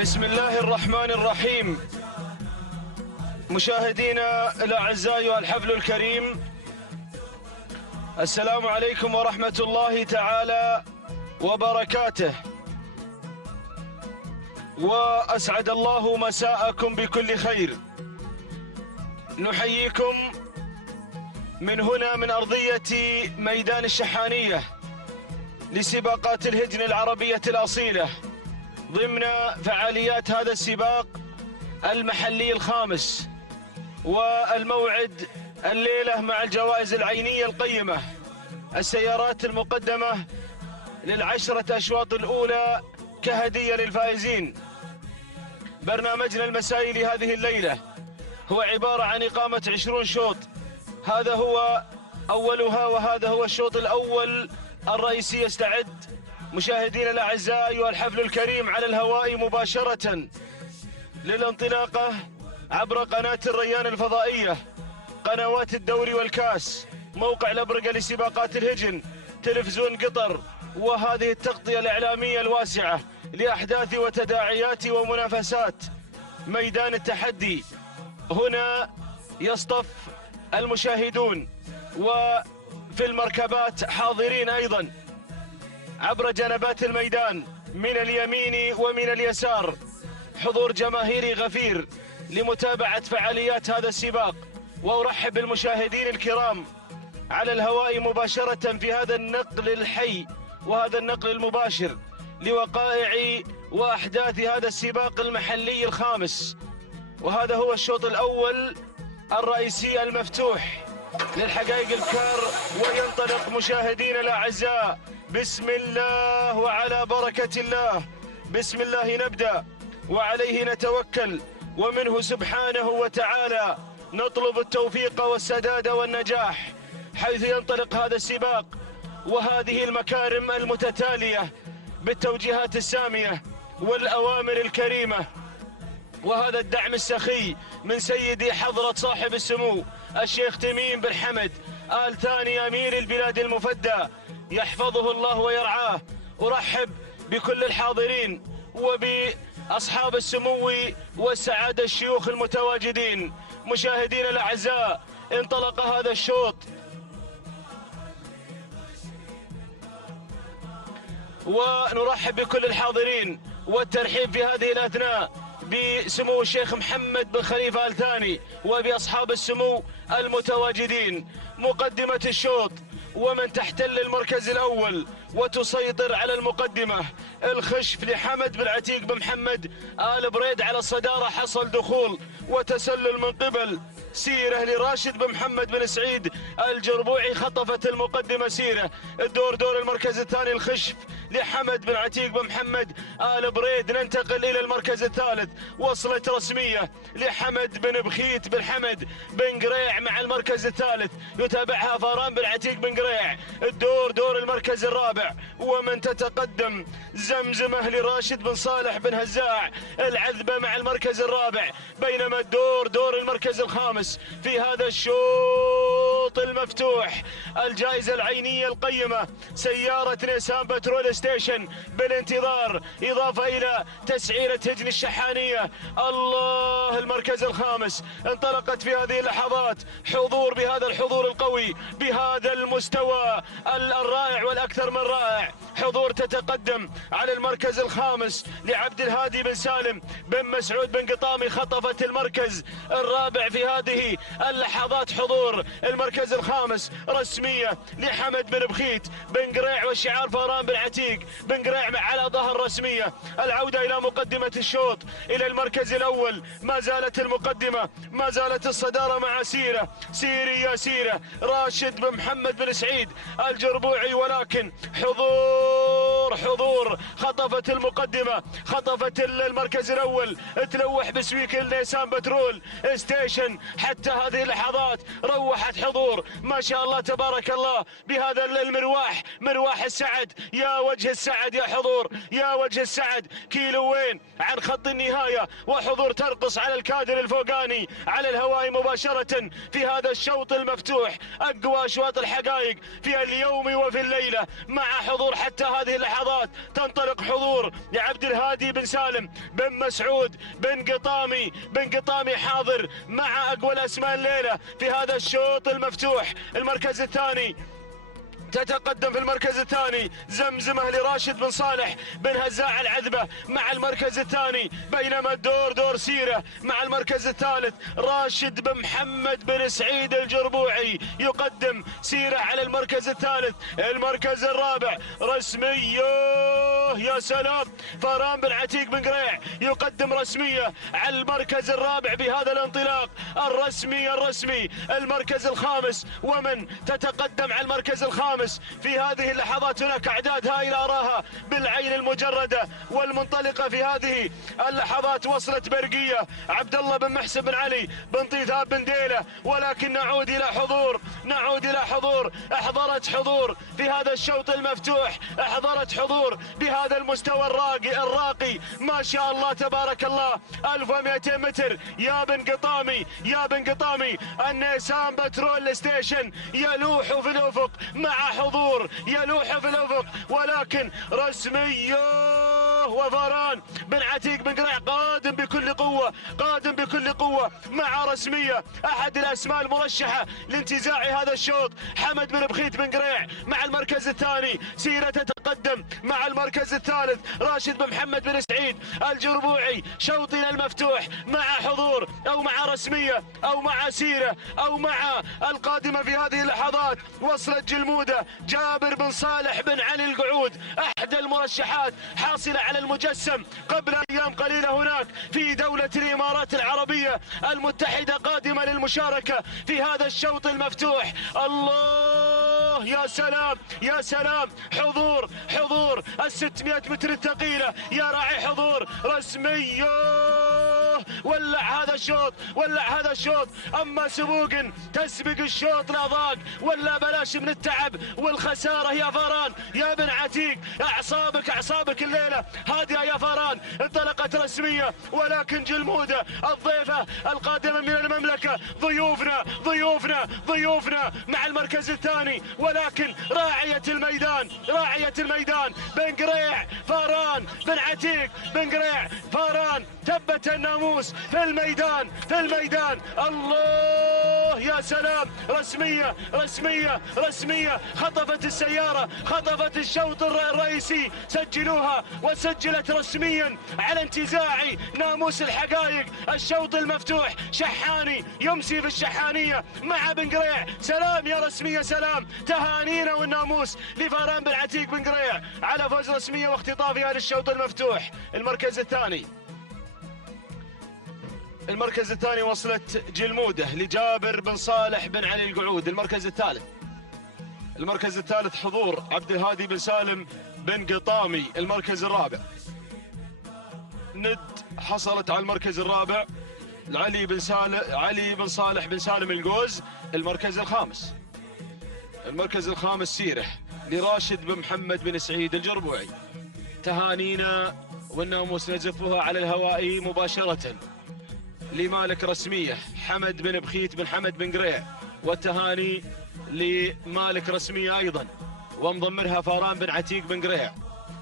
بسم الله الرحمن الرحيم. مشاهدينا الأعزاء والحفل الكريم، السلام عليكم ورحمة الله تعالى وبركاته، وأسعد الله مساءكم بكل خير. نحييكم من هنا من أرضية ميدان الشحانية لسباقات الهجن العربية الأصيلة ضمن فعاليات هذا السباق المحلي الخامس، والموعد الليلة مع الجوائز العينية القيمة، السيارات المقدمة للعشرة أشواط الأولى كهدية للفائزين. برنامجنا المسائي لهذه الليلة هو عبارة عن إقامة 20 شوط، هذا هو أولها وهذا هو الشوط الأول الرئيسي. يستعد مشاهدينا الأعزاء أيها الحفل الكريم على الهواء مباشرة للانطلاقة عبر قناة الريان الفضائية، قنوات الدوري والكاس، موقع الأبرقة لسباقات الهجن، تلفزيون قطر، وهذه التغطية الإعلامية الواسعة لأحداث وتداعيات ومنافسات ميدان التحدي. هنا يصطف المشاهدون، وفي المركبات حاضرين أيضا عبر جنبات الميدان من اليمين ومن اليسار حضور جماهيري غفير لمتابعة فعاليات هذا السباق. وأرحب بالمشاهدين الكرام على الهواء مباشرة في هذا النقل الحي وهذا النقل المباشر لوقائع وأحداث هذا السباق المحلي الخامس. وهذا هو الشوط الأول الرئيسي المفتوح للحقائق الكار، وينطلق مشاهدينا الأعزاء. بسم الله وعلى بركة الله، بسم الله نبدأ وعليه نتوكل، ومنه سبحانه وتعالى نطلب التوفيق والسداد والنجاح حيث ينطلق هذا السباق، وهذه المكارم المتتالية بالتوجيهات السامية والأوامر الكريمة، وهذا الدعم السخي من سيدي حضرة صاحب السمو الشيخ تميم بن حمد آل ثاني أمير البلاد المفدى، يحفظه الله ويرعاه. أرحب بكل الحاضرين وبأصحاب السمو والسعادة الشيوخ المتواجدين. مشاهدينا الأعزاء، انطلق هذا الشوط ونرحب بكل الحاضرين، والترحيب في هذه الأثناء بسمو الشيخ محمد بن خليفة آل ثاني وبأصحاب السمو المتواجدين. مقدمة الشوط ومن تحتل المركز الأول وتسيطر على المقدمة الخشف لحمد بن عتيق بن محمد آل بريد على الصدارة، حصل دخول وتسلل من قبل سيرة لراشد بن محمد بن سعيد الجربوعي، خطفت المقدمة سيرة. دور المركز الثاني الخشف لحمد بن عتيق بن محمد آل بريد. ننتقل إلى المركز الثالث، وصلت رسمية لحمد بن بخيت بن حمد بن قريع مع المركز الثالث، يتابعها فاران بن عتيق بن قريع. دور المركز الرابع، ومن تتقدم زمزمة لراشد بن صالح بن هزاع العذبة مع المركز الرابع، بينما دور المركز الخامس في هذا الشوط المفتوح. الجائزة العينية القيمة سيارة نيسان بترول ستيشن بالانتظار، إضافة إلى تسعيرة هجن الشحانية. الله، المركز الخامس انطلقت في هذه اللحظات حضور بهذا الحضور القوي بهذا المستوى الرائع والأكثر من رائع. حضور تتقدم على المركز الخامس لعبد الهادي بن سالم بن مسعود بن قطامي، خطفت المركز الرابع في هذه اللحظات. حضور المركز الخامس رسمية لحمد بن بخيت بن قريع وشعار فاران بن عتيق بن قريع على ظهر رسمية. العودة إلى مقدمة الشوط إلى المركز الأول، ما زالت المقدمة، ما زالت الصدارة مع سيري يا سيرة راشد بن محمد بن سعيد الجربوعي، ولكن حضور خطفت المقدمة، خطفت المركز الأول، تلوح بسويك النيسان بترول ستيشن حتى هذه اللحظات. لوحت حضور ما شاء الله تبارك الله بهذا المرواح، مرواح السعد. يا وجه السعد يا حضور، يا وجه السعد، كيلوين عن خط النهاية وحضور ترقص على الكادر الفوقاني على الهواء مباشرة في هذا الشوط المفتوح. أقوى أشواط الحقائق في اليوم وفي الليلة مع حضور حتى هذه اللحظات. تنطلق حضور لعبد الهادي بن سالم بن مسعود بن قطامي، بن قطامي حاضر مع أقوى الأسماء الليلة في هذا الشوط المفتوح. المركز الثاني تتقدم في المركز الثاني زمزمة لراشد بن صالح بن هزاع العذبة مع المركز الثاني، بينما الدور دور سيرة مع المركز الثالث. راشد بن محمد بن سعيد الجربوعي يقدم سيرة على المركز الثالث. المركز الرابع رسمية، يا سلام، فاران بن عتيق بن قريع يقدم رسمية على المركز الرابع بهذا الانطلاق الرسمي. المركز الخامس، ومن تتقدم على المركز الخامس في هذه اللحظات. هناك اعداد هائله اراها بالعين المجرده والمنطلقه في هذه اللحظات. وصلت برقيه عبد الله بن محسن بن علي بن طيثاب بن ديله، ولكن نعود الى حضور. احضرت حضور في هذا الشوط المفتوح، احضرت حضور بهذا المستوى الراقي ما شاء الله تبارك الله. 1200 متر يا بن قطامي، النيسان بترول ستيشن يلوح في الافق مع حضور، ولكن رسمية وفاران بن عتيق بن قريع قادم بكل قوة مع رسمية. أحد الأسماء المرشحة لانتزاع هذا الشوط حمد بن بخيت بن قريع مع المركز الثاني. سيرة تتقدم مع المركز الثالث راشد بن محمد بن سعيد الجربوعي. شوطنا المفتوح مع حضور أو مع رسمية أو مع سيرة أو مع القادمة في هذه اللحظات. وصلت جلمودة جابر بن صالح بن علي القعود، أحد المرشحات حاصلة على المجسم قبل أيام قليلة هناك في دولة الإمارات العربية المتحدة، قادمة للمشاركة في هذا الشوط المفتوح. الله، يا سلام، حضور 600 متر الثقيلة يا راعي حضور رسمية. ولع هذا الشوط، اما سبوق تسبق الشوط لا ضاق ولا بلاش من التعب والخساره. يا فاران يا بن عتيق، اعصابك الليله هادئه يا فاران. انطلقت رسميه، ولكن جلموده الضيفه القادمه من المملكه، ضيوفنا مع المركز الثاني، ولكن راعيه الميدان بن قريع فاران بن عتيق بن قريع فاران ثبت الناموس في الميدان. الله، يا سلام، رسمية خطفت السيارة، خطفت الشوط الرئيسي. سجلوها وسجلت رسميا على انتزاع ناموس الحقائق. الشوط المفتوح شحاني يمسي في الشحانية مع بن قريع. سلام يا رسمية، سلام، تهانينا والناموس لفاران بن عتيق بن قريع على فوز رسمية واختطافها للشوط المفتوح. المركز الثاني وصلت جلمودة لجابر بن صالح بن علي القعود. المركز الثالث حضور عبد الهادي بن سالم بن قطامي. المركز الرابع ند حصلت على المركز الرابع علي بن صالح بن سالم القوز. المركز الخامس سيرة لراشد بن محمد بن سعيد الجربوعي. تهانينا والناموس نزفها على الهواء مباشرة لمالك رسمية حمد بن بخيت بن حمد بن قريع، والتهاني لمالك رسمية أيضا ومضمرها فاران بن عتيق بن قريع،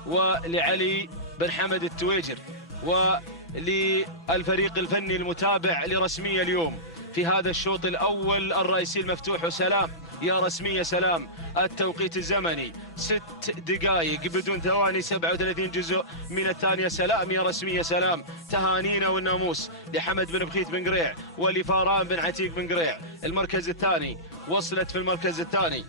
ولعلي بن حمد التويجر، وللفريق الفني المتابع لرسمية اليوم في هذا الشوط الأول الرئيسي المفتوح. وسلام يا رسمية، سلام. التوقيت الزمني 6 دقائق بدون ثواني 37 جزء من الثانية. سلام يا رسمية، سلام. تهانينا والناموس لحمد بن بخيت بن قريع ولفاران بن عتيق بن قريع. المركز الثاني وصلت في المركز الثاني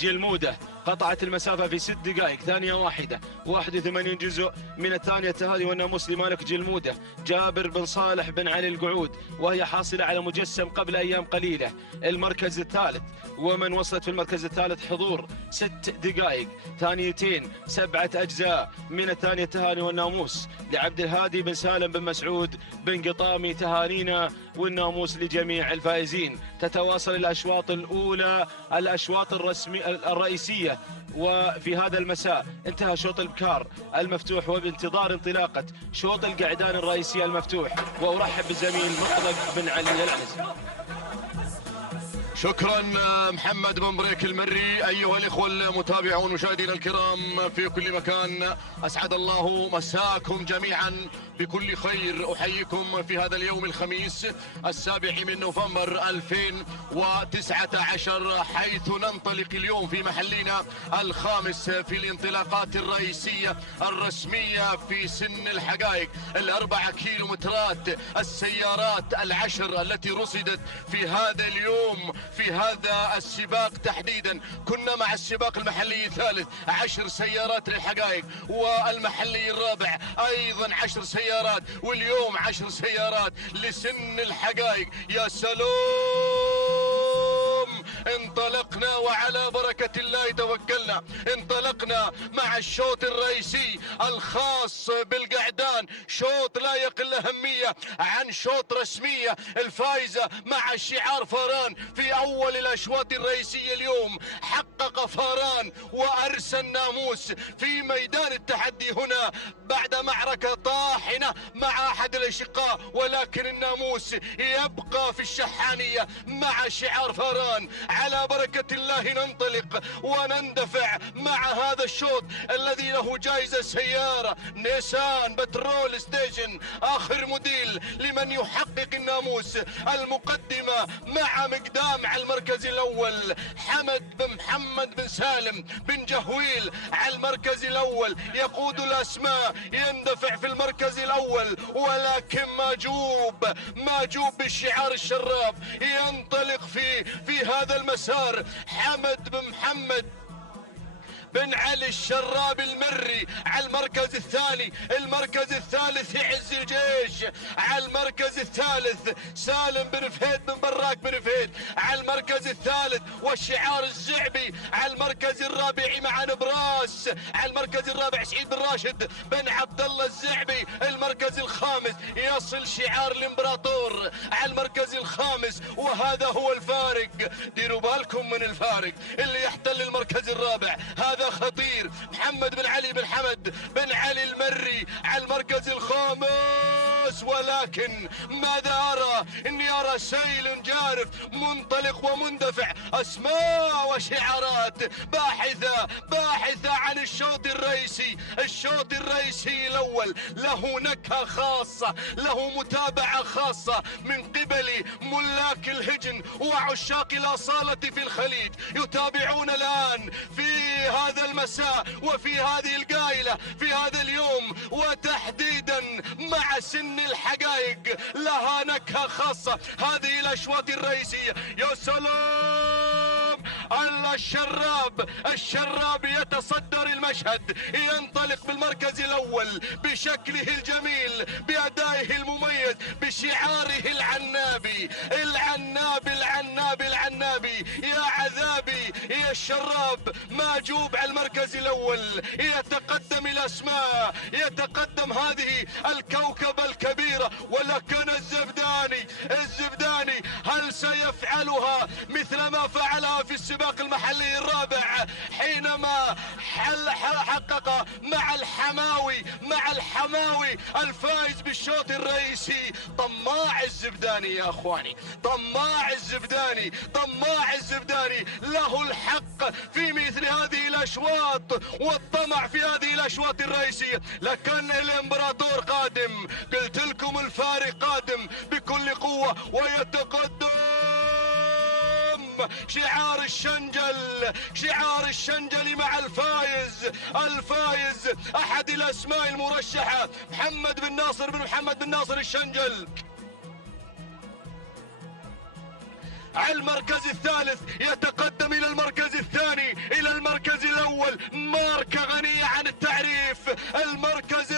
جلمودة قطعت المسافة في 6 دقائق ثانية واحدة 81 جزء من الثانية هذه، والناموس لمالك جلمودة جابر بن صالح بن علي القعود، وهي حاصلة على مجسم قبل أيام قليلة المركز الثالث. ومن وصلت في المركز الثالث حضور 6 دقائق ثانيتين 7 أجزاء من الثانية تهاني والناموس لعبد الهادي بن سالم بن مسعود بن قطامي. تهانينا والناموس لجميع الفائزين. تتواصل الأشواط الأولى، الأشواط الرئيسية. وفي هذا المساء انتهى شوط البكار المفتوح، وبانتظار انطلاقة شوط القعدان الرئيسي المفتوح. وأرحب بالزميل مطلق بن علي العنزي. شكرا محمد بن بريك المري. أيها الإخوة المتابعون مشاهدينا الكرام في كل مكان، أسعد الله مساكم جميعا بكل خير. أحييكم في هذا اليوم الخميس 7 من نوفمبر 2019، حيث ننطلق اليوم في محلنا الخامس في الانطلاقات الرئيسية الرسمية في سن الحقائق. 4 كيلومترات، السيارات 10 التي رصدت في هذا اليوم في هذا السباق تحديدا. كنا مع السباق المحلي الثالث 10 سيارات للحقائق، والمحلي الرابع ايضا 10 سيارات، واليوم 10 سيارات لسن الحقائق. يا سلام، انطلقنا وعلى بركة الله توكلنا. انطلقنا مع الشوط الرئيسي الخاص بالقعدان، شوط لا يقل أهمية عن شوط رسمية. الفائزة مع شعار فاران في أول الأشواط الرئيسية اليوم. حقق فاران وأرسى الناموس في ميدان التحدي هنا بعد معركة طاحنة مع أحد الأشقاء، ولكن الناموس يبقى في الشحانية مع شعار فاران. على بركة الله ننطلق ونندفع مع هذا الشوط الذي له جائزة سيارة نيسان بترول ستيشن آخر موديل لمن يحقق الناموس. المقدمة مع مقدام على المركز الأول، حمد بن محمد بن سالم بن جهويل على المركز الأول يقود الأسماء، يندفع في المركز الأول، ولكن ماجوب بالشعار الشراب ينطلق في هذا المسار. حمد بن محمد بن علي الشراب المري على المركز الثاني. المركز الثالث يعز الجيش على المركز الثالث. سالم بن فهيد بن براك بن فهيد على المركز الثالث، والشعار الزعبي على المركز الرابع مع نبراس. على المركز الرابع سعيد بن راشد بن عبد الله الزعبي. المركز الخامس يصل شعار الامبراطور على المركز الخامس، وهذا هو الفارق. ديروا بالكم من الفارق اللي يحتل المركز الرابع، هذا خطير. محمد بن علي بن حمد بن علي المري على المركز الخامس، ولكن ماذا أرى؟ إني أرى سيل جارف منطلق ومندفع، أسماء وشعارات باحثة عن الشوط الرئيسي. الشوط الرئيسي الأول له نكهة خاصة، له متابعة خاصة من قبل ملاك الهجن وعشاق الأصالة في الخليج. يتابعون الآن في هذا المساء وفي هذه القائلة في هذا اليوم، وتحديدا مع سن الحقائق لها نكهة خاصة. هذه الأشواط الرئيسية يا سلام، الشراب يتصدر المشهد، ينطلق بالمركز الأول بشكله الجميل، بأدائه المميز، بشعاره العنابي يا عذابي يا الشراب. ماجوب على المركز الأول، يتقدم الأسماء، يتقدم هذه الكوكبة الكبيرة، ولكن الزبداني هل سيفعلها مثل ما فعلها في السباق المحلي الرابع حينما حقق مع الحماوي الفائز بالشوط الرئيسي؟ طماع الزبداني يا اخواني، طماع الزبداني له الحق في مثل هذه الاشواط والطمع في هذه الاشواط الرئيسية. لكن الامبراطور قادم، قلت لكم الفارق قادم بكل قوة ويتقدم. شعار الشنجل مع الفايز احد الاسماء المرشحة، محمد بن ناصر الشنجل. على المركز الثالث يتقدم الى المركز الثاني، الى المركز الاول. معركة غنية عن التعريف. المركز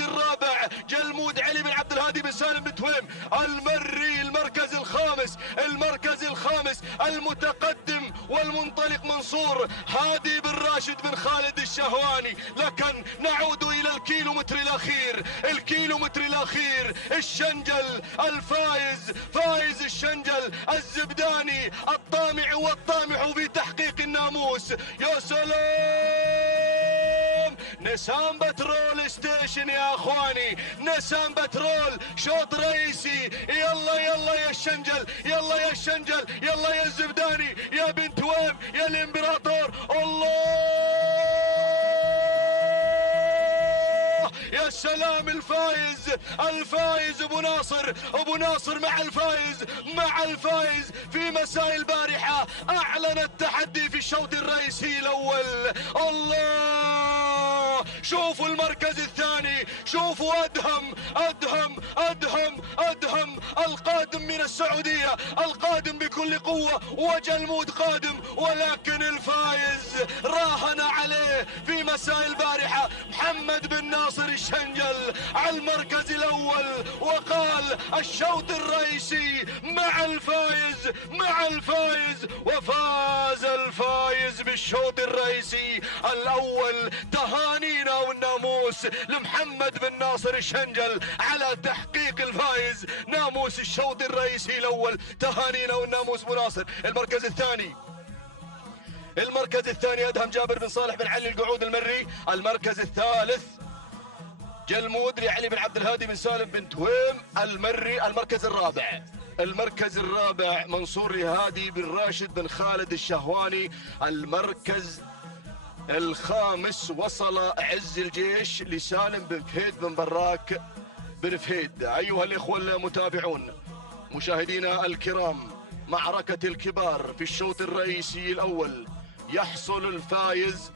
الرابع جلمود علي بن عبد الهادي بن سالم بن تويم المري. المركز الخامس المتقدم والمنطلق منصور هادي بن راشد بن خالد الشهواني. لكن نعود إلى الكيلومتر الأخير. الشنجل فايز الشنجل الزبداني الطامع في تحقيق الناموس. يا سلام، نسان بترول ستيشن يا اخواني، نسان بترول شوط رئيسي. يلا يا الشنجل، يلا يا الزبداني، يا بنت ويم، يا الامبراطور. الله يا سلام، الفايز ابو ناصر مع الفايز في مساء البارحة اعلن التحدي في الشوط الرئيسي الاول. الله، شوفوا المركز الثاني، شوفوا أدهم القادم من السعودية، القادم بكل قوة، وجلمود قادم، ولكن الفايز راهن عليه في مساء البارحة محمد بن ناصر الشنجل على المركز الأول، وقال الشوط الرئيسي مع الفايز، وفاز الفايز بالشوط الرئيسي الأول. تهانينا والناموس لمحمد بن ناصر الشنجل على تحقيق الفايز ناموس الشوط الرئيسي الأول. تهانينا والناموس بن ناصر. المركز الثاني أدهم جابر بن صالح بن علي القعود المري. المركز الثالث جلمود لعلي بن عبد الهادي بن سالم بن تويم المري. المركز الرابع منصور هادي بن راشد بن خالد الشهواني. المركز الخامس وصل عز الجيش لسالم بن فهيد بن براك بن فهيد. أيها الإخوة المتابعون مشاهدينا الكرام، معركة الكبار في الشوط الرئيسي الأول. يحصل الفائز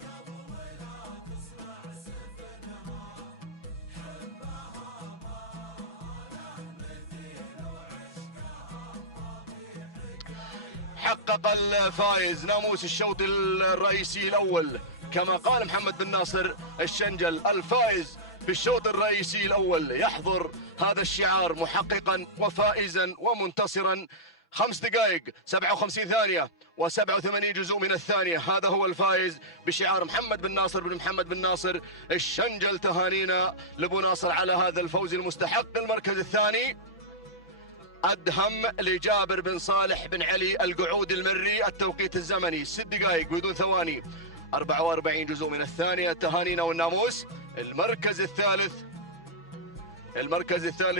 حقق الفائز ناموس الشوط الرئيسي الأول كما قال محمد بن ناصر الشنجل. الفائز في الشوط الرئيسي الأول يحضر هذا الشعار محققا وفائزا ومنتصرا 5 دقائق 57 ثانية و87 جزء من الثانية. هذا هو الفائز بشعار محمد بن ناصر بن محمد بن ناصر الشنجل. تهانينا لابو ناصر على هذا الفوز المستحق. المركز الثاني أدهم لجابر بن صالح بن علي القعود المري. التوقيت الزمني 6 دقائق بدون ثواني 44 جزء من الثانية. تهانينا والناموس. المركز الثالث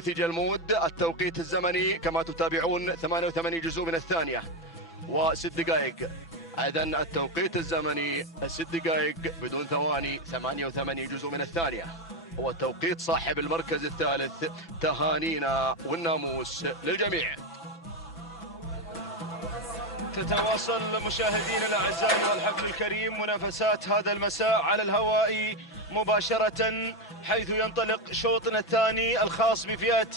جلمود. التوقيت الزمني كما تتابعون 88 جزء من الثانية و6 دقائق. أيضا التوقيت الزمني 6 دقائق بدون ثواني 88 جزء من الثانية هو توقيت صاحب المركز الثالث. تهانينا والناموس للجميع. تتواصل مشاهدينا الأعزاء والحفل الكريم منافسات هذا المساء على الهواء مباشرة، حيث ينطلق شوطنا الثاني الخاص بفئة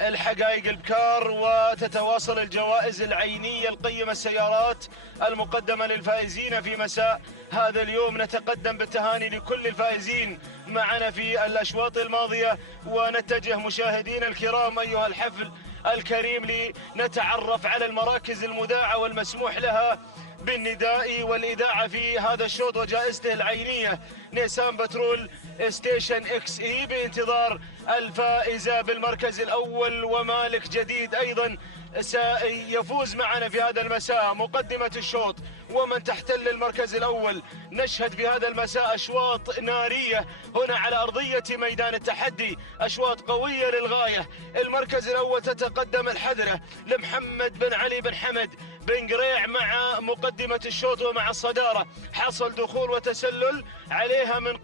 الحقائق البكار، وتتواصل الجوائز العينية القيمة السيارات المقدمة للفائزين في مساء هذا اليوم. نتقدم بالتهاني لكل الفائزين معنا في الأشواط الماضية، ونتجه مشاهدينا الكرام أيها الحفل الكريم لنتعرف على المراكز المذاعة والمسموح لها بالنداء والإذاعة في هذا الشوط وجائزته العينية نيسان بترول ستيشن اكس اي، بانتظار الفائزة بالمركز الأول ومالك جديد أيضا سيفوز معنا في هذا المساء. مقدمة الشوط ومن تحتل المركز الأول. نشهد في هذا المساء أشواط نارية هنا على أرضية ميدان التحدي، أشواط قوية للغاية. المركز الأول تتقدم الحذرة لمحمد بن علي بن حمد بن قريع مع مقدمة الشوط ومع الصدارة. حصل دخول وتسلل عليها من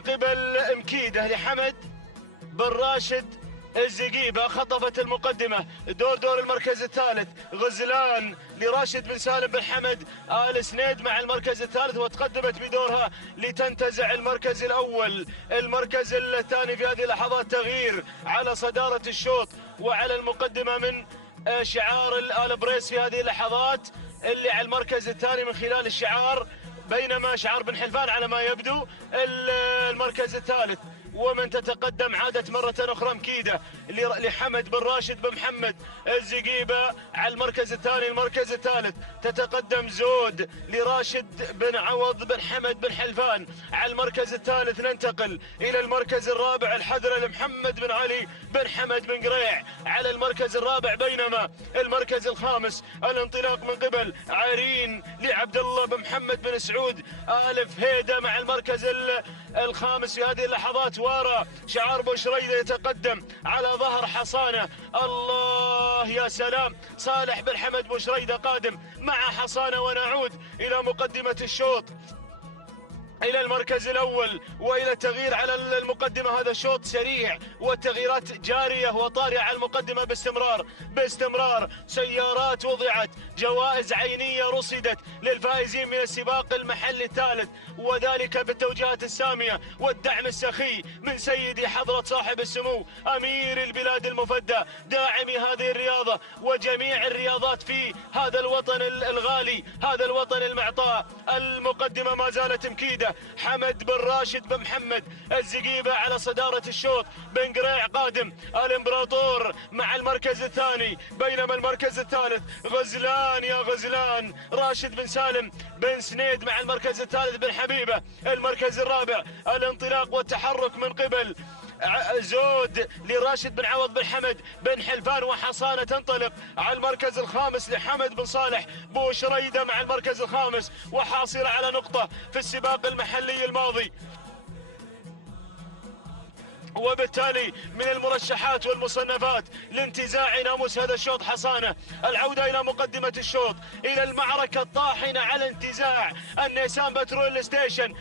قبل مكيدة لحمد بن راشد الزقيبة، خطفت المقدمة. دور المركز الثالث غزلان لراشد بن سالم بن حمد آل سنيد مع المركز الثالث، وتقدمت بدورها لتنتزع المركز الأول. المركز الثاني في هذه اللحظات تغيير على صدارة الشوط وعلى المقدمة من شعار الآل بريس في هذه اللحظات اللي على المركز الثاني من خلال الشعار، بينما شعار بن حلفان على ما يبدو المركز الثالث. ومن تتقدم عادت مرة أخرى مكيدة لحمد بن راشد بن محمد الزقيبة على المركز الثاني. المركز الثالث تتقدم زود لراشد بن عوض بن حمد بن حلفان على المركز الثالث. ننتقل إلى المركز الرابع الحذرة لمحمد بن علي بن حمد بن قريع على المركز الرابع، بينما المركز الخامس الانطلاق من قبل عرين لعبد الله بن محمد بن سعود آل فهيدة مع المركز الخامس في هذه اللحظات. وراء شعار بوشريدة يتقدم على ظهر حصانة. الله يا سلام، صالح بن حمد بوشريدة قادم مع حصانة. ونعود إلى مقدمة الشوط، إلى المركز الأول وإلى التغيير على المقدمة. هذا شوط سريع والتغييرات جارية وطارئة على المقدمة باستمرار. سيارات وضعت، جوائز عينية رصدت للفائزين من السباق المحلي الثالث، وذلك بالتوجيهات السامية والدعم السخي من سيدي حضرة صاحب السمو أمير البلاد المفدى، داعمي هذه الرياضة وجميع الرياضات في هذا الوطن الغالي، هذا الوطن المعطاء. المقدمة ما زالت مكيدة، حمد بن راشد بن محمد الزقيبة على صدارة الشوط. بن قريع قادم، الامبراطور مع المركز الثاني، بينما المركز الثالث غزلان يا غزلان راشد بن سالم بن سنيد مع المركز الثالث بن حبيبة. المركز الرابع الانطلاق والتحرك من قبل زود لراشد بن عوض بن حمد بن حلفان وحصانة. تنطلق على المركز الخامس لحمد بن صالح بوشريدة مع المركز الخامس وحاصلة على نقطة في السباق المحلي الماضي. وبالتالي من المرشحات والمصنفات لانتزاع ناموس هذا الشوط حصانة. العودة إلى مقدمة الشوط، إلى المعركة الطاحنة على انتزاع النيسان بترول ستيشن.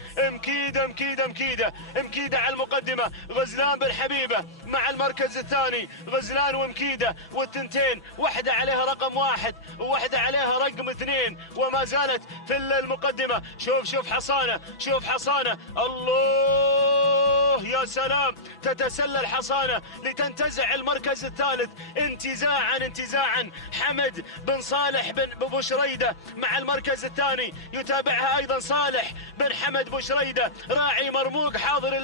مكيدة على المقدمة، غزلان بن حبيبة مع المركز الثاني. غزلان ومكيدة والتنتين، واحدة عليها رقم 1 وواحدة عليها رقم 2، وما زالت في المقدمة. شوف حصانة، الله يا سلام، تتسلل حصانة لتنتزع المركز الثالث انتزاعا. حمد بن صالح بن بوشريدة مع المركز الثاني، يتابعها أيضا صالح بن حمد بوشريدة راعي مرموق حاضر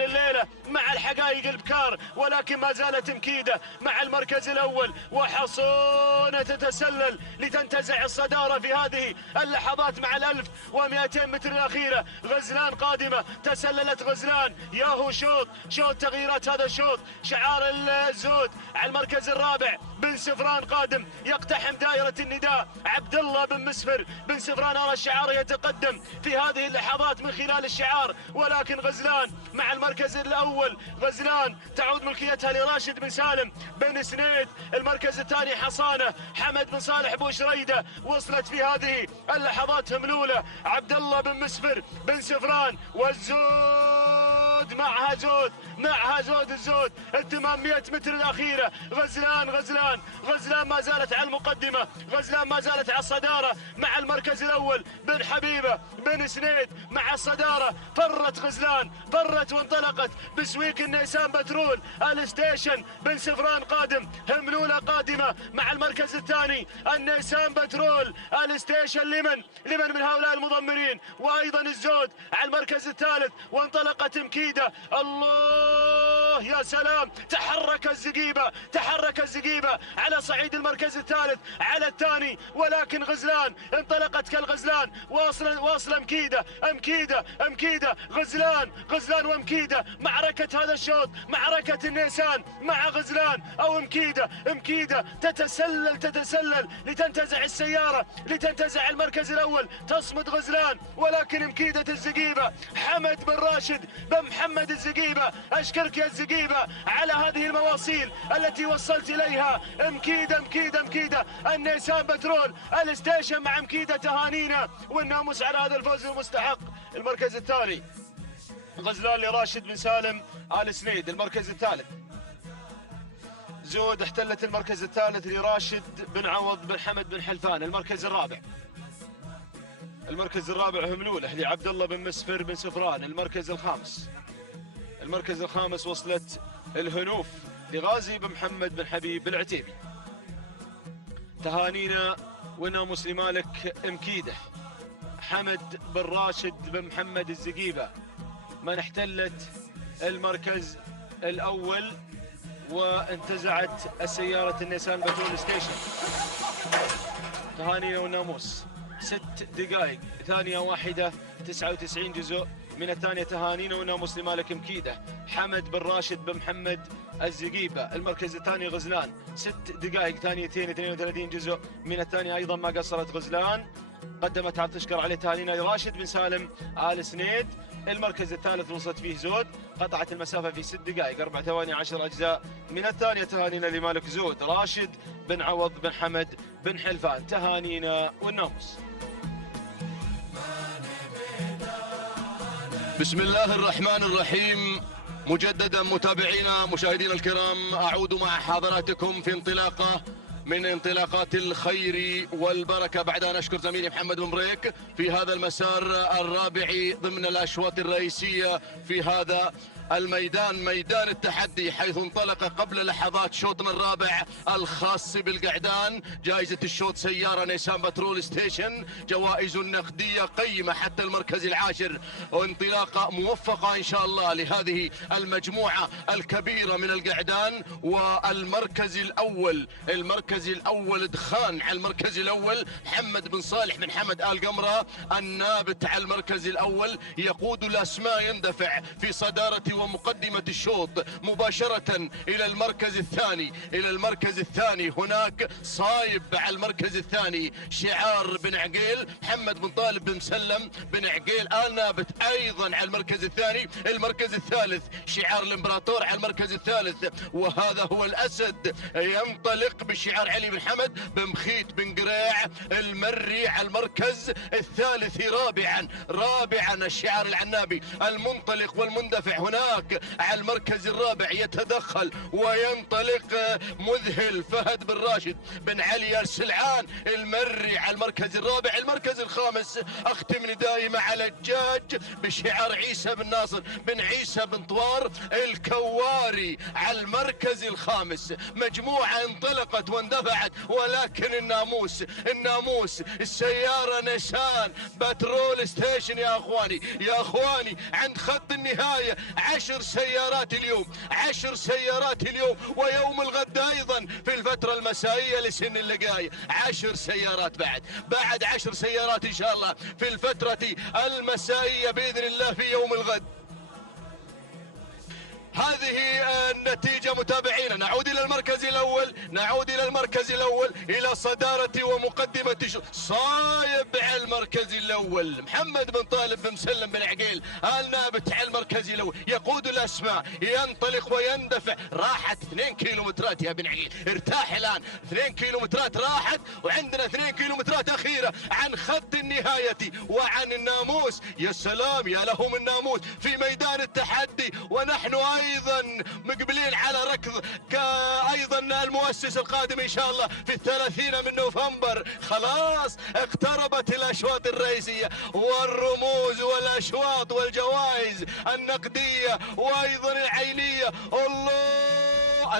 الليلة مع الحقائق البكار، ولكن ما زالت مكيدة مع المركز الأول. وحصانة تتسلل لتنتزع الصدارة في هذه اللحظات مع 1200 متر الأخيرة. غزلان قادمة، تسللت غزلان. ياهو شوط تغييرات هذا الشوط. شعار الزود على المركز الرابع، بن سفران قادم يقتحم دائرة النداء. عبد الله بن مسفر بن سفران أرى الشعار يتقدم في هذه اللحظات من خلال الشعار، ولكن غزلان مع المركز الأول. غزلان تعود ملكيتها لراشد بن سالم بن سنيد. المركز الثاني حصانة، حمد بن صالح بوشريدة. وصلت في هذه اللحظات هملولة، عبد الله بن مسفر بن سفران والزود معها زود الزود. 800 متر الأخيرة. غزلان ما زالت على المقدمة، غزلان ما زالت على الصدارة مع المركز الأول. بن حبيبة بن سنيد مع الصدارة. فرت غزلان وانطلقت بسويق النيسان بترول الستيشن. بن سفران قادم، هملولة قادمة مع المركز الثاني. النيسان بترول الستيشن لمن من هؤلاء المضمرين، وأيضا الزود على المركز الثالث. وانطلقت مكيدة. الله يا سلام، تحرك الزقيبة على صعيد المركز الثالث على الثاني، ولكن غزلان انطلقت كالغزلان. واصلة مكيدة غزلان ومكيدة. معركة هذا الشوط، معركة النيسان مع غزلان أو مكيدة تتسلل لتنتزع السيارة، لتنتزع المركز الأول. تصمد غزلان، ولكن مكيدة الزقيبة. حمد بن راشد بن محمد الزقيبة، أشكرك يا الزقيبة على هذه المواصيل التي وصلت إليها. مكيدة النيسان بترول الستيشن مع مكيدة. تهانينا والناموس على هذا الفوز المستحق. المركز الثاني غزلان لراشد بن سالم آل سنيد. المركز الثالث زود احتلت المركز الثالث لراشد بن عوض بن حمد بن حلفان. المركز الرابع هملولة لعبد الله بن مسفر بن سفران. المركز الخامس وصلت الهنوف لغازي بن محمد بن حبيب العتيبي. تهانينا والناموس لمالك مكيده حمد بن راشد بن محمد الزقيبة، من احتلت المركز الأول وانتزعت السيارة النيسان بترول ستيشن. تهانينا والناموس 6 دقائق ثانية واحدة 99 جزء من الثانية. تهانينا والناموس لمالك مكيدة حمد بن راشد بن محمد الزقيبة، المركز الثاني غزلان 6 دقائق ثانيتين 32 جزء من الثانية، أيضا ما قصرت غزلان، قدمت عبد تشكر عليه. تهانينا لراشد بن سالم آل سنيد، المركز الثالث وصلت فيه زود، قطعت المسافة في 6 دقائق 4 ثواني 10 أجزاء من الثانية. تهانينا لمالك زود راشد بن عوض بن حمد بن حلفان. تهانينا والناموس. بسم الله الرحمن الرحيم. مجددا متابعينا مشاهدينا الكرام، أعود مع حضراتكم في انطلاقة من انطلاقات الخير والبركة بعد أن أشكر زميلي محمد بن بريك في هذا المسار الرابع ضمن الأشواط الرئيسية في هذا الميدان، ميدان التحدي، حيث انطلق قبل لحظات شوطنا الرابع الخاص بالقعدان. جائزة الشوط سيارة نيسان بترول ستيشن، جوائز نقدية قيمة حتى المركز العاشر، وانطلاقة موفقة إن شاء الله لهذه المجموعة الكبيرة من القعدان. والمركز الأول دخان على المركز الأول، محمد بن صالح بن حمد آل قمرة النابت على المركز الأول، يقود الأسماء، يندفع في صدارة ومقدمة الشوط مباشرة إلى المركز الثاني. هناك صايب على المركز الثاني، شعار بن عقيل، محمد بن طالب بن مسلم بن عقيل آل نابت أيضا على المركز الثاني. المركز الثالث شعار الإمبراطور على المركز الثالث، وهذا هو الأسد ينطلق بشعار علي بن حمد بن مخيت بن قريع المري على المركز الثالث. رابعا الشعار العنابي المنطلق والمندفع هناك على المركز الرابع، يتدخل وينطلق مذهل فهد بن راشد بن علي السلعان المري على المركز الرابع. المركز الخامس اختم ندائي مع الجاج بشعار عيسى بن ناصر بن عيسى بن طوار الكواري على المركز الخامس. مجموعة انطلقت واندفعت، ولكن الناموس السيارة نيسان بترول ستيشن يا اخواني عند خط النهاية. 10 سيارات اليوم ويوم الغد ايضا في الفترة المسائية لسن اللقاية. 10 سيارات بعد 10 سيارات ان شاء الله في الفترة المسائية بإذن الله في يوم الغد. هذه النتيجة متابعينا. نعود إلى المركز الأول إلى صدارة ومقدمة صايب على المركز الأول، محمد بن طالب بن مسلم بن عقيل آل نابت على المركز الأول، يقود الأسماء، ينطلق ويندفع. راحت 2 كيلومترات يا بن عقيل، ارتاح الآن. 2 كيلومترات راحت، وعندنا 2 كيلومترات أخيرة عن خط النهاية وعن الناموس. يا سلام يا له من ناموس في ميدان التحدي، ونحن أيضا مقبلين على ركض أيضا المؤسس القادم إن شاء الله في 30 من نوفمبر. خلاص اقتربت الأشواط الرئيسية والرموز والأشواط والجوائز النقدية وأيضا العينية. الله،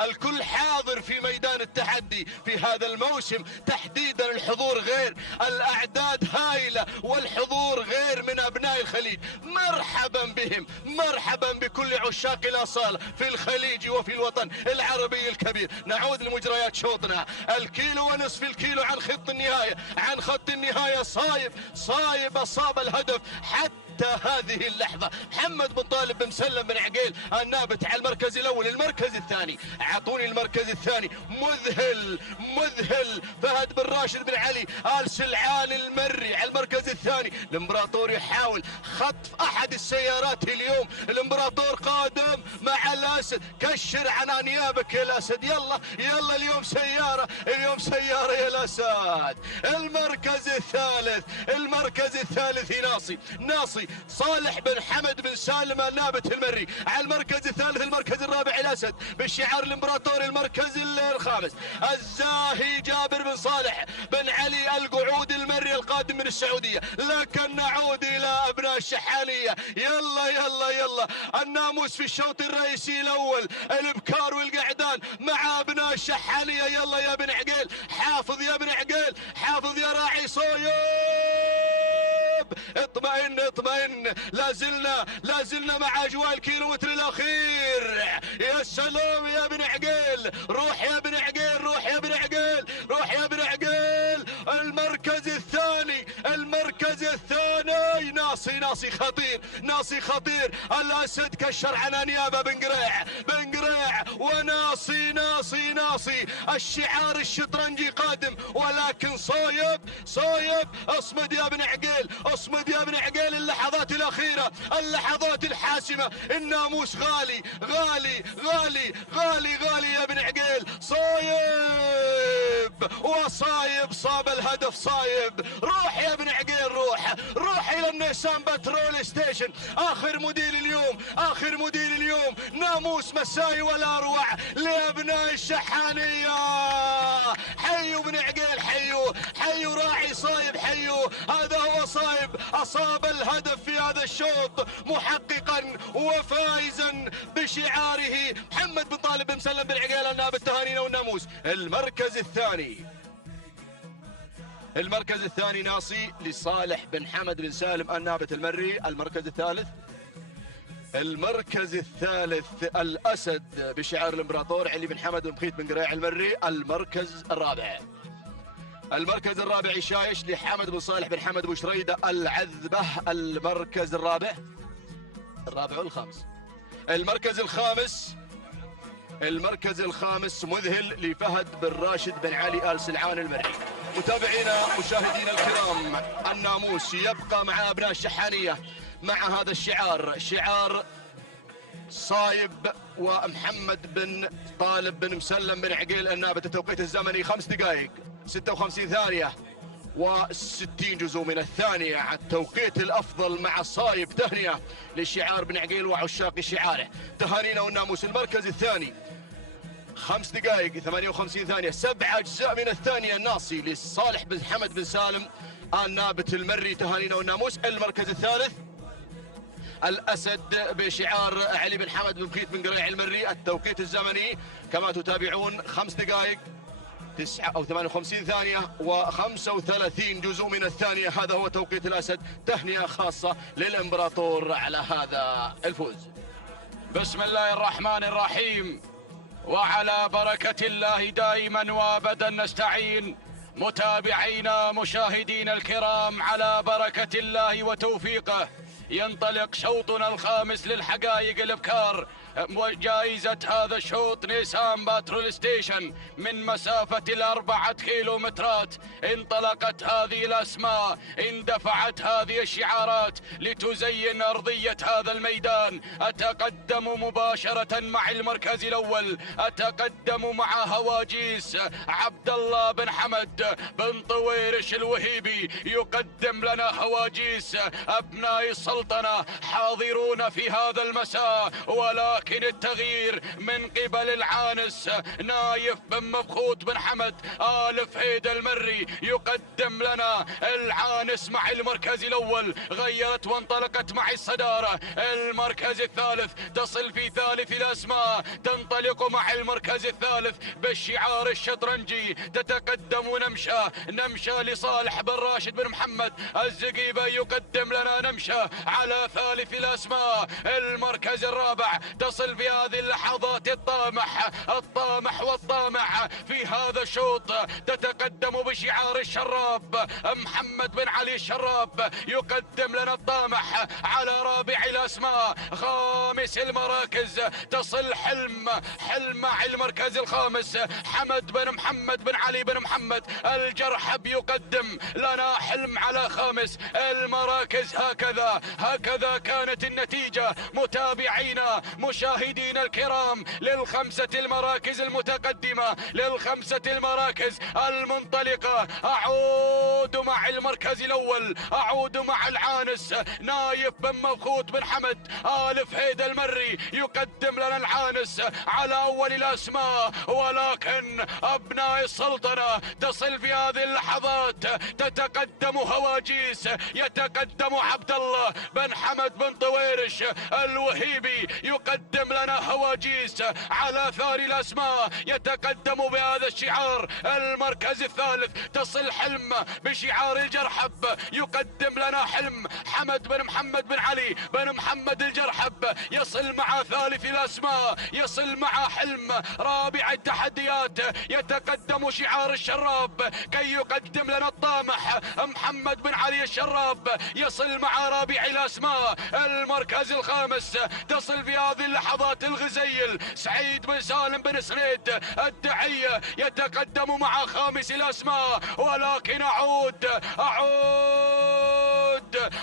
الكل حاضر في ميدان التحدي في هذا الموسم تحديدا. الحضور غير، الأعداد هائلة والحضور غير من أبناء الخليج. مرحبا بهم، مرحبا بكل عشاق الأصالة في الخليج وفي الوطن العربي الكبير. نعود لمجريات شوطنا. 1.5 الكيلو عن خط النهاية. صايب أصاب الهدف حتى هذه اللحظة. محمد بن طالب بن مسلم بن عقيل النابت على المركز الأول. المركز الثاني، أعطوني المركز الثاني. مذهل فهد بن راشد بن علي آل سلعان المري على المركز الثاني. الإمبراطور يحاول خطف أحد السيارات اليوم. الإمبراطور قادم مع الأسد. كشر عن أنيابك يا الأسد. يلا اليوم سيارة يا الأسد. المركز الثالث ناصي صالح بن حمد بن سالم النابت المري على المركز الثالث. المركز الرابع الأسد بالشعار الإمبراطوري. المركز الخامس الزاهي جابر بن صالح بن علي القعود المري القادم من السعودية. لكن نعود إلى أبناء الشحانية. يلا يلا يلا الناموس في الشوط الرئيسي الأول، الابكار والقعدان مع أبناء الشحانية. يلا يا بن عقيل، حافظ يا بن عقيل، حافظ يا راعي صويب. اطمئن اطمئن، لازلنا مع اجواء الكيلومتر الاخير. يا سلام يا بن عقيل، روح يا بن عقيل، روح يا بن عقيل، روح يا بن عقيل. المركز الثاني، المركز الثاني ناصي خطير، ناصي خطير. الاسد كشر عن انيابه بن قريع، بن قريع وناصي ناصي. الشعار الشطرنجي قادم، ولكن صايب اصمد يا بن عقيل، اصمد يا بن عقيل. اللحظات الاخيره، اللحظات الحاسمه. الناموس غالي غالي غالي غالي غالي يا بن عقيل. صايب وصايب، صاب الهدف صايب. روح يا بن عقيل، روح الى النيسان بترول ستيشن. اخر موديل اليوم، اخر موديل اليوم. ناموس مساي ولا اروع لابناء الشحانيه. حيوا بن عقيل، حيوا راعي صايب، حيوا. هذا هو صايب، اصاب الهدف في هذا الشوط محققا وفائزا بشعاره محمد بن طالب بن مسلم بن عقيل النائب التهانينا والناموس. المركز الثاني ناصي لصالح بن حمد بن سالم النابة المري. المركز الثالث الأسد بشعار الإمبراطور علي بن حمد بن بخيت بن قريع المري. المركز الرابع يشايش لحمد بن صالح بن حمد بن شريدة العذبة. المركز الرابع والخامس. المركز الخامس مذهل لفهد بن راشد بن علي آل سلعان المري. متابعينا مشاهدينا الكرام، الناموس يبقى مع أبناء الشحانية مع هذا الشعار، شعار صايب ومحمد بن طالب بن مسلم بن عقيل النابت. التوقيت الزمني 5 دقائق 56 ثانية و60 جزء من الثانية. التوقيت الأفضل مع صايب. تهنئة للشعار بن عقيل وعشاق شعاره. تهانينا والناموس. المركز الثاني 5 دقائق 58 ثانية 7 أجزاء من الثانية الناصي لصالح بن حمد بن سالم النابت المري. تهانينا والناموس. المركز الثالث الأسد بشعار علي بن حمد بن بخيت بن قريع المري. التوقيت الزمني كما تتابعون 5 دقائق 58 ثانية و35 جزء من الثانية. هذا هو توقيت الأسد. تهنئة خاصة للإمبراطور على هذا الفوز. بسم الله الرحمن الرحيم، وعلى بركة الله دائما وابدا نستعين. متابعينا مشاهدينا الكرام، على بركة الله وتوفيقه ينطلق شوطنا الخامس للحقائق الابكار. وجائزة هذا الشوط نيسان باترول ستيشن من مسافة 4 كيلومترات. انطلقت هذه الأسماء، اندفعت هذه الشعارات لتزين أرضية هذا الميدان. أتقدم مباشرة مع المركز الأول، أتقدم مع هواجيس عبد الله بن حمد بن طويرش الوهيبي. يقدم لنا هواجيس أبناء السلطنة حاضرون في هذا المساء، ولكن التغيير من قبل العانس نايف بن مبخوت بن حمد آل فهيد المري. يقدم لنا العانس مع المركز الأول، غيرت وانطلقت مع الصدارة. المركز الثالث تصل في ثالث الأسماء، تنطلق مع المركز الثالث بالشعار الشطرنجي. تتقدم نمشة لصالح بن راشد بن محمد الزقيبة. يقدم لنا نمشة على ثالث الأسماء. المركز الرابع تصل في هذه اللحظات الطامح والطامع في هذا الشوط. تتقدم بشعار الشراب محمد بن علي الشراب. يقدم لنا الطامح على رابع الأسماء. خامس المراكز تصل حلم مع المركز الخامس حمد بن محمد بن علي بن محمد الجرحب. يقدم لنا حلم على خامس المراكز. هكذا كانت النتيجة. متابعينا مشاهدينا الكرام للخمسة المراكز المتقدمة، للخمسة المراكز المنطلقة. أعود مع المركز الأول، أعود مع العانس نايف بن مبخوت بن حمد آل فهيد المري. يقدم لنا العانس على أول الأسماء، ولكن أبناء السلطنة تصل في هذه اللحظات. تتقدم هواجيس، يتقدم عبد الله بن حمد بن طويرش الوهيبي. يقدم لنا هواجيس على ثاني الأسماء، يتقدم بهذا الشعار المركز الثالث. تصل حلم بشعار الجرحب، يقدم لنا حلم حمد بن محمد بن علي بن محمد الجرحب. يصل مع ثالث الأسماء، يصل مع حلم رابع التحديات. يتقدم شعار الشراب كي يقدم لنا الطامح محمد بن علي الشراب. يصل مع رابع الأسماء المركز الخامس. تصل في هذه اللحظات الغزيل سعيد بن سالم بن سريد الدعية، يتقدم مع خامس الأسماء. ولكن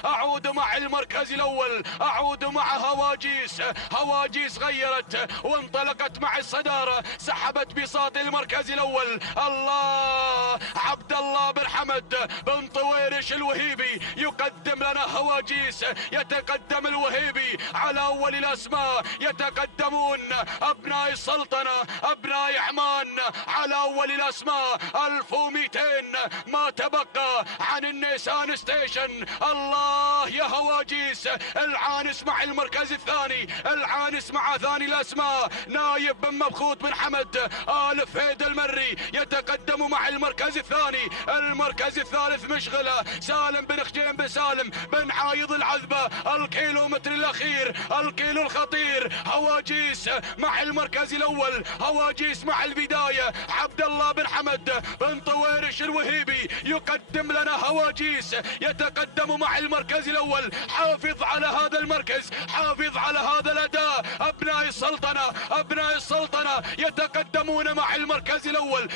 أعود مع المركز الأول، أعود مع هواجيس. هواجيس غيرت وانطلقت مع الصدارة، سحبت بساط المركز الأول. الله، عبد الله بن حمد بن طويرش الوهيبي يقدم لنا هواجيس. يتقدم الوهيبي على أول الأسماء، يتقدمون أبناء السلطنة أبناء عمان على أول الأسماء. 1200 ما تبقى عن النيسان ستيشن. الله يا هواجيس، العانس مع المركز الثاني، العانس مع ثاني الأسماء نايف بن مبخوت بن حمد آل فهيد المري. يتقدم مع المركز الثاني. المركز الثالث مشغلة سالم بن خجيم بن سالم بن عايض العذبة. الكيلومتر الأخير، الكيلو الخطير. هواجيس مع المركز الأول، هواجيس مع البداية. عبد الله بن حمد بن طويرش الوهيبي يقدم لنا هواجيس. يتقدم مع المركز الأول. حافظ على هذا المركز، حافظ على هذا الأداء. أبناء السلطنة أبناء السلطنة يتقدمون مع المركز الأول،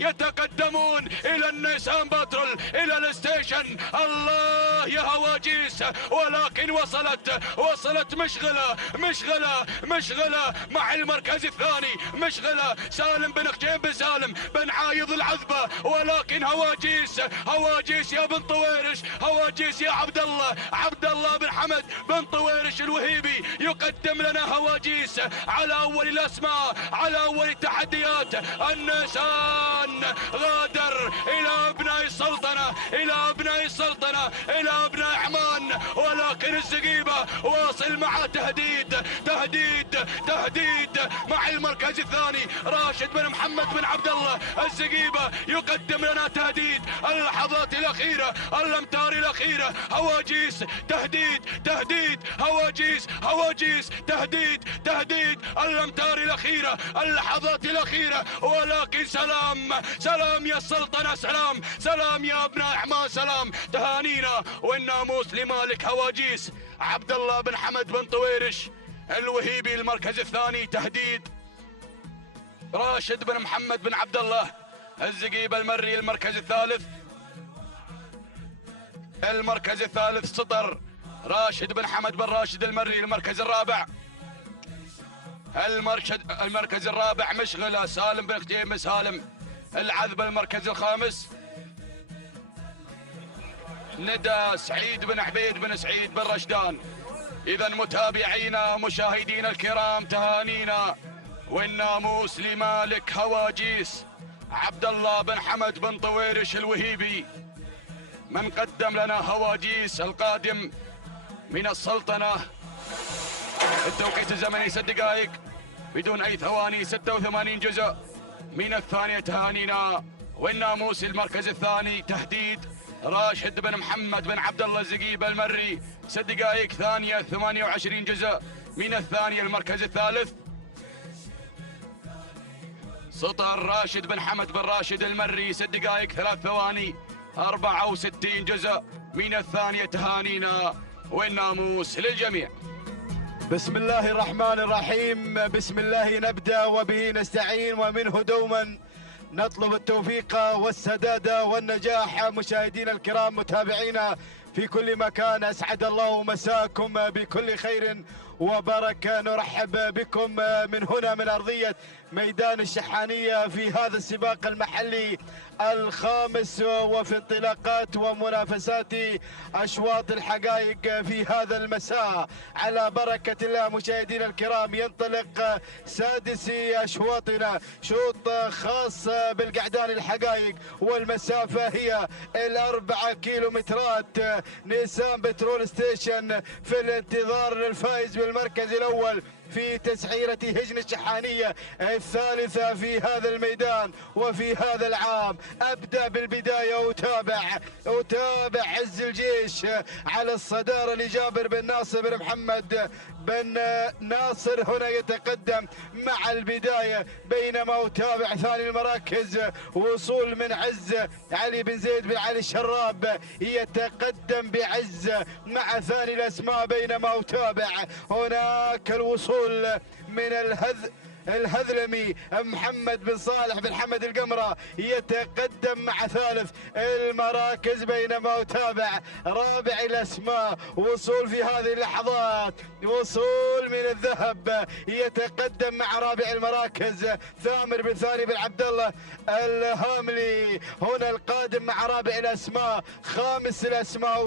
يتقدمون إلى النيسان باترول، إلى الستيشن. الله يا هواجيس، ولكن وصلت مشغلة مع المركز الثاني. مشغلة سالم بن خجيم بن سالم بن عايض العذبة. ولكن هواجيس يا بن طويرش، هواجيس يا عبد الله بن حمد بن طويرش الوهيبي يقدم لنا هواجيس على أول الأسماء، على أول التحديات. النيسان غادر إلى أبناء السلطنة، إلى أبناء السلطنة، إلى أبناء عمان. ولكن الزقيبة واصل مع تهديد مع المركز الثاني. راشد بن محمد بن عبد الله الزقيبة يقدم لنا تهديد. اللحظات الأخيرة، الأمتار الأخيرة. هواجيس تهديد هواجيس تهديد الأمتار الأخيرة، اللحظات الأخيرة. ولكن سلام يا السلطنة، سلام يا أبناء عمان، سلام. تهانينا والناموس لمالك هواجيس. عبد الله بن حمد بن طويرش الوهيبي المركز الثاني تهديد. راشد بن محمد بن عبد الله الزقيبة المري المركز الثالث سطر. راشد بن حمد بن راشد المري المركز الرابع. المركز الرابع مشغلة سالم بن خجيم بن سالم العذبة المركز الخامس. ندى سعيد بن عبيد بن سعيد بن رشدان. إذا متابعينا مشاهدينا الكرام تهانينا والناموس لمالك هواجيس عبد الله بن حمد بن طويرش الوهيبي. من قدم لنا هواجيس القادم من السلطنة. التوقيت الزمني 6 دقائق بدون أي ثواني، 86 جزء من الثانية. تهانينا والناموس المركز الثاني تهديد. راشد بن محمد بن عبد الله الزقيبة المري 6 دقائق ثانية، 28 جزء من الثانية المركز الثالث. سطر راشد بن حمد بن راشد المري 6 دقائق 3 ثواني، 64 جزء من الثانية. تهانينا والناموس للجميع. بسم الله الرحمن الرحيم. بسم الله نبدأ وبه نستعين ومنه دوما نطلب التوفيق والسداد والنجاح. مشاهدينا الكرام متابعينا في كل مكان، أسعد الله مساكم بكل خير وبركة. نرحب بكم من هنا من أرضية ميدان الشحانية في هذا السباق المحلي الخامس، وفي انطلاقات ومنافسات أشواط الحقائق في هذا المساء. على بركة الله مشاهدينا الكرام، ينطلق سادس أشواطنا، شوط خاص بالقعدان الحقائق، والمسافة هي 4 كيلومترات. نيسان بترول ستيشن في الانتظار للفائز بالمركز الأول في تسعيرة هجن الشحانية الثالثة في هذا الميدان وفي هذا العام. أبدأ بالبداية، أتابع عز الجيش على الصدارة لجابر بن ناصر بن محمد بن ناصر، هنا يتقدم مع البداية، بينما أتابع ثاني المراكز وصول من عز علي بن زيد بن علي الشراب، يتقدم بعز مع ثاني الأسماء، بينما أتابع هناك الوصول من الهذلمي محمد بن صالح بن حمد القمرة، يتقدم مع ثالث المراكز، بينما أتابع رابع الأسماء. وصول في هذه اللحظات، وصول من الذهب، يتقدم مع رابع المراكز ثامر بن ثاني بن عبد الله الهاملي، هنا القادم مع رابع الأسماء. خامس الأسماء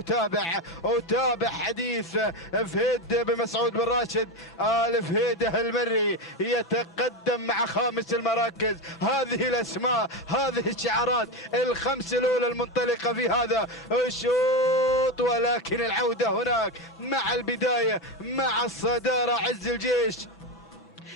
أتابع حديث فهيد بن مسعود بن راشد آل فهيده المري، يتقدم مع خامس المراكز. هذه الأسماء، هذه الشعارات الخمس الأولى المنطلقة في هذا الشوط، ولكن العودة هناك مع البداية مع الصدارة عز الجيش.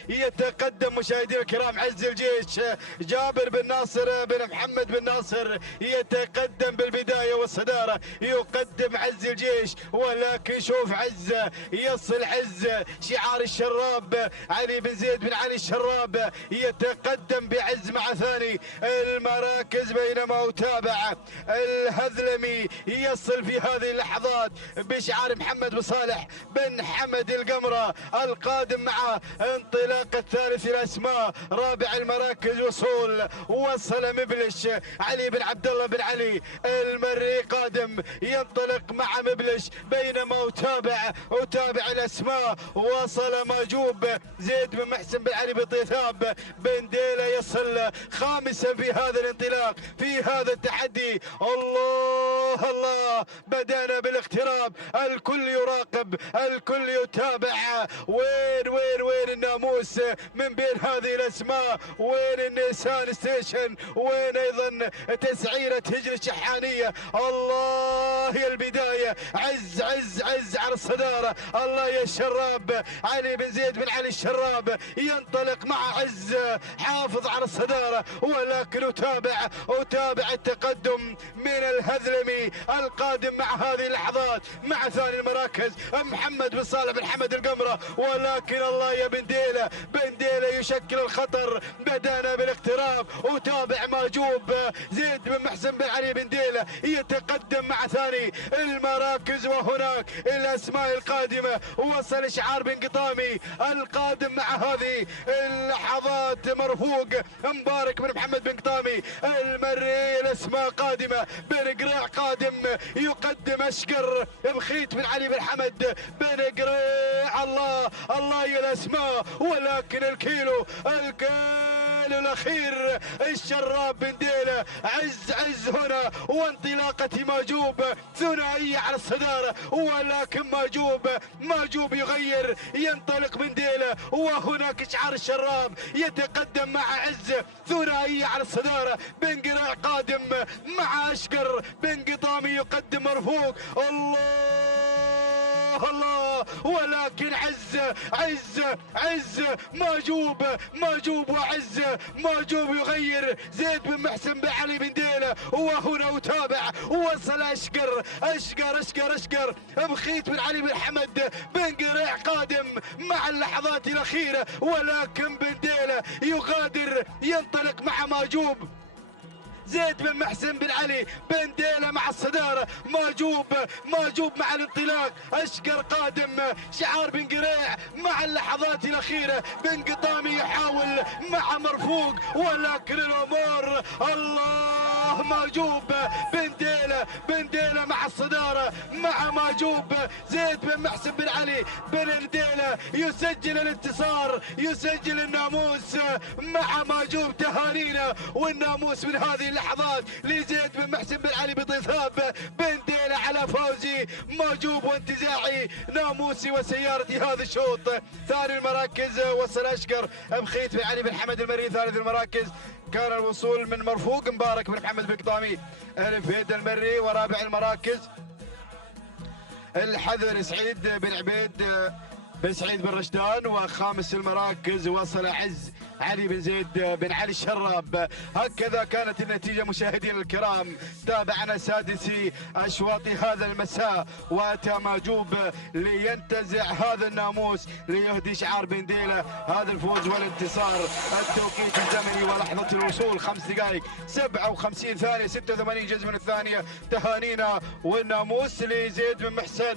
يتقدم مشاهدينا الكرام عز الجيش، جابر بن ناصر بن محمد بن ناصر يتقدم بالبداية والصدارة، يقدم عز الجيش، ولكن شوف عز يصل عز شعار الشراب علي بن زيد بن علي الشراب، يتقدم بعز مع ثاني المراكز، بينما أتابع الهذلمي يصل في هذه اللحظات بشعار محمد بن صالح بن حمد القمرة، القادم مع انطلاق الثالث الأسماء. رابع المراكز وصل مبلش علي بن عبد الله بن علي المري، قادم ينطلق مع مبلش، بينما أتابع الأسماء. وصل ماجوب زيد بن محسن بن علي بن طيثاب بن ديلة، يصل خامسا في هذا الانطلاق في هذا التحدي. الله بدأنا بالاقتراب، الكل يراقب، الكل يتابع. وين الناموس من بين هذه الأسماء؟ وين النيسان ستيشن؟ وين أيضا تسعيرة هجن الشحانية؟ الله يا البداية، عز على الصدارة. الله يا الشراب علي بن زيد بن علي الشراب ينطلق مع عز حافظ على الصدارة، ولكن أتابع التقدم من الهذلمي القادم مع هذه اللحظات مع ثاني المراكز محمد بن صالح بن حمد القمرة، ولكن الله يا بن ديلة يشكل الخطر. بدأنا بالاقتراب، وتابع ماجوب زيد بن محسن بن علي بن ديلة يتقدم مع ثاني المراكز. وهناك الأسماء القادمة، وصل شعار بن قطامي القادم مع هذه اللحظات، مرفوق مبارك بن محمد بن قطامي المري. الأسماء قادمة، بن قريع قادم يقدم أشقر بخيت بن علي بن حمد بن قريع. الله يا الأسماء، ولكن الكيلو الأخير الشراب بن ديلة عز هنا، وانطلاقة ماجوب ثنائية على الصدارة، ولكن ماجوب يغير، ينطلق بن ديلة، وهناك شعار الشراب يتقدم مع عز ثنائية على الصدارة. بن قريع قادم مع أشقر، بن قطامي يقدم مرفوق. الله، ولكن عز ماجوب وعز ماجوب يغير زيد بن محسن بن علي بن ديلة. وهنا أتابع، وصل أشقر بخيت بن علي بن حمد بن قريع قادم مع اللحظات الأخيرة، ولكن بن ديلة يغادر، ينطلق مع ماجوب زيد بن محسن بن علي بن ديلة مع الصدارة. ماجوب مع الانطلاق، أشقر قادم، شعار بن قريع مع اللحظات الأخيرة. بن قطامي يحاول مع مرفوق، ولكن الأمور الله معجوب بن ديلة مع الصدارة مع معجوب زيد بن محسن بن علي بن نديلة يسجل الانتصار، يسجل الناموس مع معجوب. تهانينا والناموس من هذه اللحظات لزيد بن محسن بن علي بطيثاب بن ديلة على فوزي معجوب وانتزاعي ناموسي وسيارتي هذا الشوط. ثاني المراكز وصل أشقر بخيت بن علي بن حمد المري. ثالث المراكز كان الوصول من مرفوق مبارك بن محمد بن قطامي ألف بيد المري. ورابع المراكز الحذر سعيد بن عبيد بن سعيد بن رشدان. وخامس المراكز وصل عز علي بن زيد بن علي الشراب. هكذا كانت النتيجة مشاهدينا الكرام. تابعنا سادسي أشواط هذا المساء وأتى معجوب لينتزع هذا الناموس ليهدي شعار بن ديلة هذا الفوز والانتصار. التوقيت الزمني ولحظة الوصول 5 دقائق 57 ثانية 86 جزء من الثانية. تهانينا والناموس لزيد بن محسن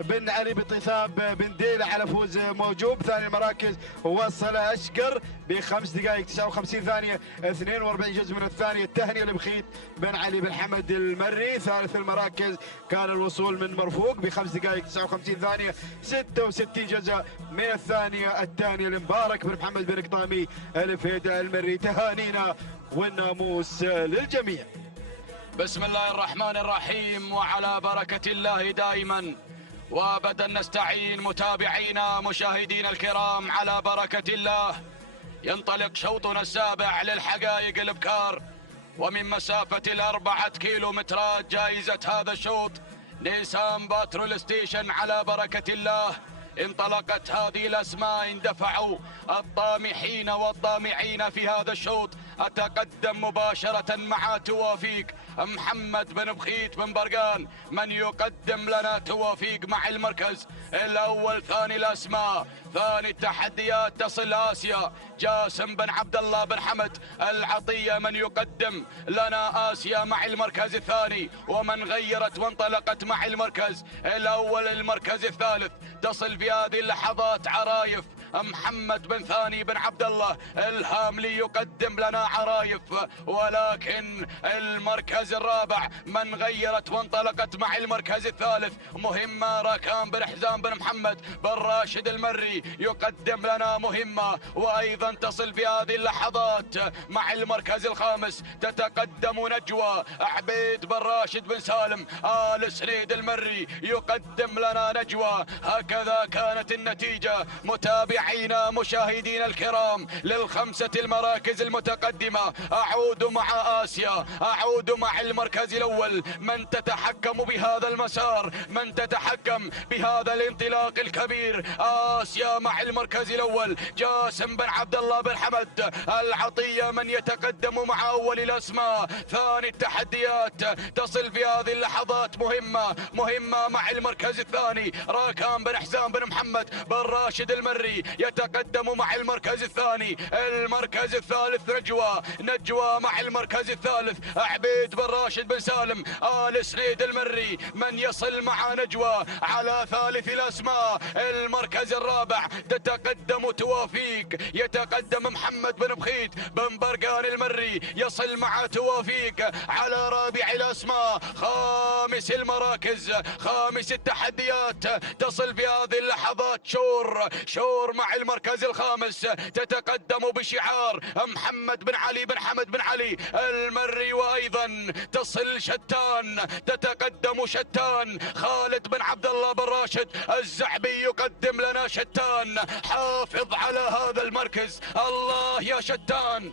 بن علي بطيثاب بن ديلة على فوز معجوب. ثاني المراكز وصل أشقر ب5 دقائق 59 ثانية 42 جزء من الثانية. التهنئة لبخيت بن علي بن حمد المري. ثالث المراكز كان الوصول من مرفوق ب5 دقائق 59 ثانية 66 جزء من الثانية. الثانية لمبارك بن محمد بن قطامي الفيدة المري. تهانينا والناموس للجميع. بسم الله الرحمن الرحيم، وعلى بركة الله دائما وابدا نستعين. متابعينا مشاهدينا الكرام على بركة الله ينطلق شوطنا السابع للحقائق الابكار، ومن مسافة 4 كيلومترات جائزة هذا الشوط نيسان باترول ستيشن. على بركة الله انطلقت هذه الأسماء، اندفعوا الطامحين والطامعين في هذا الشوط. أتقدم مباشرة مع توافيق محمد بن بخيت بن برقان من يقدم لنا توافيق مع المركز الأول. ثاني الأسماء، ثاني التحديات تصل آسيا جاسم بن عبد الله بن حمد العطية من يقدم لنا آسيا مع المركز الثاني، ومن غيرت وانطلقت مع المركز الأول المركز الثالث. تصل في هذه اللحظات عرايف محمد بن ثاني بن عبد الله الهاملي يقدم لنا عرايف، ولكن المركز الرابع من غيرت وانطلقت مع المركز الثالث مهمة راكان بن حزام بن محمد بن راشد المري يقدم لنا مهمة. وأيضا تصل في هذه اللحظات مع المركز الخامس تتقدم نجوى عبيد بن راشد بن سالم آل سنيد المري يقدم لنا نجوى. هكذا كانت النتيجة متابعينا مشاهدينا الكرام للخمسة المراكز المتقدمة. أعود مع آسيا، أعود مع المركز الأول. من تتحكم بهذا المسار، من تتحكم بهذا الانطلاق الكبير، آسيا مع المركز الأول جاسم بن عبد الله بن حمد العطية من يتقدم مع أول الأسماء. ثاني التحديات تصل في هذه اللحظات مهمة مع المركز الثاني راكان بن حزام بن محمد بن راشد المري يتقدم مع المركز الثاني. المركز الثالث نجوى مع المركز الثالث عبيد بن راشد بن سالم آل سنيد المري من يصل مع نجوى على ثالث الأسماء. المركز الرابع تتقدم توافيق، يتقدم محمد بن بخيت بن برقان المري يصل مع توافيق على رابع الأسماء. خامس المراكز، خامس التحديات تصل في هذه اللحظات شور مع المركز الخامس تتقدم بشعار محمد بن علي بن حمد بن علي المري. وأيضا تصل شتان، تتقدم شتان خالد بن عبد الله بن راشد الزعبي يقدم لنا شتان. حافظ على هذا المركز، الله يا شتان.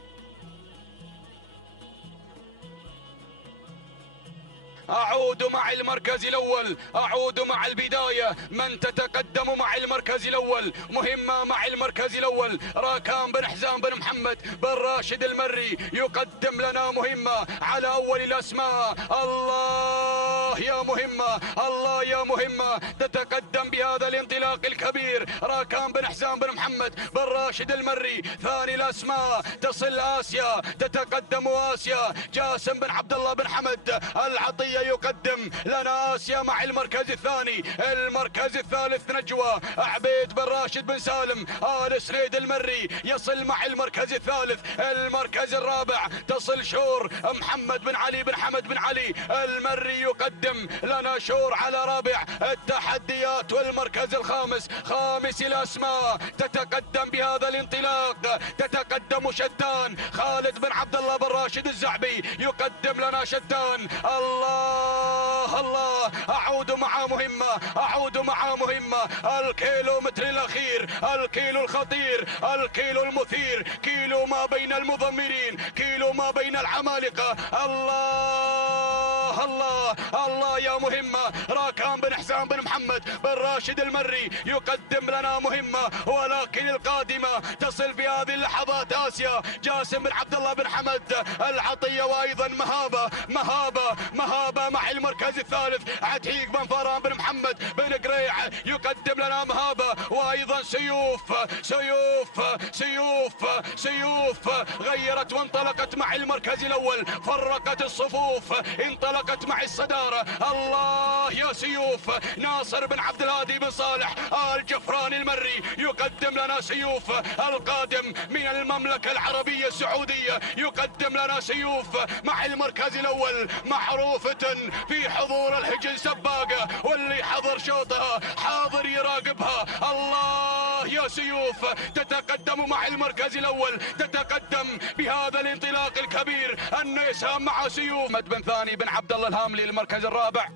أعود مع المركز الأول، أعود مع البداية. من تتقدم مع المركز الأول مهمة مع المركز الأول راكان بن حزام بن محمد بن راشد المري يقدم لنا مهمة على أول الأسماء. الله الله يا مهمة، الله يا مهمة. تتقدم بهذا الانطلاق الكبير راكان بن حسام بن محمد بن راشد المري. ثاني الأسماء تصل آسيا، تتقدم آسيا. جاسم بن عبد الله بن حمد العطية يقدم لنا آسيا مع المركز الثاني. المركز الثالث نجوى عبيد بن راشد بن سالم آل سريد المري يصل مع المركز الثالث. المركز الرابع تصل شور محمد بن علي بن حمد بن علي المري يقدم لنا شور على رابع التحديات. والمركز الخامس خامس الأسماء تتقدم بهذا الانطلاق، تتقدم شتان خالد بن عبد الله بن راشد الزعبي يقدم لنا شتان. الله الله، أعود مع مهمة، أعود مع مهمة. الكيلو متر الأخير، الكيلو الخطير، الكيلو المثير، كيلو ما بين المضمرين، كيلو ما بين العمالقة. الله الله الله يا مهمة. راكان بن حسام بن محمد بن راشد المري يقدم لنا مهمة، ولكن القادمة تصل في هذه اللحظات آسيا جاسم بن عبد الله بن حمد العطية، وأيضا مهابة مهابة مهابة مع المركز الثالث. عتيق بن فران بن محمد بن قريع يقدم لنا مهابة، وأيضا سيوف سيوف سيوف سيوف غيرت وانطلقت مع المركز الأول، فرقت الصفوف، انطلقت مع الصدارة. الله يا سيوف. ناصر بن عبد الهادي بن صالح آل جفران المري يقدم لنا سيوف. القادم من المملكة العربية السعودية يقدم لنا سيوف مع المركز الأول، معروفة في حضور الهجن سباقة، واللي حضر شوطها حاضر يراقبها. الله يا سيوف تتقدم مع المركز الأول، تتقدم بهذا الانطلاق الكبير. النيسان مع سيوف. محمد بن ثاني بن عبد الله الهاملي المركز الرابع،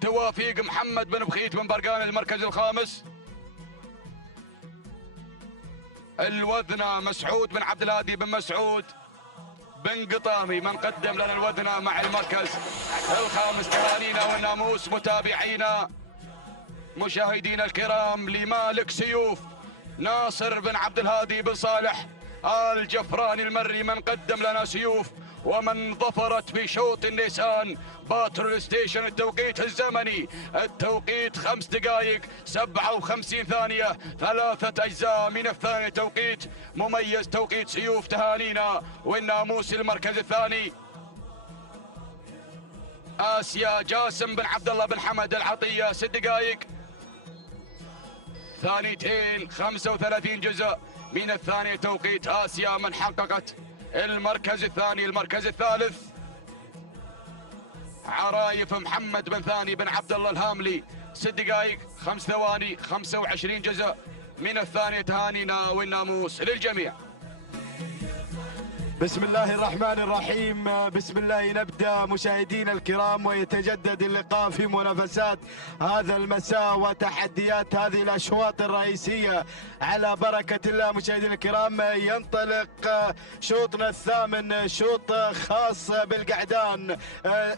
توافيق محمد بن بخيت بن برقان المركز الخامس. الوذنة مسعود بن عبد الهادي بن مسعود بن قطامي من قدم لنا الوذنة مع المركز الخامس. تهانينا والناموس متابعينا مشاهدينا الكرام لمالك سيوف ناصر بن عبد الهادي بن صالح آل جفران المري من قدم لنا سيوف، ومن ظفرت في شوط النيسان باترول ستيشن. التوقيت الزمني التوقيت 5 دقائق 57 ثانية، 3 أجزاء من الثانية. توقيت مميز، توقيت سيوف. تهانينا والناموس المركز الثاني. آسيا جاسم بن عبد الله بن حمد العطية 6 دقائق ثانيتين 35 جزء من الثانية. توقيت آسيا من حققت المركز الثاني. المركز الثالث عرايف محمد بن ثاني بن عبد الله الهاملي 6 دقائق 5 ثواني 25 جزء من الثانية. تهانينا والناموس للجميع. بسم الله الرحمن الرحيم، بسم الله نبدأ مشاهدينا الكرام، ويتجدد اللقاء في منافسات هذا المساء وتحديات هذه الأشواط الرئيسية على بركة الله. مشاهدينا الكرام ينطلق شوطنا الثامن، شوط خاص بالقعدان،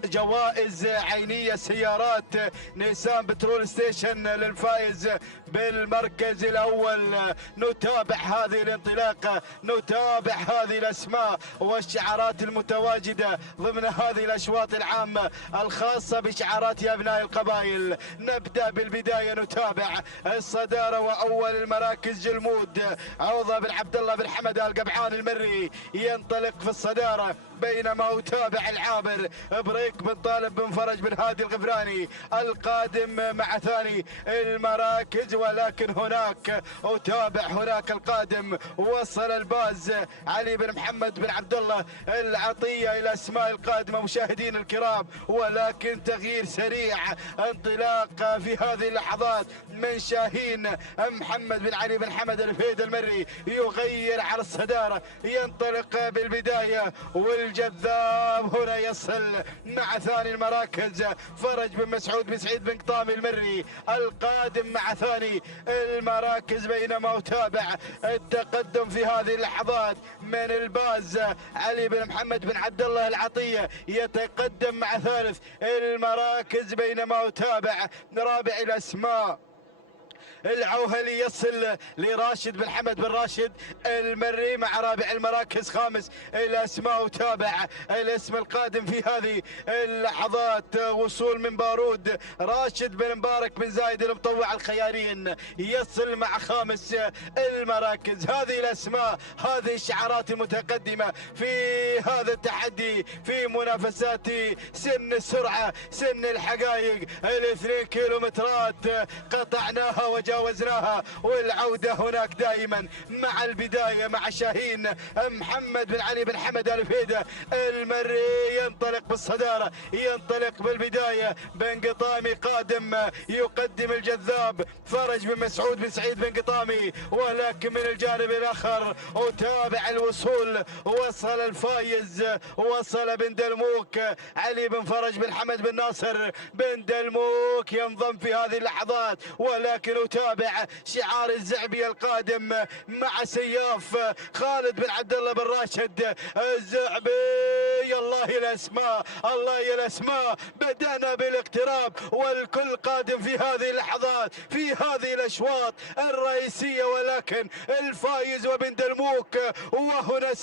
جوائز عينية سيارات نيسان بترول ستيشن للفائز بالمركز الأول. نتابع هذه الانطلاقة، نتابع هذه الأسماء والشعارات المتواجدة ضمن هذه الأشواط العامة الخاصة بشعارات أبناء القبائل. نبدأ بالبداية، نتابع الصدارة وأول المراكز جلمود عوضة بن عبد الله بن حمد القبعان المري ينطلق في الصدارة، بينما أتابع العابر بريك بن طالب بن فرج بن هادي الغفراني القادم مع ثاني المراكز. ولكن هناك أتابع هناك القادم وصل الباز علي بن محمد بن عبد الله العطية إلى أسماء القادمة مشاهدين الكرام، ولكن تغيير سريع، انطلاق في هذه اللحظات من شاهين محمد بن علي بن حمد الفيد المري يغير على الصدارة، ينطلق بالبداية. والجذاب هنا يصل مع ثاني المراكز فرج بن مسعود بن سعيد بن قطامي المري القادم مع ثاني المراكز، بينما أتابع التقدم في هذه اللحظات من الباز علي بن محمد بن عبد الله العطية يتقدم مع ثالث المراكز، بينما أتابع رابع الأسماء العوهلي يصل لراشد بن حمد بن راشد المري مع رابع المراكز خامس الاسماء. وتابع الاسم القادم في هذه اللحظات وصول من بارود راشد بن مبارك بن زايد المطوع الخيارين يصل مع خامس المراكز. هذه الاسماء، هذه الشعارات المتقدمه في هذا التحدي في منافسات سن السرعه، سن الحقائق. ال2 كيلومترات قطعناها وجاوزناها، والعوده هناك دائما مع البدايه مع شاهين محمد بن علي بن حمد الفيده المري ينطلق بالصداره، ينطلق بالبدايه. بن قطامي قادم يقدم الجذاب فرج بن مسعود بن سعيد بن قطامي، ولكن من الجانب الاخر وتابع الوصول. وصل الفايز، وصل بن دلموك علي بن فرج بن حمد بن ناصر بن دلموك ينضم في هذه اللحظات، ولكن يتابع شعار الزعبي القادم مع سياف خالد بن عبد الله بن راشد الزعبي. الله يا الاسماء، الله يا الاسماء. بدأنا بالاقتراب والكل قادم في هذه اللحظات في هذه الاشواط الرئيسيه، ولكن الفايز وبن دلموك. وهنا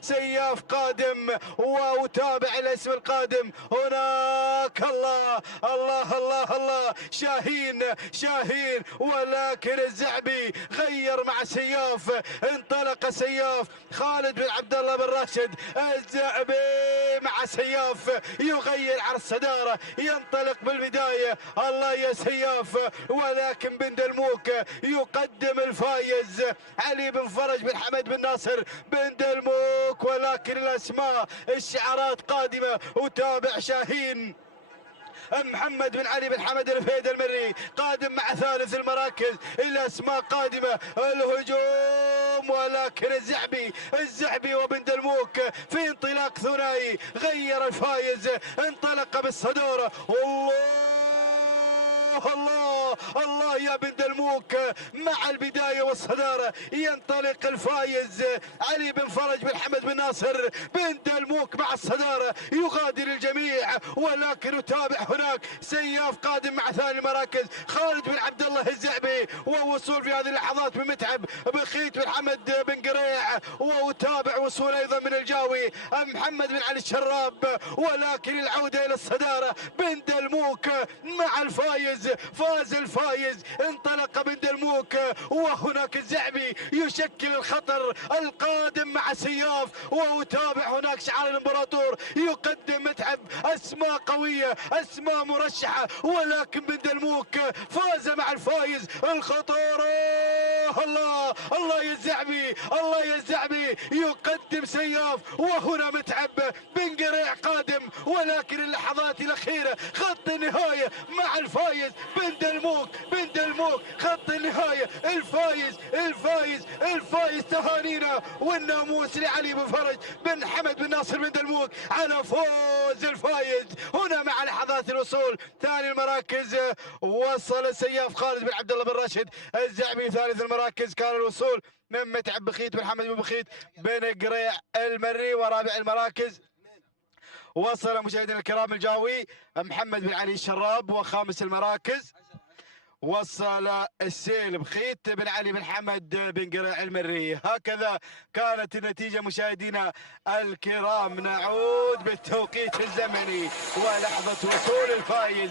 سياف قادم، وتابع الاسم القادم هناك. الله الله الله الله، شاهين، ولكن الزعبي غير مع سياف. انطلق سياف خالد بن عبد الله بن راشد الزعبي مع سياف يغير على الصداره، ينطلق بالبدايه. الله يا سياف، ولكن بن دلموك يقدم الفايز علي بن فرج بن حمد بن ناصر بن دلموك، ولكن الاسماء الشعارات قادمه. وتابع شاهين محمد بن علي بن حمد الفيد المري قادم مع ثالث المراكز. الاسماء قادمه، الهجوم، ولكن الزعبي وبن دلموك في انطلاق ثنائي غير الفايز، انطلق بالصداره. الله يا بن دلموك مع البداية والصدارة. ينطلق الفايز علي بن فرج بن حمد بن ناصر بن دلموك مع الصدارة، يغادر الجميع، ولكن يتابع هناك سياف قادم مع ثاني المراكز خالد بن عبد الله الزعبي. ووصول في هذه اللحظات من متعب بخيت بن حمد بن قريع، وتابع وصول ايضا من الجاوي محمد بن علي الشراب، ولكن العودة الى الصدارة بن دلموك مع الفايز. فاز الفايز، انطلق بن دلموك، وهناك الزعبي يشكل الخطر القادم مع سياف. وتابع هناك شعار الامبراطور يقدم متعب. اسماء قويه، اسماء مرشحه، ولكن بن دلموك فاز مع الفايز. الخطوره، الله يا الزعبي، الله يا الزعبي يقدم سياف. وهنا متعب بن قريع قادم، ولكن اللحظات الاخيره خط النهايه مع الفايز بن دلموك خط النهايه. الفايز تهانينا والناموس لعلي بن فرج بن حمد بن ناصر بن دلموك على فوز الفايز. هنا مع لحظات الوصول ثاني المراكز وصل سياف خالد بن عبد الله بن راشد الزعبي. ثالث المراكز كان الوصول من متعب بخيت بن حمد بن بخيت بن قريع المري. ورابع المراكز وصل مشاهدينا الكرام الجاوي محمد بن علي الشراب. وخامس المراكز وصل السيل بخيت بن علي بن حمد بن قريع المري. هكذا كانت النتيجة مشاهدينا الكرام. نعود بالتوقيت الزمني ولحظة وصول الفايز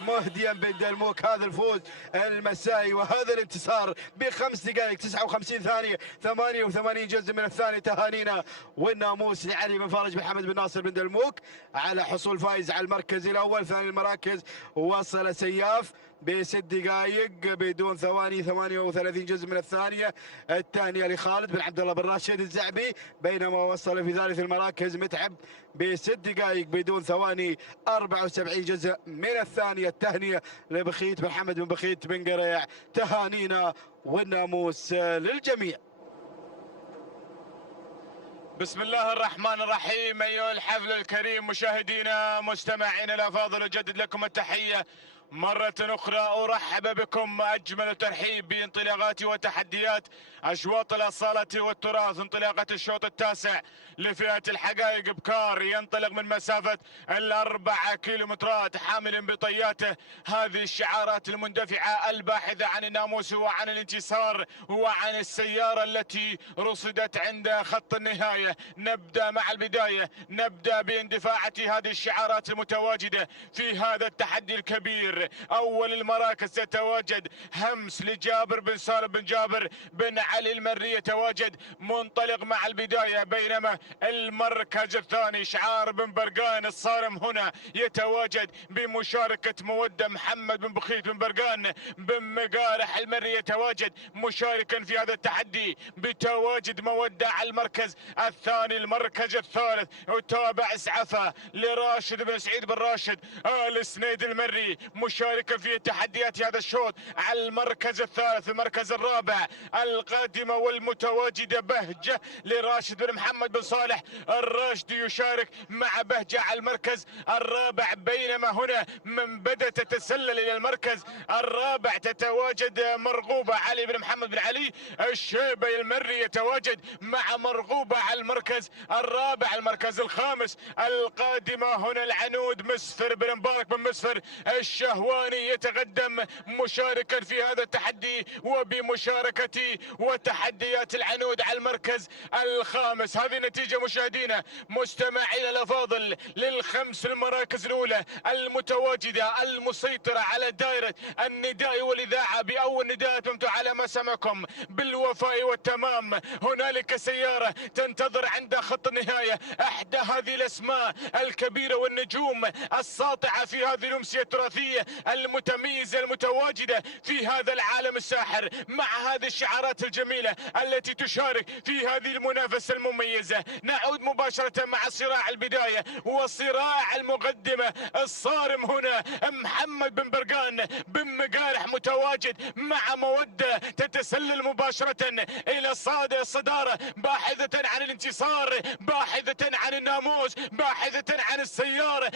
مهديا بن دلموك هذا الفوز المسائي وهذا الانتصار ب5 دقائق 59 ثانية 88 جزء من الثانية. تهانينا والناموس لعلي بن فرج بن حمد بن ناصر بن دلموك على حصول فايز على المركز الأول. ثاني المراكز وصل سياف ب6 دقائق بدون ثواني 38 جزء من الثانية. الثانية لخالد بن عبد الله بن راشد الزعبي، بينما وصل في ثالث المراكز متعب ب6 دقائق بدون ثواني 74 جزء من الثانية. التهنئة لبخيت بن حمد بن بخيت بن قريع. تهانينا والناموس للجميع. بسم الله الرحمن الرحيم. أيها الحفل الكريم مشاهدينا مستمعينا الأفاضل، أجدد لكم التحية مرة أخرى أرحب بكم أجمل ترحيب بانطلاقات وتحديات أشواط الأصالة والتراث. انطلاقة الشوط التاسع لفئة الحقائق بكار ينطلق من مسافة 4 كيلومترات حاملا بطياته هذه الشعارات المندفعة الباحثة عن الناموس وعن الانتصار وعن السيارة التي رصدت عند خط النهاية. نبدأ مع البداية، نبدأ باندفاعة هذه الشعارات المتواجدة في هذا التحدي الكبير. أول المراكز تتواجد همس لجابر بن سالم بن جابر بن علي المري يتواجد منطلق مع البداية، بينما المركز الثاني شعار بن برقان الصارم هنا يتواجد بمشاركة مودة محمد بن بخيت بن برقان بن مقارح المري يتواجد مشاركا في هذا التحدي بتواجد مودة على المركز الثاني. المركز الثالث يتابع اسعفة لراشد بن سعيد بن راشد آل سنيد المري مشاركا في تحديات هذا الشوط على المركز الثالث. المركز الرابع القادمة والمتواجدة بهجة لراشد بن محمد بن صالح الراشدي يشارك مع بهجة على المركز الرابع، بينما هنا من بدأ تتسلل إلى المركز الرابع تتواجد مرغوبة علي بن محمد بن علي الشيبي المري يتواجد مع مرغوبة على المركز الرابع. المركز الخامس القادمة هنا العنود مسفر بن مبارك بن مسفر الشهواني يتقدم مشاركا في هذا التحدي وبمشاركة وتحديات العنود على المركز الخامس. هذه نتيجة مشاهدينا مستمعينا الافاضل للخمس المراكز الاولى المتواجدة المسيطرة على دائرة النداء والاذاعة. باول نداء تمت على مسامعكم بالوفاء والتمام. هنالك سيارة تنتظر عند خط النهاية، احدى هذه الاسماء الكبيرة والنجوم الساطعة في هذه الامسية التراثية المتميزة المتواجدة في هذا العالم الساحر، مع هذه الشعارات الجميلة التي تشارك في هذه المنافسة المميزة. نعود مباشرة مع صراع البداية وصراع المقدمة الصارم. هنا محمد بن برقان بن مقارح متواجد مع مودة تتسلل مباشرة الى الصدارة، باحثة عن الانتصار، باحثة عن الناموس، باحثة عن السيارة،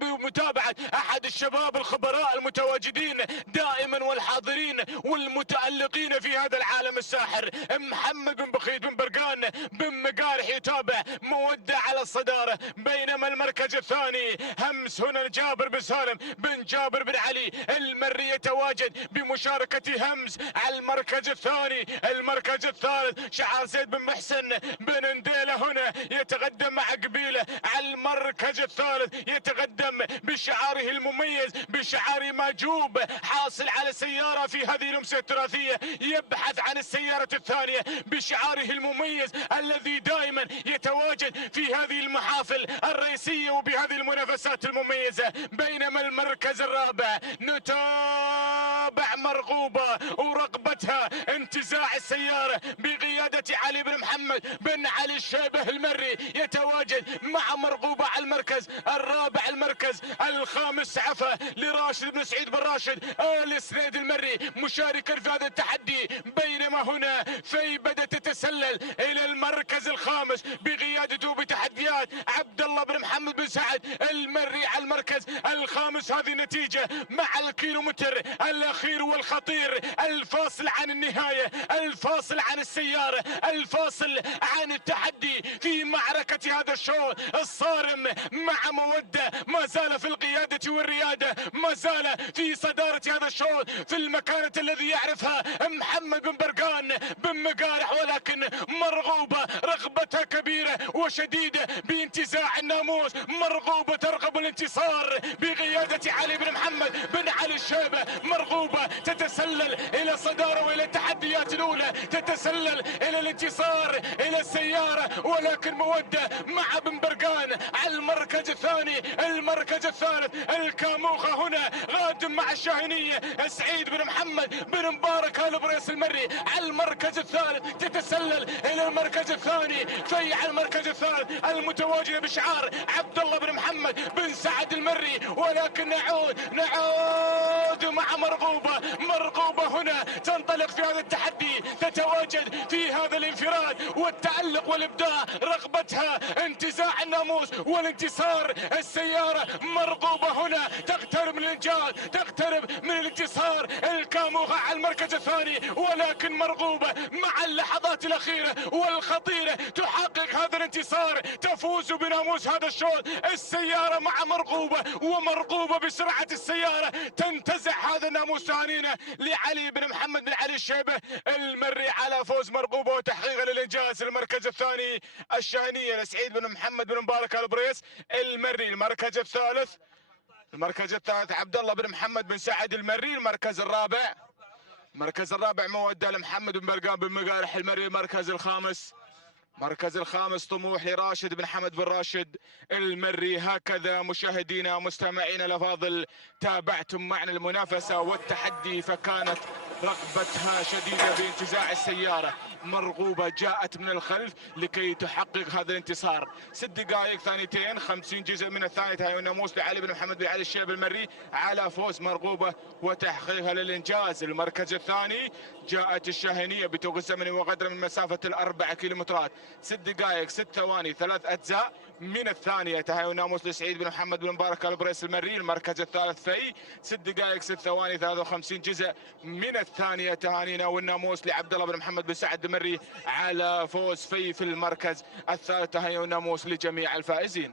بمتابعة احد الشباب الخبراء المتواجدين دائما والحاضرين والمتألقين في هذا العالم الساحر. محمد بن بخيت بن برقان بن مقارح يتابع مودة على الصدارة، بينما المركز الثاني همس هنا جابر بن سالم بن جابر بن علي المري يتواجد بمشاركة همس على المركز الثاني. المركز الثالث شعار زيد بن محسن بن نديلة هنا يتقدم مع قبيلة على المركز الثالث، يتقدم بشعاره المميز بشعار ماجوب حاصل على سيارة في هذه الأمسية التراثية، يبحث عن السيارة الثانية بشعاره المميز الذي دائما يتواجد في هذه المحافل الرئيسية وبهذه المنافسات المميزة. بينما المركز الرابع نتابع مرغوبة ورغبتها انتزاع السيارة بقيادة علي بن محمد بن علي الشيبه المري يتواجد مع مرغوبة على المركز الرابع. المركز الخامس عفا لراشد بن سعيد بن راشد آل سنيد المري مشاركا في هذا التحدي، بينما هنا فيبدأ تتسلل الى المركز الخامس بقيادته بتحديات عبد الله بن محمد بن سعد المري على المركز الخامس. هذه نتيجة مع الكيلومتر الاخير والخطير الفاصل عن النهاية، الفاصل عن السيارة، الفاصل عن التحدي في معركة هذا الشوط الصارم مع مودة ما زال في القيادة والريادة، ما زال في صدارة هذا الشوط في المكانة الذي يعرفها محمد بن برقان بن مقارح، ولكن مرغوبة رغبتها كبيرة وشديدة بانتزاع الناموس، مرغوبة ترغب الانتصار بقيادة علي بن محمد بن علي الشيبة، مرغوبة تتسلل الى الصدارة والى التحديات الاولى، تتسلل الى الانتصار الى السيارة، ولكن مودة مع بن برقان على المركز الثاني. المركز الثالث الكاموخة هنا غادم مع الشاهينية سعيد بن محمد بن مبارك آل بريس المري على المركز الثالث، تتسلل الى المركز الثاني. في على المركز الثالث المتواجد بشعار عبد الله بن محمد بن سعد المري، ولكن نعود تتواجد مع مرغوبة هنا تنطلق في هذا التحدي، تتواجد في هذا الانفراد والتألق والإبداع، رغبتها انتزاع الناموس والانتصار. السيارة مرغوبة هنا تقترب من الإنجاز، تقترب من الانتصار. الكاموغا على المركز الثاني، ولكن مرغوبة مع اللحظات الأخيرة والخطيرة تحقق هذا الانتصار، تفوز بناموس هذا الشوط. السيارة مع مرغوبة، ومرغوبة بسرعة السيارة تنتزع هذا الناموس. ثانينا لعلي بن محمد بن علي الشيبة المري على فوز مرغوبة وتحقيقا للإنجاز. المركز الثاني الشاهنية لسعيد بن محمد بن مبارك البريس المري. المركز الثالث عبد الله بن محمد بن سعد المري. المركز الرابع مودة لمحمد بن برقان بن مقارح المري. المركز الخامس طموح لراشد بن حمد بن راشد المري. هكذا مشاهدينا مستمعينا الافاضل تابعتم معنا المنافسة والتحدي، فكانت رغبتها شديدة بانتزاع السيارة. مرغوبة جاءت من الخلف لكي تحقق هذا الانتصار. 6 دقائق ثانيتين 50 جزء من الثانية هاي الناموس لعلي بن محمد بن علي الشيب المري على فوز مرغوبة وتحقيقها للإنجاز. المركز الثاني جاءت الشاهنية بتوقيت زمني وقدر من مسافة 4 كيلومترات. 6 دقائق 6 ثواني 3 أجزاء من الثانية تهاي الناموس لسعيد بن محمد بن مبارك البريس المري. المركز الثالث في 6 دقائق 6 ثواني 53 جزء من الثانية تهانينا والناموس لعبد الله بن محمد بن سعد المري على فوز في المركز الثالث. تهاني والناموس لجميع الفائزين.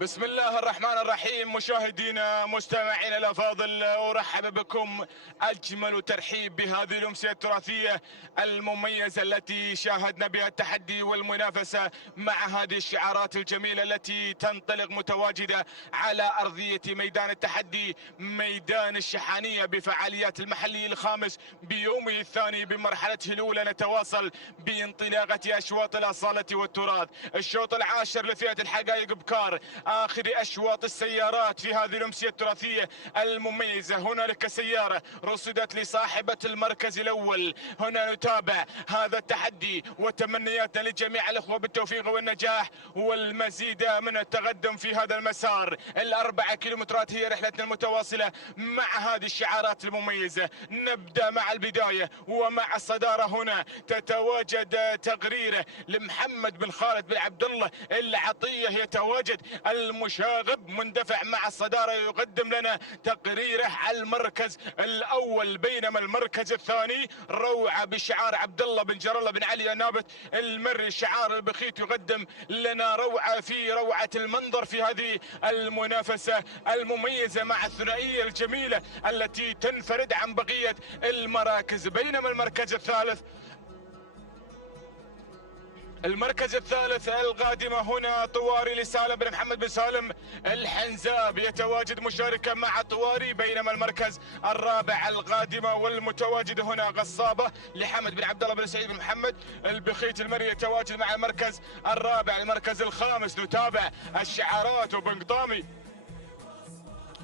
بسم الله الرحمن الرحيم. مشاهدينا مستمعينا الافاضل، ارحب بكم اجمل ترحيب بهذه الامسيه التراثيه المميزه التي شاهدنا بها التحدي والمنافسه مع هذه الشعارات الجميله التي تنطلق متواجده على ارضيه ميدان التحدي، ميدان الشحانيه بفعاليات المحلي الخامس بيومه الثاني بمرحلته الاولى. نتواصل بانطلاقه اشواط الاصاله والتراث. الشوط العاشر لفئه الحقائق بكار، آخر أشواط السيارات في هذه الأمسية التراثية المميزة. هنالك سيارة رصدت لصاحبة المركز الأول. هنا نتابع هذا التحدي وتمنياتنا لجميع الأخوة بالتوفيق والنجاح والمزيد من التقدم في هذا المسار. 4 كيلومترات هي رحلتنا المتواصلة مع هذه الشعارات المميزة. نبدأ مع البداية ومع الصدارة. هنا تتواجد تقرير لمحمد بن خالد بن عبد الله العطية، يتواجد المشاغب مندفع مع الصدارة يقدم لنا تقريره على المركز الأول، بينما المركز الثاني روعة بشعار عبد الله بن جر الله بن علي النابت المري. شعار البخيت يقدم لنا روعة في روعة المنظر في هذه المنافسة المميزة مع الثنائية الجميلة التي تنفرد عن بقية المراكز. بينما المركز الثالث القادمة هنا طواري لسالم بن محمد بن سالم الحنزاب، يتواجد مشاركا مع طواري. بينما المركز الرابع القادمة والمتواجد هنا قصابة لحمد بن عبد الله بن سعيد بن محمد البخيت المري، يتواجد مع المركز الرابع. المركز الخامس نتابع الشعارات وبنقطامي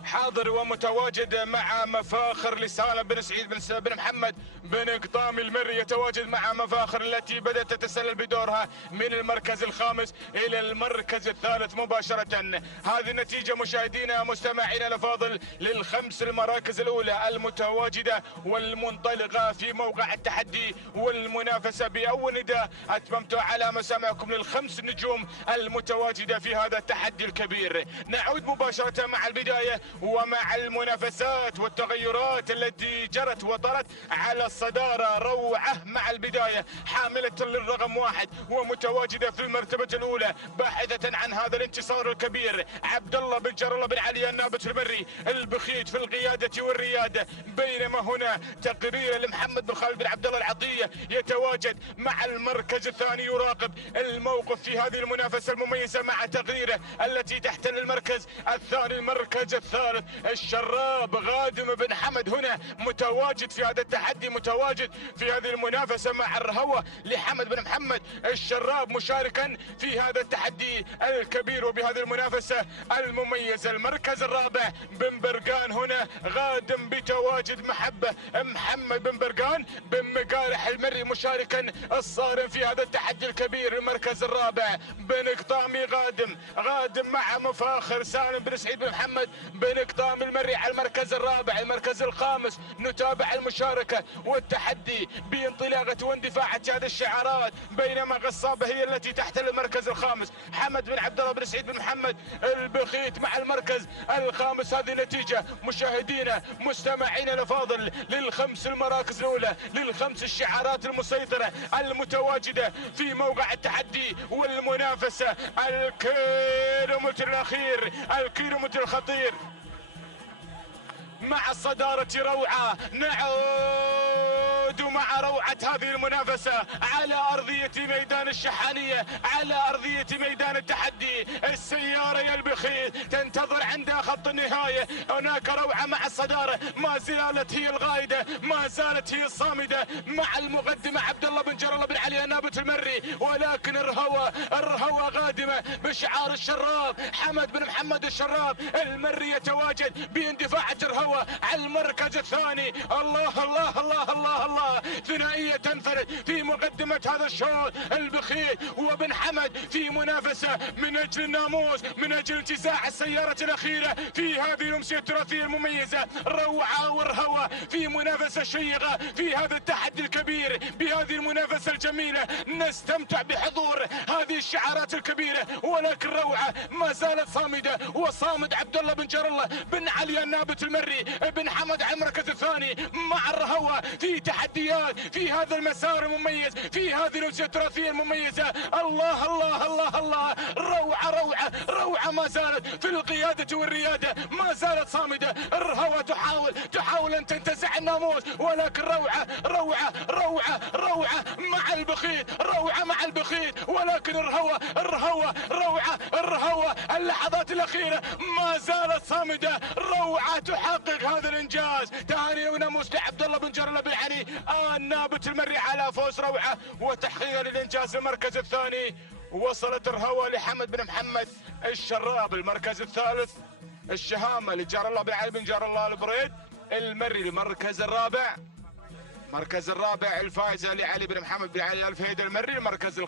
حاضر ومتواجد مع مفاخر لسالم بن سعيد بن محمد بن قطام المري، يتواجد مع مفاخر التي بدأت تتسلل بدورها من المركز الخامس إلى المركز الثالث مباشرة. هذه النتيجة مشاهدينا مستمعينا الأفاضل للخمس المراكز الأولى المتواجدة والمنطلقة في موقع التحدي والمنافسة. بأول نداء أتممت على مسامعكم للخمس نجوم المتواجدة في هذا التحدي الكبير. نعود مباشرة مع البداية ومع المنافسات والتغيرات التي جرت وطرت على الصدارة. روعة مع البداية حاملة للرقم 1 ومتواجدة في المرتبة الأولى باحثة عن هذا الانتصار الكبير. عبد الله بن جر الله بن علي النابت المري البخيت في القيادة والريادة. بينما هنا تقرير لمحمد بن خالد بن عبد الله العطية يتواجد مع المركز الثاني يراقب الموقف في هذه المنافسة المميزة مع تقريره التي تحتل المركز الثاني. المركز الثالث الثالث. الشراب غادم بن حمد هنا متواجد في هذا التحدي، متواجد في هذه المنافسة مع الرهوة لحمد بن محمد. الشراب مشاركا في هذا التحدي الكبير وبهذه المنافسة المميزة. المركز الرابع بن برقان هنا غادم بتواجد محمد بن برقان بن مقارح المري مشاركا الصارم في هذا التحدي الكبير. المركز الرابع بن قطامي غادم مع مفاخر سالم بن سعيد بن محمد بن قطامي المري على المركز الرابع. المركز الخامس نتابع المشاركة والتحدي بانطلاقة واندفاعة هذه الشعارات، بينما غصابة هي التي تحتل المركز الخامس. حمد بن عبد الله بن سعيد بن محمد البخيت مع المركز الخامس. هذه نتيجة مشاهدينا مستمعينا الافاضل للخمس المراكز الاولى، للخمس الشعارات المسيطرة المتواجدة في موقع التحدي والمنافسة. الكيلومتر الاخير، الكيلومتر الخطير مع الصدارة روعة. نعود مع روعة هذه المنافسة على أرضية ميدان الشحانية، على أرضية ميدان التحدي. السيارة يا البخيت تنتظر عند خط النهاية. هناك روعة مع الصدارة، ما زالت هي الغايدة، ما زالت هي الصامدة مع المقدمة عبد الله بن جر الله بن علي النابت المري، ولكن الرهوة غادمة بشعار الشراب. حمد بن محمد الشراب المري يتواجد باندفاعة الرهوة على المركز الثاني. الله الله الله الله الله، ثنائية تنفرد في مقدمة هذا الشوط. البخيت وبن حمد في منافسة من أجل الناموس، من أجل انتزاع السيارة الأخيرة في هذه الأمسية التراثية المميزة. روعة والهوى في منافسة شيقة في هذا التحدي الكبير، بهذه المنافسة الجميلة. نستمتع بحضور هذه الشعارات الكبيرة، ولكن روعة ما زالت صامدة، وصامد عبد الله بن جر الله بن علي النابت المري بن حمد على المركز الثاني مع الرهوة في تحديات في هذا المسار المميز، في هذه الأمسية التراثية المميزة. الله الله الله الله، روعة ما زالت في القيادة والريادة، ما زالت صامدة. الرهوة تحاول أن تنتزع الناموس، ولكن روعة مع البخيت، روعة مع البخيت، ولكن الرهوة اللحظات الأخيرة ما زالت صامدة. روعة تحقق هذا الإنجاز. تهاني وناموس لعبد الله بن جر الله بن علي النابت المري على فوز روعة وتحقيق للإنجاز. المركز الثاني وصلت الرهوة لحمد بن محمد الشراب. المركز الثالث الشهامة لجار الله بن علي بن جار الله البريد المري. المركز الرابع الفائزة لعلي بن محمد بن علي الفهيد المري. المركز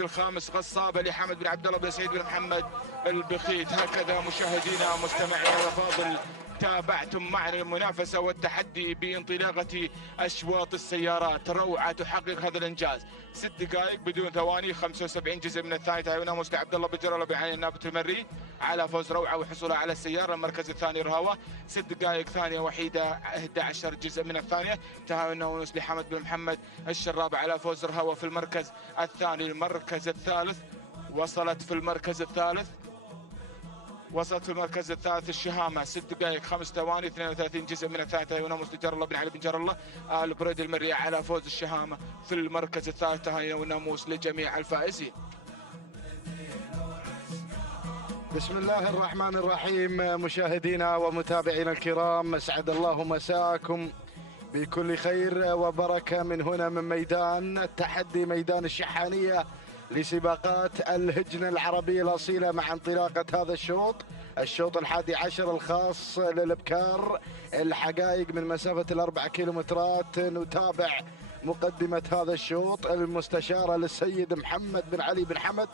الخامس غصابة لحمد بن عبد الله بن سعيد بن محمد البخيت. هكذا مشاهدينا مستمعينا الافاضل تابعتم معنا المنافسة والتحدي بانطلاقة أشواط السيارات. روعة تحقق هذا الإنجاز. 6 دقائق بدون ثواني، 75 جزء من الثانية. تهاني وناموس لعبد الله بن جر الله بن علي النابت المري على فوز روعة وحصولها على السيارة. المركز الثاني رهوة، 6 دقائق ثانية وحيدة 11 جزء من الثانية. تهاني وناموس لحمد بن محمد الشراب على فوز رهوة في المركز الثاني. المركز الثالث وصلت في المركز الثالث الشهامة، 6 دقائق 5 ثواني 32 جزء من الثالثة. وناموس لجار الله بن علي بن جار الله البريد المري على فوز الشهامة في المركز الثالث. تهاني وناموس لجميع الفائزين. بسم الله الرحمن الرحيم. مشاهدينا ومتابعينا الكرام، اسعد الله مساءكم بكل خير وبركة من هنا من ميدان التحدي، ميدان الشحانية لسباقات الهجنة العربية الأصيلة، مع انطلاقة هذا الشوط 11 الخاص للابكار. الحقائق من مسافة 4 كيلومترات. نتابع مقدمة هذا الشوط المستشارة للسيد محمد بن علي بن حمد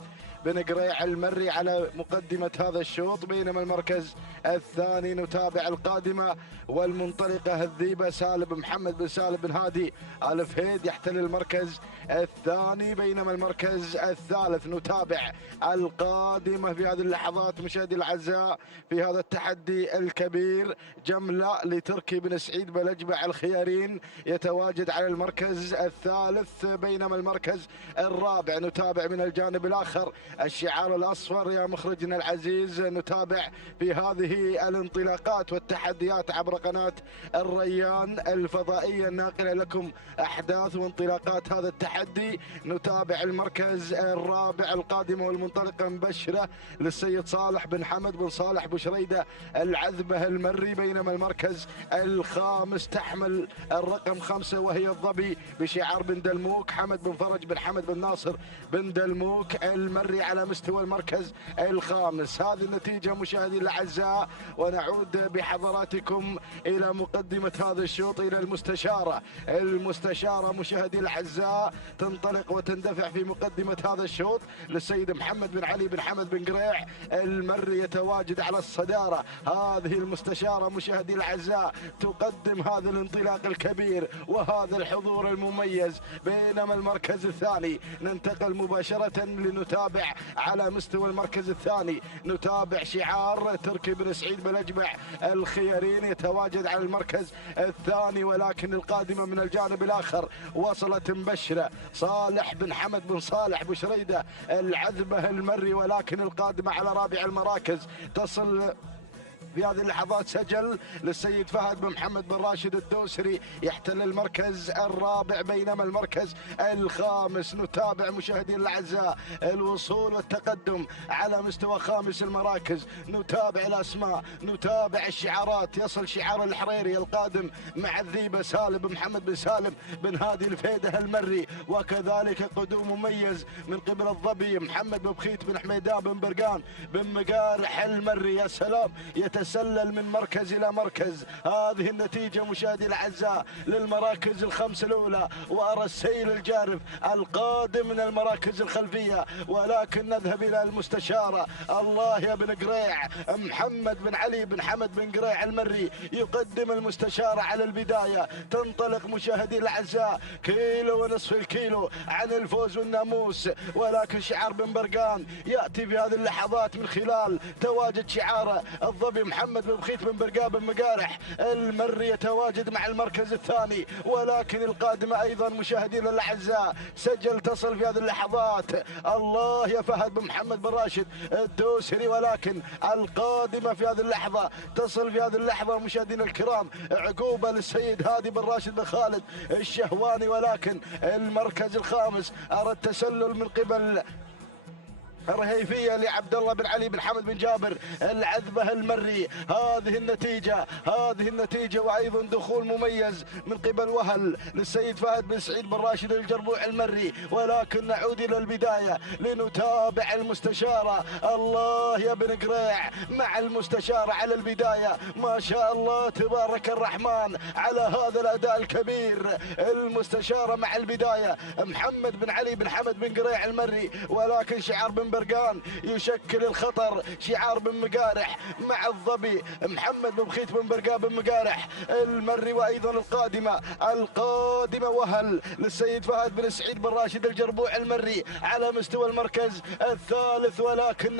بن قريع المري على مقدمة هذا الشوط، بينما المركز الثاني نتابع القادمة والمنطلقة الذيبة سالم محمد بن سالم بن هادي الفهيد يحتل المركز الثاني، بينما المركز الثالث نتابع القادمة في هذه اللحظات مشاهدي الأعزاء في هذا التحدي الكبير. جملة لتركي بن سعيد بلجبع الخيارين يتواجد على المركز الثالث، بينما المركز الرابع نتابع من الجانب الآخر الشعار الأصفر يا مخرجنا العزيز. نتابع في هذه الانطلاقات والتحديات عبر قناة الريان الفضائية الناقلة لكم أحداث وانطلاقات هذا التحدي التحدي. نتابع المركز الرابع القادمة والمنطلقة مبشرة للسيد صالح بن حمد بن صالح بشريدة العذبة المري، بينما المركز الخامس تحمل الرقم 5 وهي الظبي بشعار بن دلموك حمد بن فرج بن حمد بن ناصر بن دلموك المري على مستوى المركز الخامس. هذه النتيجة مشاهدي الأعزاء، ونعود بحضراتكم إلى مقدمة هذا الشوط إلى المستشارة مشاهدي الأعزاء تنطلق وتندفع في مقدمة هذا الشوط للسيد محمد بن علي بن حمد بن قريع المري يتواجد على الصدارة. هذه المستشارة مشاهدي الأعزاء تقدم هذا الانطلاق الكبير وهذا الحضور المميز، بينما المركز الثاني ننتقل مباشرة لنتابع على مستوى المركز الثاني. نتابع شعار تركي بن سعيد بن أجبع الخيارين يتواجد على المركز الثاني، ولكن القادمة من الجانب الآخر وصلت مبشرة صالح بن حمد بن صالح بشريدة العذبة المري، ولكن القادمة على رابع المراكز تصل في هذه اللحظات سجل للسيد فهد بن محمد بن راشد الدوسري يحتل المركز الرابع، بينما المركز الخامس نتابع مشاهدينا الاعزاء الوصول والتقدم على مستوى خامس المراكز. نتابع الاسماء، نتابع الشعارات. يصل شعار الحريري القادم مع الذيبه سالم بن محمد بن سالم بن هادي الفيده المري، وكذلك قدوم مميز من قبل الظبي محمد بن بخيت بن حميدان بن برقان بن مقارح المري. يا سلام، يتسلل من مركز إلى مركز. هذه النتيجة مشاهدي الأعزاء للمراكز الخمس الأولى، وأرى السيل الجارف القادم من المراكز الخلفية، ولكن نذهب إلى المستشارة. الله يا بن قريع، محمد بن علي بن حمد بن قريع المري يقدم المستشارة على البداية. تنطلق مشاهدي الأعزاء كيلو ونصف الكيلو عن الفوز والناموس، ولكن شعار بن برقان يأتي في هذه اللحظات من خلال تواجد شعاره الظبي محمد بن بخيت بن برقان بن مقارح المري يتواجد مع المركز الثاني، ولكن القادمة أيضا مشاهدينا الأعزاء سجل تصل في هذه اللحظات. الله يا فهد بن محمد بن راشد الدوسري، ولكن القادمة في هذه اللحظة تصل في هذه اللحظة مشاهدينا الكرام عقوبة للسيد هادي بن راشد بن خالد الشهواني، ولكن المركز الخامس أرى التسلل من قبل الرهيفية لعبد الله بن علي بن حمد بن جابر العذبة المري. هذه النتيجة وأيضا دخول مميز من قبل وهل للسيد فهد بن سعيد بن راشد الجربوع المري، ولكن نعود إلى البداية لنتابع المستشارة. الله يا بن قريع مع المستشارة على البداية، ما شاء الله تبارك الرحمن على هذا الأداء الكبير. المستشارة مع البداية محمد بن علي بن حمد بن قريع المري، ولكن شعار بن برقان يشكل الخطر. شعار بن مقارح مع الظبي محمد بن بخيت بن برقان بن مقارح المري، وايضا القادمه وهل للسيد فهد بن سعيد بن راشد الجربوع المري على مستوى المركز الثالث. ولكن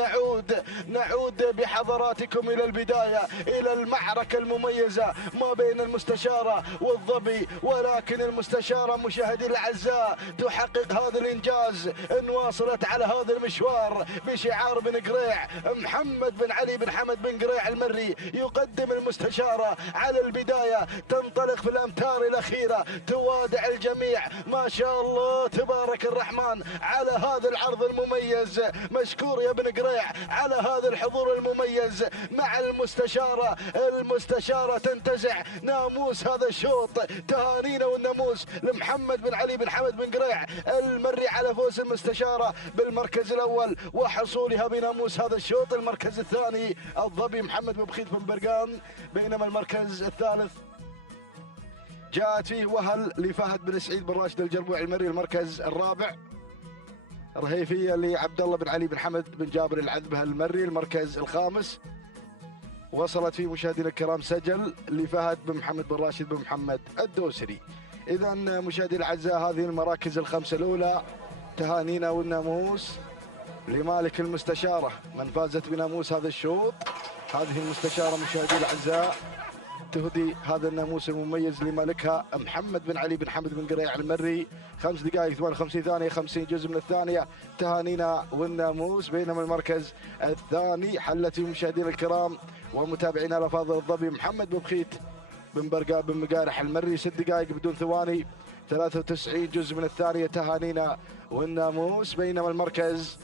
نعود بحضراتكم الى البدايه، الى المعركه المميزه ما بين المستشاره والظبي، ولكن المستشاره مشاهدي الاعزاء تحقق هذا الانجاز ان واصلت على هذا المشوار بشعار بن قريع. محمد بن علي بن حمد بن قريع المري يقدم المستشارة على البداية، تنطلق في الأمتار الأخيرة، توادع الجميع. ما شاء الله تبارك الرحمن على هذا العرض المميز. مشكور يا بن قريع على هذا الحضور المميز مع المستشارة تنتزع ناموس هذا الشوط. تهانينا والناموس لمحمد بن علي بن حمد بن قريع المري على فوز المستشارة بالمركز الأول وحصولها بناموس هذا الشوط. المركز الثاني الظبي محمد بن بخيت بن برقان، بينما المركز الثالث جاءت فيه وهل لفهد بن سعيد بن راشد الجربوع المري. المركز الرابع رهيفية لعبد الله بن علي بن حمد بن جابر العذبة المري. المركز الخامس وصلت فيه مشاهدينا الكرام سجل لفهد بن محمد بن راشد بن محمد الدوسري. إذا مشاهدينا الأعزاء هذه المراكز الخمسة الأولى، تهانينا والناموس لمالك المستشارة من فازت بناموس هذا الشوط. هذه المستشارة مشاهدي الأعزاء تهدي هذا الناموس المميز لمالكها محمد بن علي بن حمد بن قريع المري. 5 دقائق 58 ثانية 50 جزء من الثانية. تهانينا والناموس. بينما المركز الثاني حلت فيه مشاهدينا الكرام ومتابعينا الأفاضل الظبي محمد بن بخيت بن برقان بن مقارح المري. 6 دقائق بدون ثواني 93 جزء من الثانية تهانينا والناموس. بينما المركز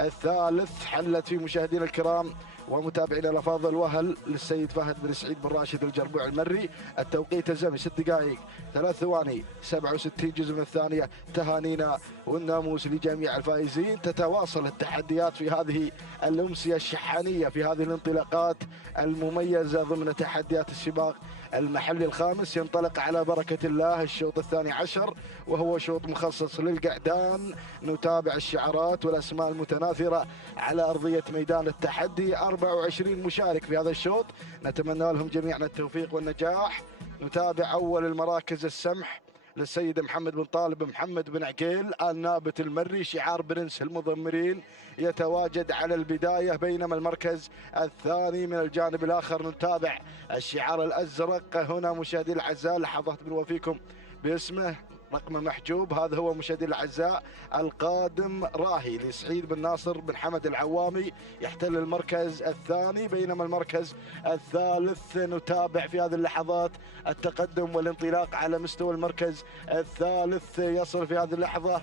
الثالث حلت فيه مشاهدينا الكرام ومتابعينا الافاضل وهل للسيد فهد بن سعيد بن راشد الجربوع المري. التوقيت الزمني 6 دقائق 3 ثواني 67 جزء من الثانية تهانينا والناموس لجميع الفائزين. تتواصل التحديات في هذه الأمسية الشحانية في هذه الانطلاقات المميزة ضمن تحديات السباق المحلي الخامس. ينطلق على بركة الله الشوط الثاني عشر وهو شوط مخصص للقعدان. نتابع الشعارات والأسماء المتناثرة على أرضية ميدان التحدي. 24 مشارك في هذا الشوط، نتمنى لهم جميعا التوفيق والنجاح. نتابع أول المراكز السمح للسيد محمد بن طالب محمد بن عقيل النابت المري. شعار برنس المضمرين يتواجد على البداية. بينما المركز الثاني من الجانب الآخر نتابع الشعار الأزرق. هنا مشاهدي الأعزاء لحظات بنوفيكم باسمه رقم محجوب. هذا هو مشاهدي الأعزاء القادم راهي لسعيد بن ناصر بن حمد العوامي يحتل المركز الثاني. بينما المركز الثالث نتابع في هذه اللحظات التقدم والانطلاق على مستوى المركز الثالث. يصل في هذه اللحظة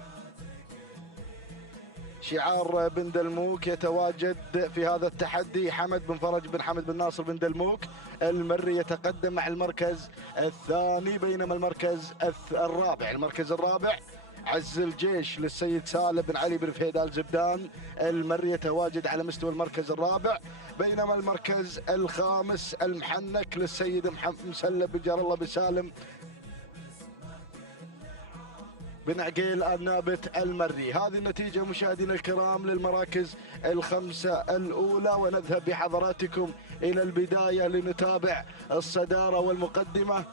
شعار بن دلموك يتواجد في هذا التحدي. حمد بن فرج بن حمد بن ناصر بن دلموك المري يتقدم مع المركز الثاني. بينما المركز الرابع عز الجيش للسيد سالم بن علي بن فهيد آل زبدان المري يتواجد على مستوى المركز الرابع. بينما المركز الخامس المحنك للسيد مسلم بن جار الله بن سالم بن عقيل النابت المري. هذه النتيجة مشاهدينا الكرام للمراكز الخمسة الأولى. ونذهب بحضراتكم إلى البداية لنتابع الصدارة والمقدمة.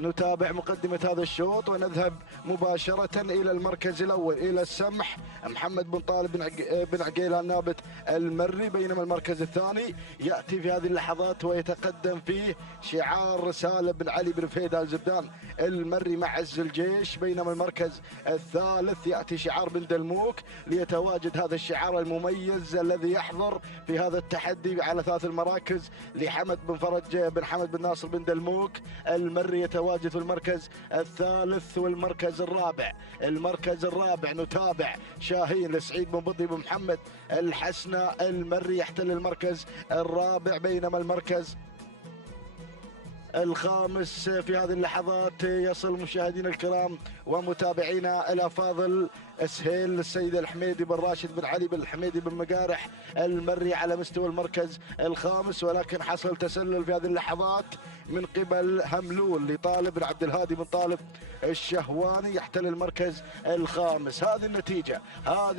نتابع مقدمة هذا الشوط ونذهب مباشرة إلى المركز الأول إلى السمح محمد بن طالب بن عقيل النابت المري. بينما المركز الثاني يأتي في هذه اللحظات ويتقدم فيه شعار سالم بن علي بن فهيد آل زبدان المري مع عز الجيش. بينما المركز الثالث يأتي شعار بن دلموك ليتواجد هذا الشعار المميز الذي يحضر في هذا التحدي على 3 المراكز لحمد بن فرج بن حمد بن ناصر بن دلموك المري يتواجد في المركز الثالث. والمركز الرابع نتابع شاهين لسعيد بن بطي بن محمد الحسنة المري يحتل المركز الرابع. بينما المركز الخامس في هذه اللحظات يصل مشاهدينا الكرام ومتابعينا الافاضل سهيل للسيد الحميدي بن راشد بن علي بن الحميدي بن مقارح المري على مستوى المركز الخامس. ولكن حصل تسلل في هذه اللحظات من قبل هملول لطالب بن عبد الهادي بن طالب الشهواني يحتل المركز الخامس. هذه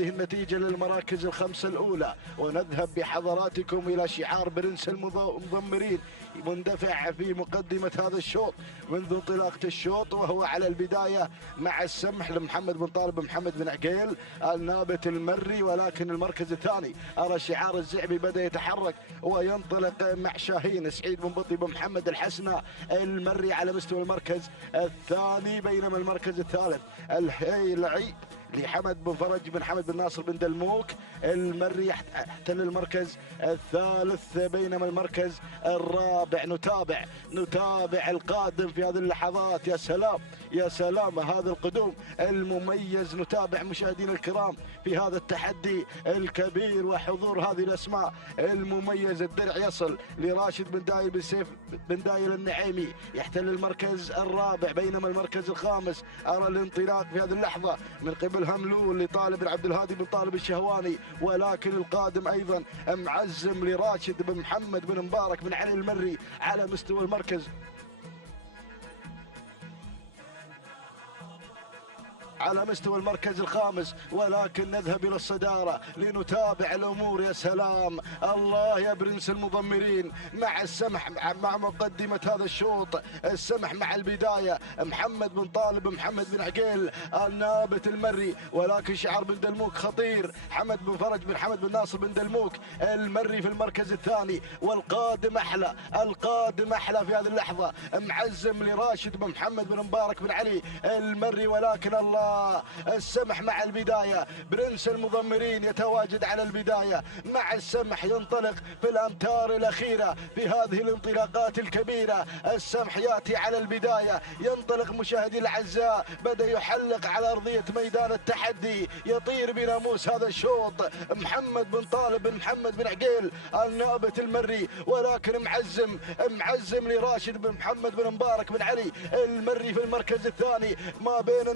النتيجة للمراكز الخمسة الأولى. ونذهب بحضراتكم إلى شعار برنس المضمرين مندفع في مقدمة هذا الشوط منذ انطلاقة الشوط وهو على البداية مع السمح لمحمد بن طالب بن محمد بن عقيل النابت المري. ولكن المركز الثاني أرى شعار الزعبي بدأ يتحرك وينطلق مع شاهين سعيد بن بطي بن محمد الحسنة المري على مستوى المركز الثاني. بينما المركز الثالث الهيلعي لحمد بن فرج بن حمد بن ناصر بن دلموك المري يحتل المركز الثالث. بينما المركز الرابع نتابع القادم في هذه اللحظات. يا سلام هذا القدوم المميز. نتابع مشاهدينا الكرام في هذا التحدي الكبير وحضور هذه الأسماء المميزة. الدرع يصل لراشد بن دايل بن سيف بن دايل النعيمي يحتل المركز الرابع. بينما المركز الخامس أرى الانطلاق في هذه اللحظة من قبل هملول لطالب بن عبد الهادي بن طالب الشهواني. ولكن القادم أيضا معزم لراشد بن محمد بن مبارك بن علي المري على مستوى المركز الخامس. ولكن نذهب إلى الصدارة لنتابع الأمور. يا سلام الله يا برنس المضمرين مع السمح مع مقدمة هذا الشوط. السمح مع البداية محمد بن طالب محمد بن عقيل النابت المري. ولكن شعار بن دلموك خطير حمد بن فرج بن حمد بن ناصر بن دلموك المري في المركز الثاني. والقادم أحلى في هذه اللحظة معزم لراشد بن محمد بن مبارك بن علي المري. ولكن الله السمح مع البداية. برنس المضمرين يتواجد على البداية مع السمح، ينطلق في الأمتار الأخيرة في هذه الانطلاقات الكبيرة. السمح يأتي على البداية، ينطلق مشاهدي الأعزاء، بدأ يحلق على أرضية ميدان التحدي، يطير بناموس هذا الشوط محمد بن طالب بن محمد بن عقيل النابت المري، ولكن معزم لراشد بن محمد بن مبارك بن علي المري في المركز الثاني، ما بين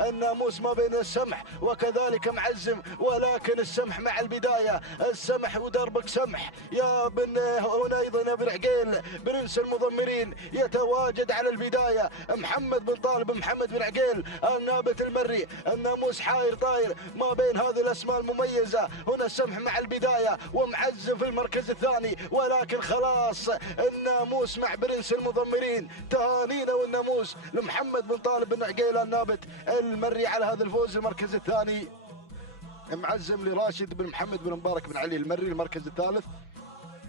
الناموس ما بين السمح وكذلك معزم، ولكن السمح مع البداية. السمح ودربك سمح يا بن هنا أيضا بن عقيل برنس المضمرين يتواجد على البداية. محمد بن طالب بن محمد بن عقيل النابت المري، الناموس حاير طاير ما بين هذه الأسماء المميزة. هنا السمح مع البداية ومعزم في المركز الثاني، ولكن خلاص الناموس مع برنس المضمرين. تهانينا والناموس لمحمد بن طالب بن عقيل النابت المري على هذا الفوز. المركز الثاني معزم لراشد بن محمد بن مبارك بن علي المري. المركز الثالث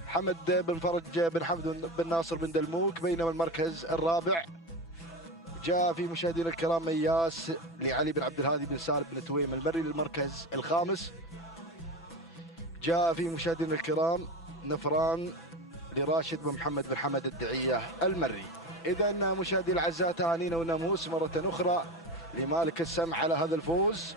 حمد بن فرج بن حمد بن ناصر بن دلموك. بينما المركز الرابع جاء في مشاهدينا الكرام مياس لعلي بن عبد الهادي بن سالم بن تويم المري. للمركز الخامس جاء في مشاهدينا الكرام نفران لراشد بن محمد بن حمد الدعية المري. إذا مشاهدي الأعزاء تهانينا والناموس مرة أخرى لمالك السمع على هذا الفوز،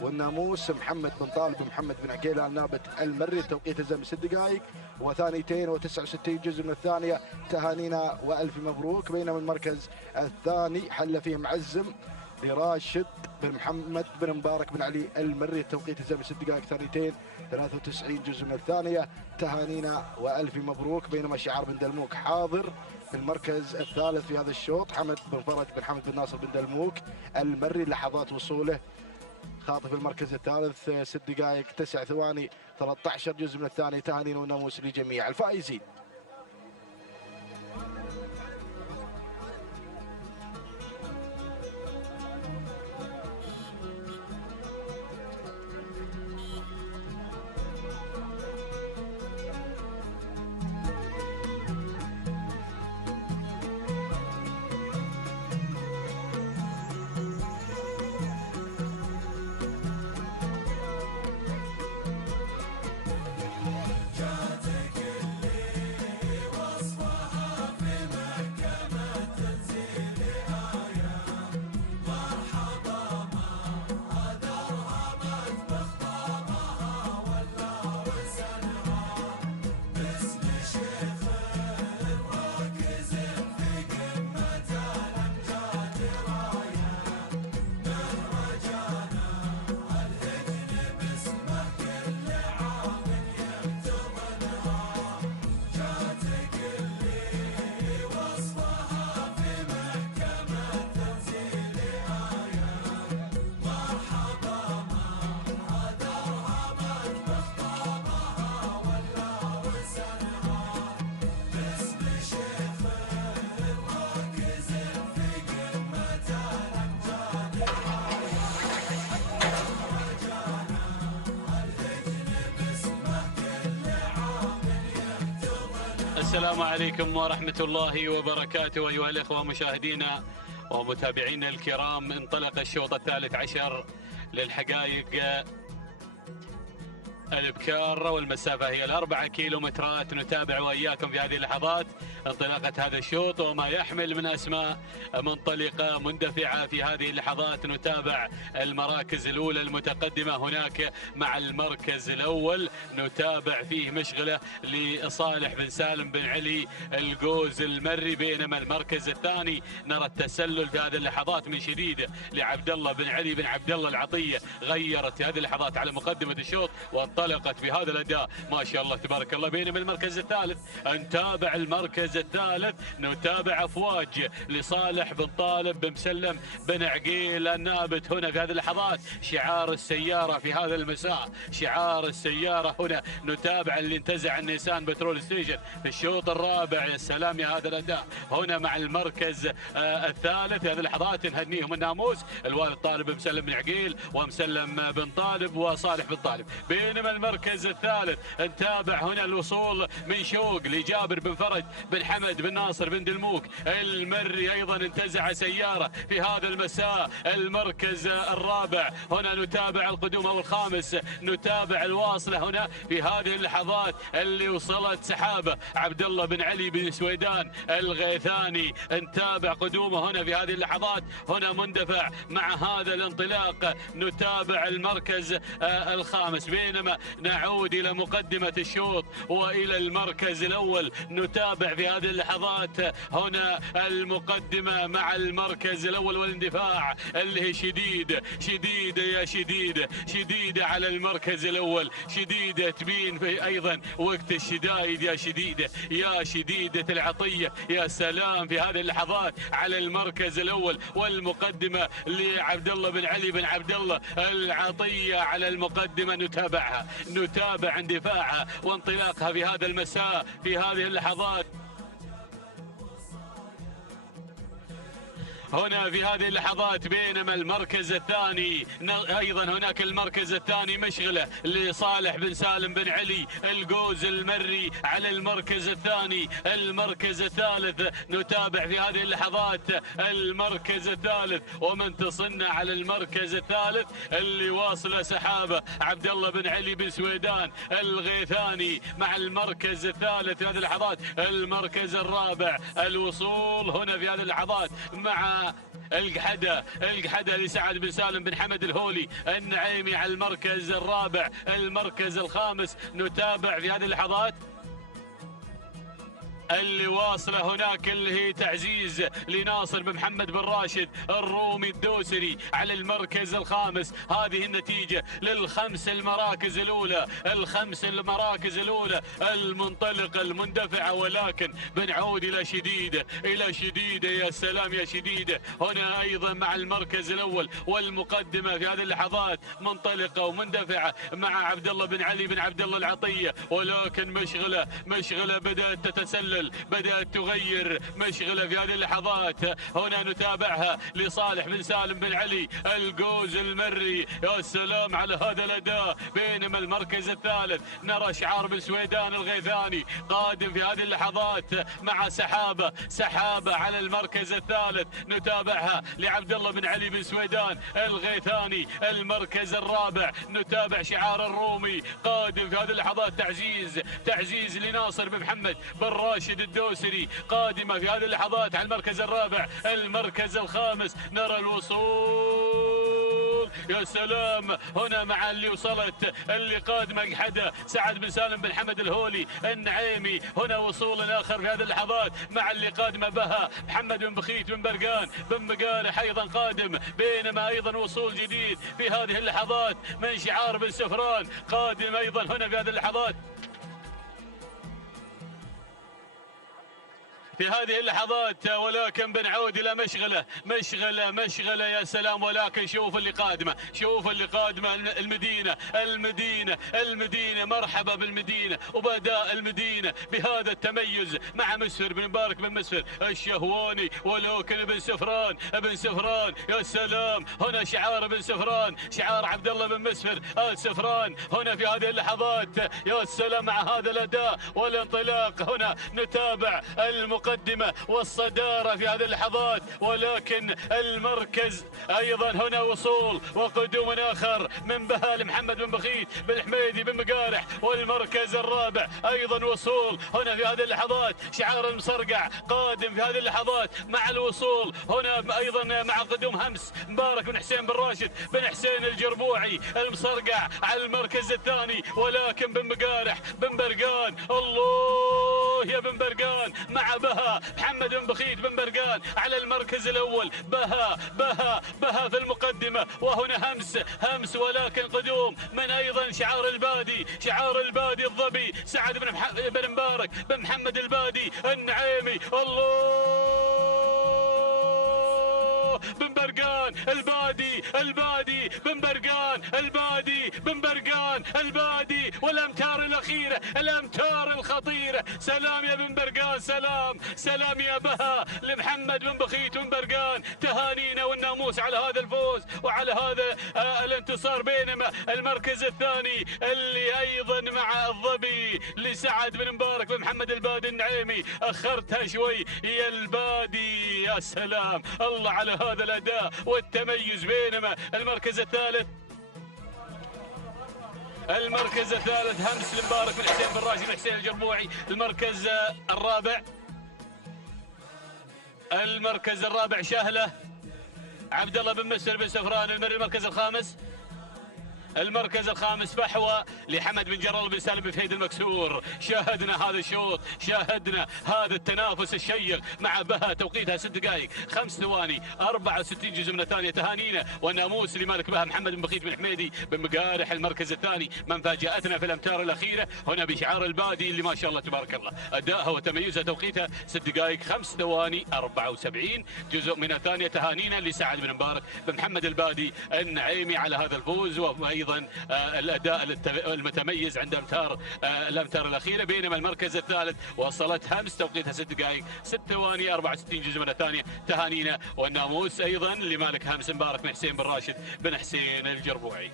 والناموس محمد بن طالب بن محمد بن عقيل النابت المري. توقيت الزمن 6 دقائق و269 جزء من الثانية. تهانينا وألف مبروك. بينما المركز الثاني حل فيه معزم لراشد بن محمد بن مبارك بن علي المري. توقيت الزمن 6 دقائق 293 جزء من الثانية. تهانينا وألف مبروك. بينما شعار بن دلموك حاضر في المركز الثالث في هذا الشوط. حمد بن فرج بن حمد بن ناصر بن دلموك المري لحظات وصوله خاطف المركز الثالث 6 دقائق 9 ثواني 13 جزء من الثانية. تهانينا وناموس لجميع الفائزين. السلام عليكم ورحمة الله وبركاته أيها الأخوة مشاهدينا ومتابعينا الكرام. انطلق الشوط الثالث عشر للحقائق الابكار والمسافة هي 4 كيلومترات. نتابع وإياكم في هذه اللحظات انطلاقة هذا الشوط وما يحمل من أسماء منطلقة مندفعة في هذه اللحظات. نتابع المراكز الأولى المتقدمة هناك مع المركز الأول نتابع فيه مشغلة لصالح بن سالم بن علي الجوز المري. بينما المركز الثاني نرى التسلل في هذه اللحظات من شديد لعبد الله بن علي بن عبد الله العطية. غيرت في هذه اللحظات على مقدمة الشوط وانطلقت بهذا الأداء ما شاء الله تبارك الله. بينما المركز الثالث نتابع المركز الثالث نتابع أفواج لصالح بن طالب بن مسلم بن عقيل النابت. هنا في هذه اللحظات شعار السيارة في هذا المساء، شعار السيارة هنا. نتابع اللي انتزع النيسان بترول ستيشن في الشوط الرابع. يا سلام يا هذا الأداء. هنا مع المركز الثالث في هذه اللحظات نهنيهم الناموس الوالد طالب بن مسلم بن عقيل ومسلم بن طالب وصالح بن طالب. بينما بينما المركز الثالث نتابع هنا الوصول من شوق لجابر بن فرج بن حمد بن ناصر بن دلموك المري، أيضا انتزع سيارة في هذا المساء. المركز الرابع هنا نتابع القدوم أو الخامس، نتابع الواصلة هنا في هذه اللحظات اللي وصلت سحابة عبد الله بن علي بن سويدان الغيثاني، نتابع قدومه هنا في هذه اللحظات. هنا مندفع مع هذا الانطلاق، نتابع المركز الخامس، بينما نعود إلى مقدمة الشوط وإلى المركز الأول. نتابع في هذه اللحظات هنا المقدمة مع المركز الأول، والاندفاع اللي هي شديدة يا شديدة على المركز الأول، شديدة تبين في أيضا وقت الشدايد يا شديدة العطية. يا سلام في هذه اللحظات على المركز الأول، والمقدمة لعبد الله بن علي بن عبد الله العطية على المقدمة. نتابع اندفاعها وانطلاقها في هذا المساء في هذه اللحظات. هنا في هذه اللحظات، بينما المركز الثاني أيضا هناك المركز الثاني مشغلة لصالح بن سالم بن علي الجوز المري على المركز الثاني. المركز الثالث نتابع في هذه اللحظات المركز الثالث، ومن تصنع على المركز الثالث اللي واصله سحابة عبد الله بن علي بن سويدان الغيثاني مع المركز الثالث في هذه اللحظات. المركز الرابع الوصول هنا في هذه اللحظات مع القحدة لسعد بن سالم بن حمد الهولي النعيمي على المركز الرابع. المركز الخامس نتابع في هذه اللحظات اللي واصله هناك اللي هي تعزيز لناصر بن محمد بن راشد الرومي الدوسري على المركز الخامس. هذه النتيجة للخمس المراكز الأولى، المنطلقة المندفعة، ولكن بنعود إلى شديدة يا سلام يا شديدة. هنا أيضا مع المركز الأول والمقدمة في هذه اللحظات منطلقة ومندفعة مع عبد الله بن علي بن عبد الله العطية، ولكن مشغلة بدأت تتسلل، بدأت تغير مشغلة في هذه اللحظات. هنا نتابعها لصالح بن سالم بن علي الجوز المري. يا سلام على هذا الأداء. بينما المركز الثالث نرى شعار بن سويدان الغيثاني قادم في هذه اللحظات مع سحابة على المركز الثالث. نتابعها لعبد الله بن علي بن سويدان الغيثاني. المركز الرابع نتابع شعار الرومي قادم في هذه اللحظات، تعزيز لناصر بن محمد بن راشد الدوسري قادمة في هذه اللحظات على المركز الرابع. المركز الخامس نرى الوصول، يا سلام، هنا مع اللي وصلت اللي قادمة قحدة سعد بن سالم بن حمد الهولي النعيمي. هنا وصول آخر في هذه اللحظات مع اللي قادمة بها محمد بن بخيت بن برقان بن مقارح أيضا قادم. بينما أيضا وصول جديد في هذه اللحظات من شعار بن سفران قادم أيضا هنا في هذه اللحظات. في هذه اللحظات ولكن بنعود إلى مشغلة يا سلام. ولكن شوف اللي قادمة المدينة. مرحبا بالمدينة وبأداء المدينة بهذا التميز مع مسفر بن مبارك بن مسفر الشهواني، ولكن بن سفران يا سلام. هنا شعار بن سفران، شعار عبد الله بن مسفر آل سفران هنا في هذه اللحظات. يا سلام مع هذا الأداء والانطلاق. هنا نتابع المقدمة والصدارة في هذه اللحظات، ولكن المركز أيضا هنا وصول وقدوم آخر من بهال محمد بن بخيت بن حميدي بن مقارح. والمركز الرابع أيضا وصول هنا في هذه اللحظات شعار المصرقع قادم في هذه اللحظات مع الوصول هنا أيضا مع قدوم همس مبارك بن حسين بن راشد بن حسين الجربوعي المصرقع على المركز الثاني. ولكن بن مقارح بن برقان، الله يا بن برقان، مع بها محمد بن بخيت بن برقان على المركز الأول. بها في المقدمة، وهنا همس ولكن قدوم من أيضا شعار البادي الظبي سعد بن مبارك بن محمد البادي النعيمي. الله بن برقان البادي بن برقان البادي بن برقان البادي، والأمتار الأخيرة الأخيرة، الأمتار الخطيرة. سلام يا بن برقان، سلام يا بها لمحمد بن بخيت بن برقان. تهانينا والناموس على هذا الفوز وعلى هذا الانتصار. بينما المركز الثاني اللي أيضا مع الظبي لسعد بن مبارك بن محمد البادي النعيمي. أخرتها شوي يا البادي، يا سلام الله على هذا الأداء والتميز. بينما المركز الثالث همس المبارك بن حسين بن راشد بن حسين الجربوعي. المركز الرابع شهله عبد الله بن مسر بن سفران المري. المركز الخامس فحوى لحمد بن جرال بن سالم بن فهيد المكسور. شاهدنا هذا الشوط، شاهدنا هذا التنافس الشيق مع بها. توقيتها 6 دقائق 5 ثواني 64 جزء من الثانية. تهانينا والناموس لمالك بها محمد بن بخيت بن حميدي بن مقارح. المركز الثاني من فاجأتنا في الأمتار الأخيرة هنا بشعار البادي اللي ما شاء الله تبارك الله أدائها وتميزها. توقيتها 6 دقائق 5 ثواني 74 جزء من الثانية. تهانينا لسعد بن مبارك بن محمد البادي النعيمي على هذا الفوز وأيضا الأداء المتميز عند الأمتار الأخيرة. بينما المركز الثالث وصلت همس توقيتها 6 دقائق 6 ثواني 64 جزء من الثانية. تهانينا والناموس أيضا لمالك همس مبارك بن حسين بن راشد بن حسين الجربوعي.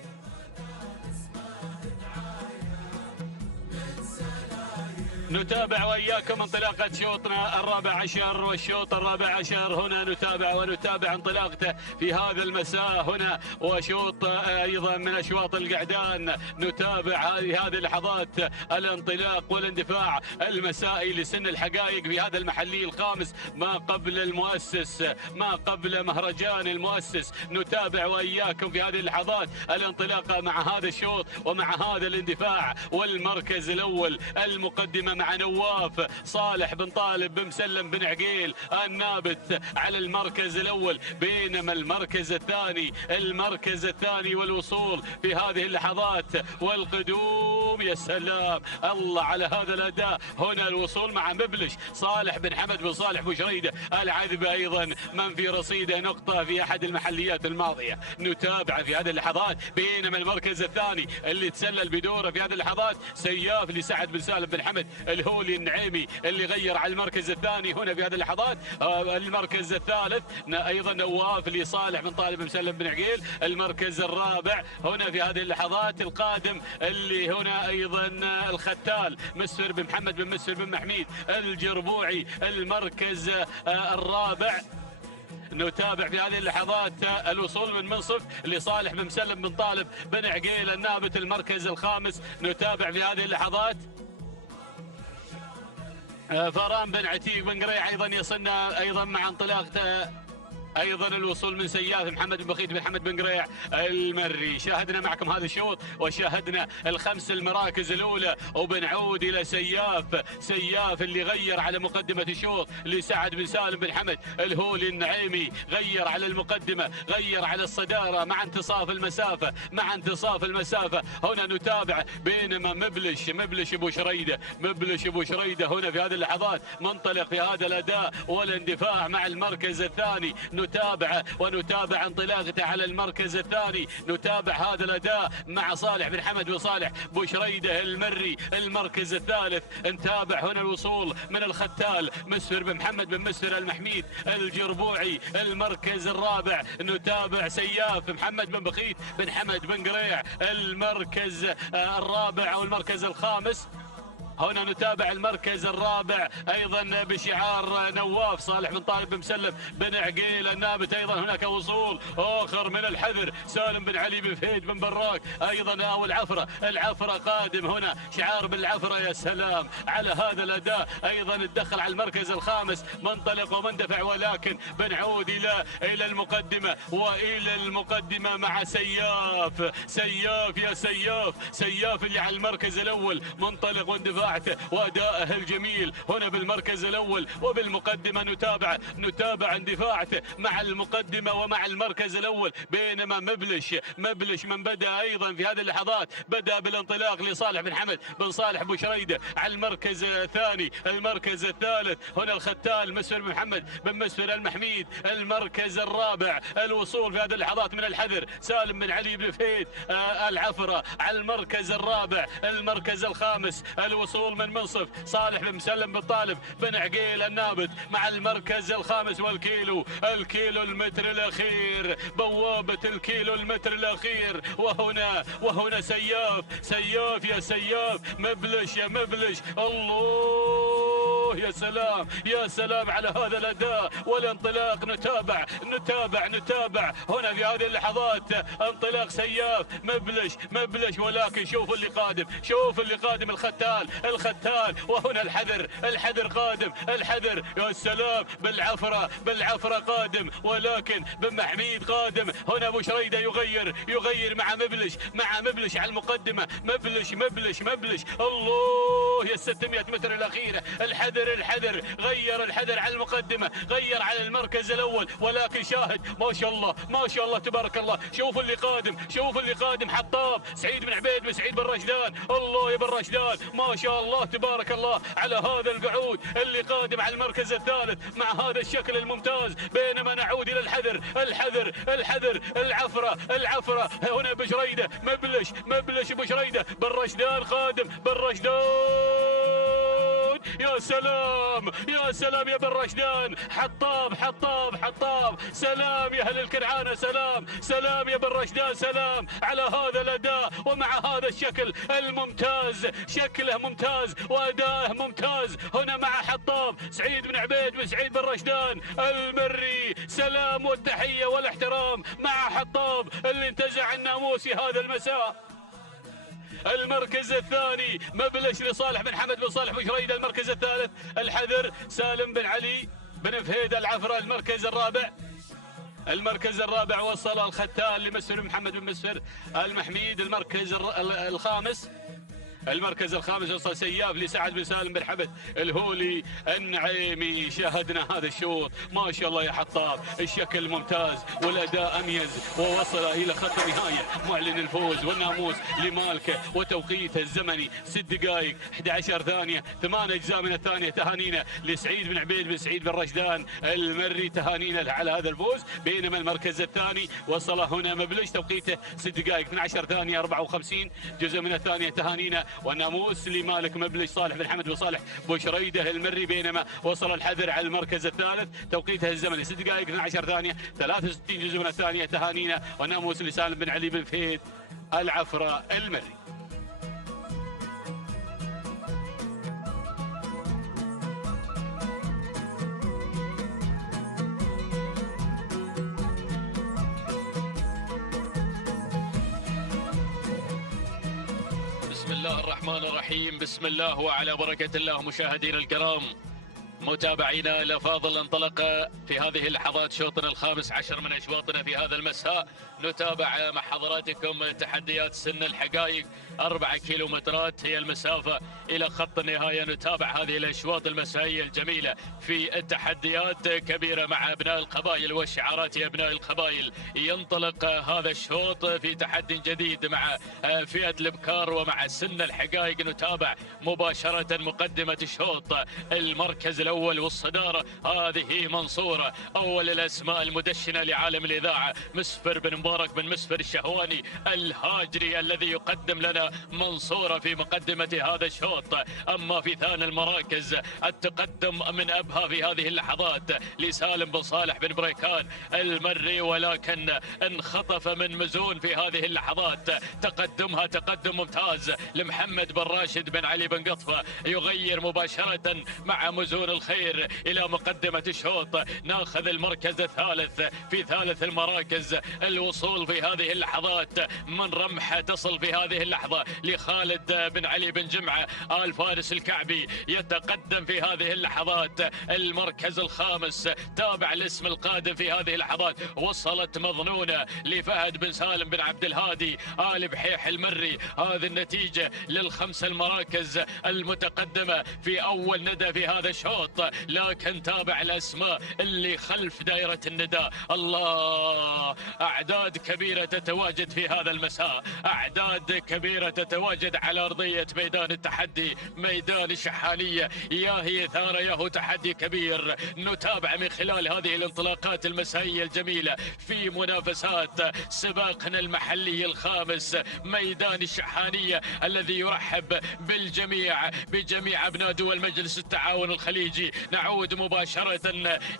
نتابع وإياكم انطلاقة شوطنا الرابع عشر. والشوط الرابع عشر هنا نتابع انطلاقته في هذا المساء هنا، وشوط أيضا من أشواط القعدان. نتابع هذه اللحظات الانطلاق والاندفاع المسائي لسن الحقائق في هذا المحلي الخامس ما قبل المؤسس، ما قبل مهرجان المؤسس. نتابع وإياكم في هذه اللحظات الانطلاقة مع هذا الشوط ومع هذا الاندفاع. والمركز الأول المقدمة مع نواف صالح بن طالب بن مسلم بن عقيل النابت على المركز الأول. بينما المركز الثاني والوصول في هذه اللحظات والقدوم. يا سلام الله على هذا الأداء. هنا الوصول مع مبلش صالح بن حمد بن صالح بوشريدة العذبة أيضا من في رصيده نقطة في أحد المحليات الماضية. نتابع في هذه اللحظات. بينما المركز الثاني اللي تسلل بدوره في هذه اللحظات سياف لسعد بن سالم بن حمد الهولي النعيمي اللي غير على المركز الثاني هنا في هذه اللحظات. المركز الثالث ايضا نواف لصالح بن طالب بن مسلم بن عقيل. المركز الرابع هنا في هذه اللحظات القادم اللي هنا ايضا الختال مسفر بن محمد بن مسفر بن محميد الجربوعي. المركز الرابع نتابع في هذه اللحظات الوصول من منصف لصالح بن مسلم بن طالب بن عقيل النابت. المركز الخامس نتابع في هذه اللحظات فران بن عتيق بن قريع ايضا يصلنا ايضا مع انطلاقته. ايضا الوصول من سياف محمد بن بخيت بن حمد بن قريع المري. شاهدنا معكم هذا الشوط وشاهدنا الخمس المراكز الاولى وبنعود الى سياف اللي غير على مقدمه الشوط لسعد بن سالم بن حمد الهولي النعيمي. غير على المقدمه، غير على الصداره مع انتصاف المسافه. هنا نتابع. بينما مبلش ابو شريده هنا في هذه اللحظات منطلق في هذا الاداء والاندفاع مع المركز الثاني. ونتابع انطلاقته على المركز الثاني. نتابع هذا الاداء مع صالح بن حمد وصالح بوشريده المري. المركز الثالث نتابع هنا الوصول من الختال مسفر بن محمد بن مسفر المحميد الجربوعي. المركز الرابع نتابع سياف محمد بن بخيت بن حمد بن قريع. المركز الرابع او المركز الخامس هنا نتابع المركز الرابع ايضا بشعار نواف صالح بن طالب بن مسلم بن عقيل النابت. ايضا هناك وصول اخر من الحذر سالم بن علي بن فهيد بن براك ايضا. او العفره قادم هنا شعار بالعفره. يا سلام على هذا الاداء. ايضا تدخل على المركز الخامس منطلق ومندفع. ولكن بنعود الى المقدمه مع سياف. يا سياف اللي على المركز الاول منطلق واندفاع اندفاعته وأدائه الجميل هنا بالمركز الأول وبالمقدمة. نتابع اندفاعته مع المقدمة ومع المركز الأول. بينما مبلش من بدأ أيضا في هذه اللحظات بدأ بالانطلاق لصالح بن حمد بن صالح بوشريدة على المركز الثاني. المركز الثالث هنا الختال مسفر محمد بن مسفر المحميد. المركز الرابع الوصول في هذه اللحظات من الحذر سالم بن علي بن فهيد العفرة على المركز الرابع. المركز الخامس الوصول من منصف صالح بن مسلم بن طالب بن عقيل النابت مع المركز الخامس. والكيلو المتر الأخير، بوابة الكيلو المتر الأخير. وهنا سياف يا سياف، مبلش يا مبلش. الله يا سلام على هذا الأداء والانطلاق. نتابع هنا في هذه اللحظات انطلاق سياف مبلش. ولكن شوف اللي قادم الختال. وهنا الحذر قادم. يا سلام بالعفرة قادم. ولكن بن محميد قادم. هنا ابو شريدة يغير مع مبلش على المقدمة. مبلش. الله يا 600 متر الأخيرة. الحذر غير الحذر على المقدمة، غير على المركز الأول. ولكن شاهد ما شاء الله تبارك الله. شوف اللي قادم حطاب سعيد بن عبيد بن سعيد بن رشدان. الله يا بن رشدان ما شاء الله تبارك الله على هذا القعود اللي قادم على المركز الثالث مع هذا الشكل الممتاز. بينما نعود إلى الحذر العفرة هنا بشريدة مبلش بشريدة. بن رشدان قادم يا سلام يا بن رشدان. حطاب سلام يا اهل الكرعانة. سلام يا بن رشدان. سلام على هذا الاداء ومع هذا الشكل الممتاز. شكله ممتاز وادائه ممتاز. هنا مع حطاب سعيد بن عبيد بن سعيد بن رشدان المري. سلام والتحية والاحترام مع حطاب اللي انتزع الناموس في هذا المساء. المركز الثاني مبلش لصالح بن حمد بن صالح بشريدة. المركز الثالث الحذر سالم بن علي بن فهيد العفرة. المركز الرابع وصل الختال لمسفر محمد بن مسفر المحميد. المركز الخامس وصل سياف لسعد بن سالم بن حمد الهولي النعيمي. شاهدنا هذا الشوط ما شاء الله يا حطاب، الشكل ممتاز والاداء اميز، ووصل الى خط النهايه معلن الفوز والناموس لمالكه وتوقيته الزمني 6 دقائق 11 ثانيه 8 اجزاء من الثانيه. تهانينا لسعيد بن عبيد بن سعيد بن رشدان المري، تهانينا على هذا الفوز. بينما المركز الثاني وصل هنا مبلش توقيته 6 دقائق 12 ثانيه 54 جزء من الثانيه. تهانينا والناموس لمالك مبلش صالح بن حمد بن صالح بوشريده المري. بينما وصل الحذر على المركز الثالث توقيته الزمني 6 دقائق 12 ثانيه 63 جزء من الثانيه. تهانينا والناموس لسالم بن علي بن فهيد العفرة المري. بسم الله الرحمن الرحيم. بسم الله وعلى بركة الله. مشاهدينا الكرام، متابعينا الأفاضل، انطلق في هذه اللحظات شوطنا الخامس عشر من أشواطنا في هذا المساء. نتابع مع حضراتكم تحديات سن الحقائق. 4 كيلومترات هي المسافة إلى خط النهاية. نتابع هذه الأشواط المسائية الجميلة في التحديات كبيرة مع أبناء القبائل وشعارات أبناء القبائل. ينطلق هذا الشوط في تحدي جديد مع فئة الابكار ومع سن الحقائق. نتابع مباشرة مقدمة الشوط. المركز الأول والصدارة هذه منصورة، أول الأسماء المدشنة لعالم الإذاعة، مسفر بن مبارك بن مسفر الشهواني الهاجري الذي يقدم لنا منصورة في مقدمة هذا الشوط. أما في ثاني المراكز التقدم من أبها في هذه اللحظات لسالم بن صالح بن بريكان المري، ولكن انخطف من مزون في هذه اللحظات. تقدمها تقدم ممتاز لمحمد بن راشد بن علي بن قطفة، يغير مباشرة مع مزون الخير إلى مقدمة الشوط. ناخذ المركز الثالث في ثالث المراكز. الوصول في هذه اللحظات من رمحة تصل في هذه اللحظة لخالد بن علي بن جمعة آل فارس الكعبي، يتقدم في هذه اللحظات المركز الخامس. تابع الاسم القادم في هذه اللحظات. وصلت مظنونة لفهد بن سالم بن عبد الهادي آل بحيح المري. هذه النتيجة للخمس المراكز المتقدمة في أول ندى في هذا الشوط. لكن تابع الأسماء اللي خلف دائرة النداء. الله، أعداد كبيرة تتواجد في هذا المساء، أعداد كبيرة تتواجد على أرضية ميدان التحدي، ميدان الشحانية. يا هي ثارة يا هو تحدي كبير. نتابع من خلال هذه الانطلاقات المسائية الجميلة في منافسات سباقنا المحلي الخامس، ميدان الشحانية الذي يرحب بالجميع، بجميع أبناء دول مجلس التعاون الخليجي. نعود مباشرة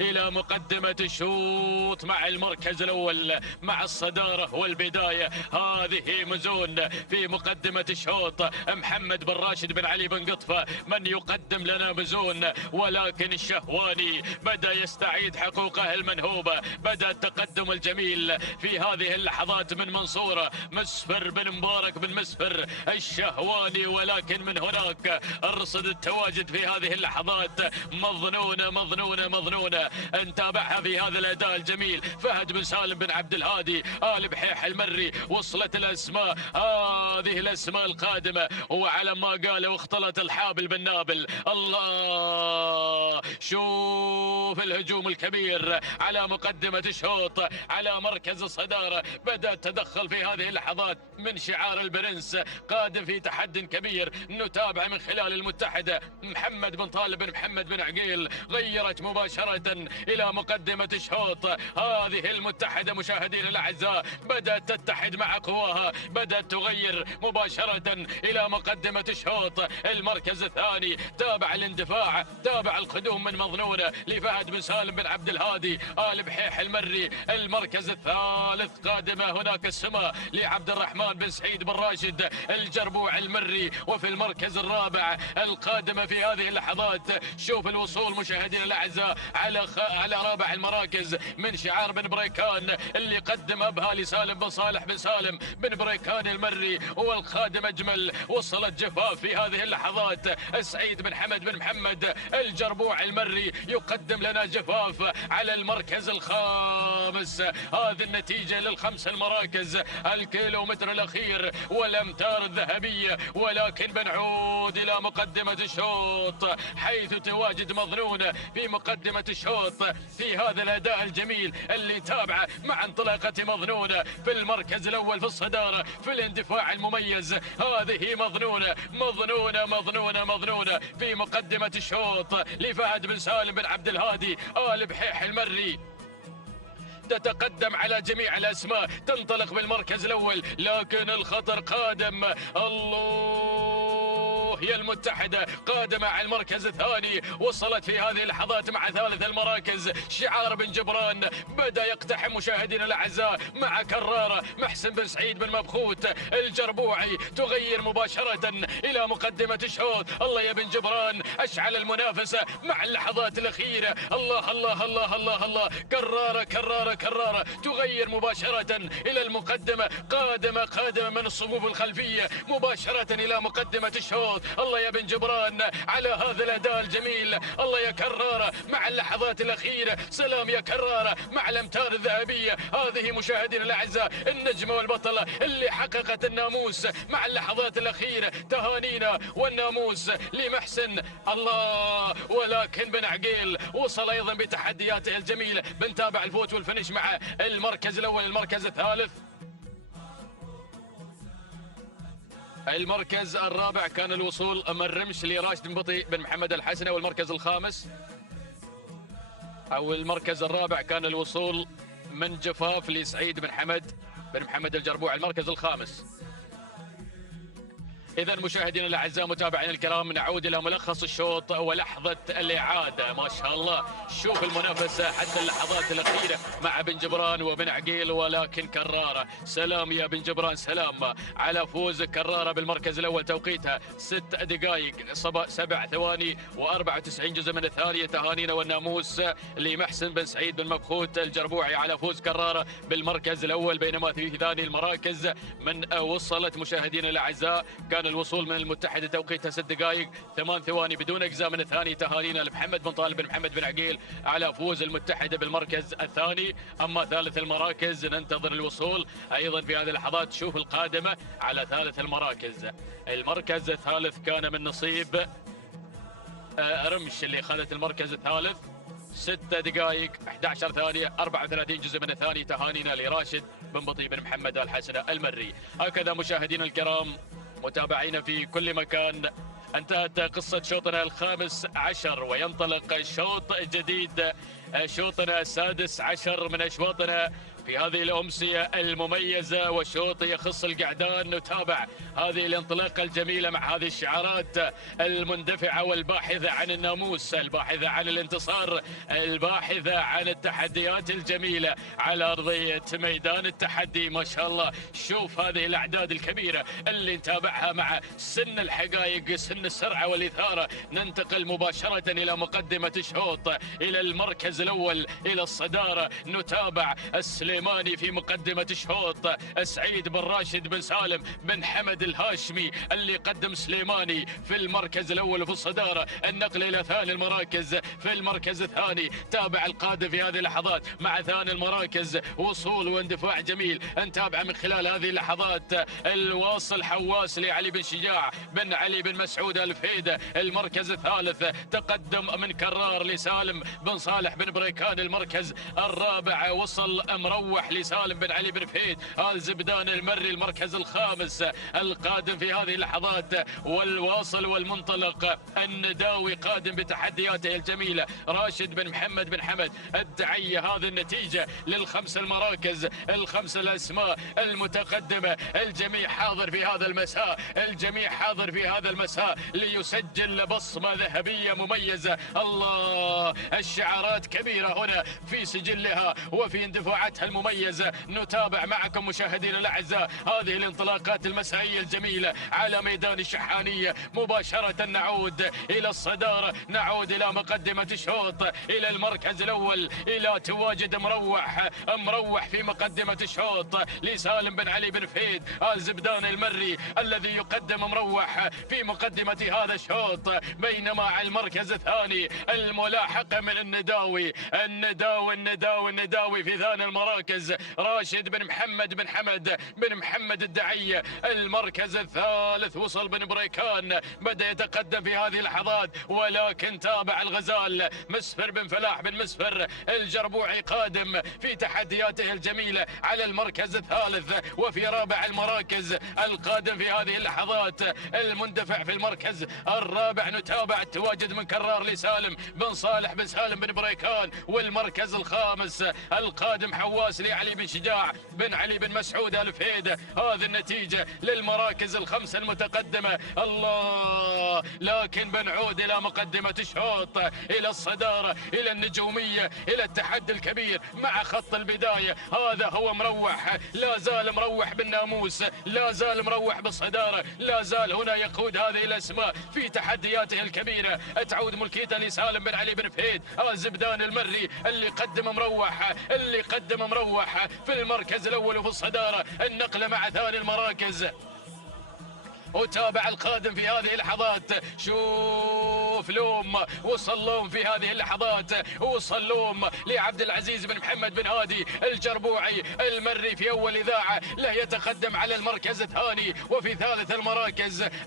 إلى مقدمة الشوط مع المركز الأول، مع الصدارة والبداية. هذه مزون في مقدمة الشوط. محمد بن راشد بن علي بن قطفة من يقدم لنا مزون، ولكن الشهواني بدأ يستعيد حقوقه المنهوبة. بدأ التقدم الجميل في هذه اللحظات من منصورة. مسفر بن مبارك بن مسفر الشهواني، ولكن من هناك الرصد التواجد في هذه اللحظات مظنونة مظنونة مظنونة. نتابعها في هذا الأداء الجميل. فهد بن سالم بن عبد الهادي آل بحيح المري. وصلت الأسماء، هذه الأسماء القادمة، وعلى ما قال واختلط الحابل بالنابل. الله، شوف الهجوم الكبير على مقدمة الشوط، على مركز الصدارة. بدأ التدخل في هذه اللحظات من شعار البرنس، قادم في تحد كبير. نتابع من خلال المتحدة. محمد بن طالب بن محمد بن عقيل غيرت مباشرة إلى مقدمة الشوط. هذه المتحدة مشاهدين الأعزاء بدأت تتحد مع قواها، بدأت تغير مباشرة إلى مقدمة الشوط. المركز الثاني تابع الاندفاع، تابع القدوم من مظنونة لفهد بن سالم بن عبد الهادي آل بحيح المري. المركز الثالث قادمة هناك السماء لعبد الرحمن بن سعيد بن راشد الجربوع المري. وفي المركز الرابع القادمة في هذه اللحظات، شوف الوصول مشاهدينا الأعزاء على رابع المراكز من شعار بن بريكان اللي قدم أبها لسالم بن صالح بن سالم بن بريكان المري. والخادم أجمل. وصلت جفاف في هذه اللحظات. سعيد بن حمد بن محمد الجربوع المري يقدم لنا جفاف على المركز الخامس. هذه النتيجة للخمس المراكز، الكيلومتر الأخير والأمتار الذهبية. ولكن بنعود إلى مقدمة الشوط حيث تواجد مظنونة في مقدمة الشوط في هذا الأداء الجميل اللي تابعه مع انطلاقة مظنونة في المركز الأول في الصدارة في الاندفاع المميز. هذه مظنونة مظنونة مظنونة مظنونة في مقدمة الشوط لفهد بن سالم بن عبد الهادي آل بحيح المري. تتقدم على جميع الأسماء، تنطلق بالمركز الأول، لكن الخطر قادم. الله، هي المتحدة قادمة على المركز الثاني. وصلت في هذه اللحظات مع ثالث المراكز شعار بن جبران. بدأ يقتحم مشاهدينا الأعزاء مع كرارة محسن بن سعيد بن مبخوت الجربوعي. تغير مباشرة إلى مقدمة الشوط. الله يا بن جبران، أشعل المنافسة مع اللحظات الأخيرة. الله الله الله الله الله. كرارة كرارة كرارة تغير مباشرة إلى المقدمة. قادمة من الصفوف الخلفية مباشرة إلى مقدمة الشوط. الله يا بن جبران على هذا الأداء الجميل. الله يا كرارة مع اللحظات الأخيرة. سلام يا كرارة مع الأمتار الذهبية. هذه مشاهدينا الأعزاء النجمة والبطلة اللي حققت الناموس مع اللحظات الأخيرة. تهانينا والناموس لمحسن. الله، ولكن بن عقيل وصل أيضا بتحدياته الجميلة. بنتابع الفوت والفنش مع المركز الأول. المركز الثالث، المركز الرابع كان الوصول من رمش لراشد بن بطي بن محمد الحسني. والمركز الخامس أو المركز الرابع كان الوصول من جفاف لسعيد بن حمد بن محمد الجربوع. المركز الخامس إذا مشاهدينا الأعزاء متابعينا الكرام نعود إلى ملخص الشوط ولحظة الإعادة. ما شاء الله شوف المنافسة حتى اللحظات الأخيرة مع بن جبران وبن عقيل، ولكن كرارة سلام يا بن جبران سلام على فوز كرارة بالمركز الأول، توقيتها 6 دقائق 7 ثواني و94 جزء من الثانية. تهانينا والناموس لمحسن بن سعيد بن مبخوت الجربوعي على فوز كرارة بالمركز الأول. بينما في ثاني المراكز من وصلت مشاهدينا الأعزاء كان الوصول من المتحدة توقيتها 6 دقائق 8 ثواني بدون أجزاء من الثاني. تهانينا لمحمد بن طالب بن محمد بن عقيل على فوز المتحدة بالمركز الثاني. أما ثالث المراكز ننتظر الوصول أيضا في هذه اللحظات. شوف القادمة على ثالث المراكز. المركز الثالث كان من نصيب رمش اللي أخذت المركز الثالث 6 دقائق 11 ثانية 34 جزء من الثاني. تهانينا لراشد بن بطي بن محمد الحسنة المري. هكذا مشاهدينا الكرام متابعينا في كل مكان انتهت قصة شوطنا الخامس عشر وينطلق شوط جديد، شوطنا السادس عشر من أشواطنا في هذه الأمسية المميزة، وشوط يخص القعدان. نتابع هذه الانطلاقة الجميلة مع هذه الشعارات المندفعة والباحثة عن الناموس، الباحثة عن الانتصار، الباحثة عن التحديات الجميلة على أرضية ميدان التحدي. ما شاء الله شوف هذه الأعداد الكبيرة اللي نتابعها مع سن الحقائق، سن السرعة والإثارة. ننتقل مباشرة إلى مقدمة الشوط، إلى المركز الأول، إلى الصدارة. نتابع السليماني في مقدمة الشوط، سعيد بن راشد بن سالم بن حمد الهاشمي اللي قدم سليماني في المركز الأول في الصدارة. النقل إلى ثاني المراكز في المركز الثاني. تابع القادم في هذه اللحظات مع ثاني المراكز، وصول واندفاع جميل نتابع من خلال هذه اللحظات. الواصل حواس لعلي بن شجاع بن علي بن مسعود الفيدة. المركز الثالث تقدم من كرار لسالم بن صالح بن بريكان. المركز الرابع وصل مروح لسالم بن علي بن فهيد آل زبدان المري. المركز الخامس القادم في هذه اللحظات والواصل والمنطلق النداوي قادم بتحدياته الجميلة راشد بن محمد بن حمد الدعية. هذه النتيجة للخمس المراكز، الخمس الأسماء المتقدمة. الجميع حاضر في هذا المساء، الجميع حاضر في هذا المساء ليسجل بصمة ذهبية مميزة. الله الشعارات كبيرة هنا في سجلها وفي اندفاعاتها المميزة. نتابع معكم مشاهدينا الأعزاء هذه الانطلاقات المسائية الجميلة على ميدان الشحانية. مباشرة نعود إلى الصدارة، نعود إلى مقدمة الشوط، إلى المركز الأول، إلى تواجد مروح في مقدمة الشوط لسالم بن علي بن فهيد آل زبدان المري الذي يقدم مروح في مقدمة هذا الشوط. بينما على المركز الثاني الملاحقة من النداوي النداوي في ثاني المراكز راشد بن محمد بن حمد بن محمد الدعية. المركز الثالث وصل بن بريكان، بدأ يتقدم في هذه اللحظات، ولكن تابع الغزال مسفر بن فلاح بن مسفر الجربوعي قادم في تحدياته الجميلة على المركز الثالث. وفي رابع المراكز القادم في هذه اللحظات المندفع في المركز الرابع. نتابع التواجد من كرار لسالم بن صالح بن سالم بن بريكان. والمركز الخامس القادم حواس لعلي بن شجاع بن علي بن مسعود الفيدة. هذه النتيجة للمراكز الخمسة المتقدمة. الله لكن بنعود إلى مقدمة الشوط، إلى الصدارة، إلى النجومية، إلى التحدي الكبير مع خط البداية. هذا هو مروح، لا زال مروح بالناموس، لا زال مروح بالصدارة، لا زال هنا يقود هذه الأسماء في تحدياته الكبيرة. تعود ملكيته لسالم بن علي بن فهيد آل زبدان المري اللي قدم مروح في المركز الأول وفي الصدارة. النقلة مع ثاني المراكز. وتابع القادم في هذه اللحظات. شوف لوم وصل لوم في هذه اللحظات، وصل لوم لعبد العزيز بن محمد بن هادي الجربوعي المري في أول إذاعة له، يتقدم على المركز الثاني. وفي ثالث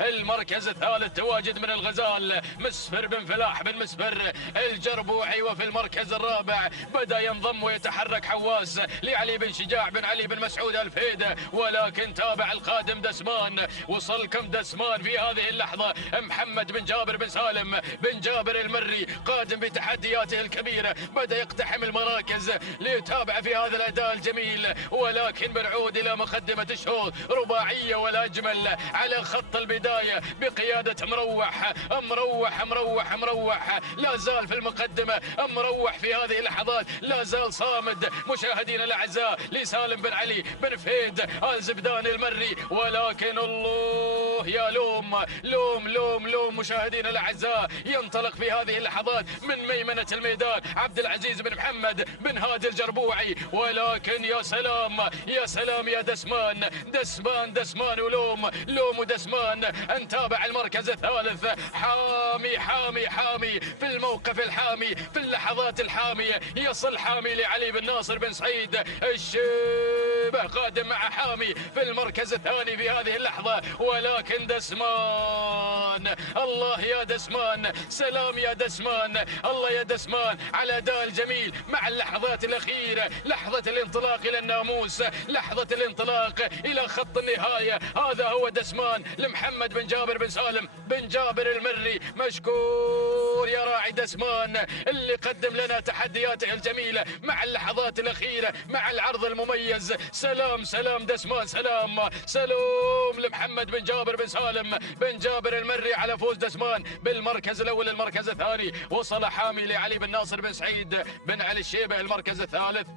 المركز الثالث تواجد من الغزال مسفر بن فلاح بن مسفر الجربوعي. وفي المركز الرابع بدأ ينضم ويتحرك حواس لعلي بن شجاع بن علي بن مسعود الفيدة، ولكن تابع القادم دسمان. وصل حكم دسمان في هذه اللحظة محمد بن جابر بن سالم بن جابر المري قادم بتحدياته الكبيرة، بدأ يقتحم المراكز ليتابع في هذا الأداء الجميل، ولكن بنعود إلى مقدمة الشوط رباعية ولا أجمل على خط البداية بقيادة مروح مروح مروح مروح، لا زال في المقدمة مروح في هذه اللحظات، لا زال صامد مشاهدينا الأعزاء لسالم بن علي بن فهيد الزبدان المري، ولكن الله يا لوم لوم لوم لوم مشاهدينا الأعزاء، ينطلق في هذه اللحظات من ميمنة الميدان عبد العزيز بن محمد بن هادي الجربوعي، ولكن يا سلام يا سلام يا دسمان دسمان دسمان ولوم لوم ودسمان. نتابع المركز الثالث حامي حامي حامي في الموقف الحامي في اللحظات الحامية، يصل حامي لعلي بن ناصر بن سعيد الشيبة قادم مع حامي في المركز الثاني في هذه اللحظة، ولكن دسمان الله يا دسمان سلام يا دسمان الله يا دسمان على أداء الجميل مع اللحظات الأخيرة، لحظة الانطلاق إلى الناموس، لحظة الانطلاق إلى خط النهاية. هذا هو دسمان لمحمد بن جابر بن سالم بن جابر المري، مشكور يا راعي دسمان اللي قدم لنا تحدياته الجميلة مع اللحظات الأخيرة مع العرض المميز. سلام سلام دسمان سلام سلام لمحمد بن جابر بن سالم بن جابر المري على فوز دسمان بالمركز الأول. المركز الثاني وصل حامي لعلي بن ناصر بن سعيد بن علي الشيبة. المركز الثالث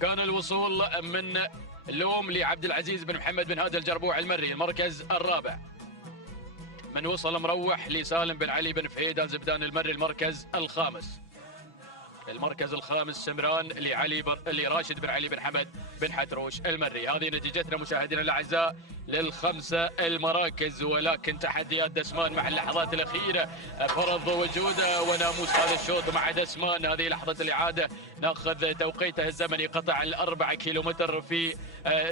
كان الوصول من لوم لعبد العزيز بن محمد بن هادي الجربوع المري. المركز الرابع من وصل مروح لسالم بن علي بن فهيد الزبدان المري. المركز الخامس سمران لراشد بن علي بن حمد بن حتروش المري. هذه نتيجتنا مشاهدينا الاعزاء للخمسه المراكز، ولكن تحديات دسمان مع اللحظات الاخيره فرض وجوده وناموس هذا الشوط مع دسمان. هذه لحظه الاعاده، ناخذ توقيته الزمني قطع ال4 كيلومتر في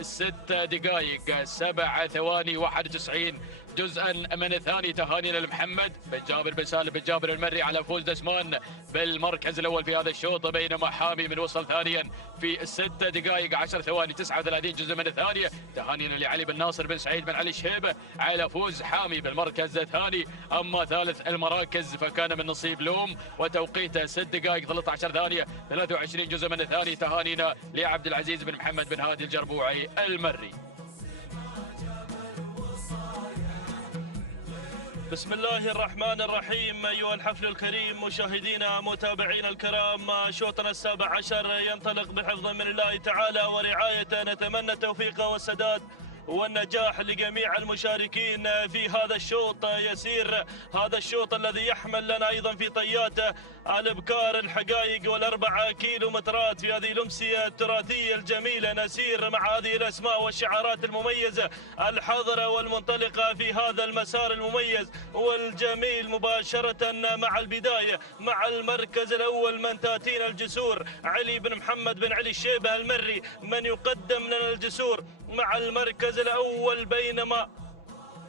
6 دقائق 7 ثواني 91 جزءا من الثاني. تهانينا لمحمد بن جابر بن سالم بن جابر المري على فوز دسمان بالمركز الاول في هذا الشوط، بينما حامي من وصل ثانيا في 6 دقائق 10 ثواني 39 جزء من الثانيه. تهانينا لعلي بن ناصر بن سعيد بن علي الشيبة على فوز حامي بالمركز الثاني. اما ثالث المراكز فكان من نصيب لوم وتوقيته 6 دقائق 13 ثانيه 23 جزء من الثاني. تهانينا لعبد العزيز بن محمد بن هادي الجربوعي المري. بسم الله الرحمن الرحيم. أيها الحفل الكريم مشاهدينا متابعينا الكرام، شوطنا السابع عشر ينطلق بحفظ من الله تعالى ورعايته. نتمنى التوفيق والسداد والنجاح لجميع المشاركين في هذا الشوط. يسير هذا الشوط الذي يحمل لنا أيضا في طياته الابكار الحقائق وال4 كيلومترات في هذه الأمسية التراثية الجميلة. نسير مع هذه الأسماء والشعارات المميزة الحاضرة والمنطلقة في هذا المسار المميز والجميل، مباشرة مع البداية مع المركز الأول من تأتينا الجسور علي بن محمد بن علي الشيبة المري من يقدم لنا الجسور مع المركز الأول، بينما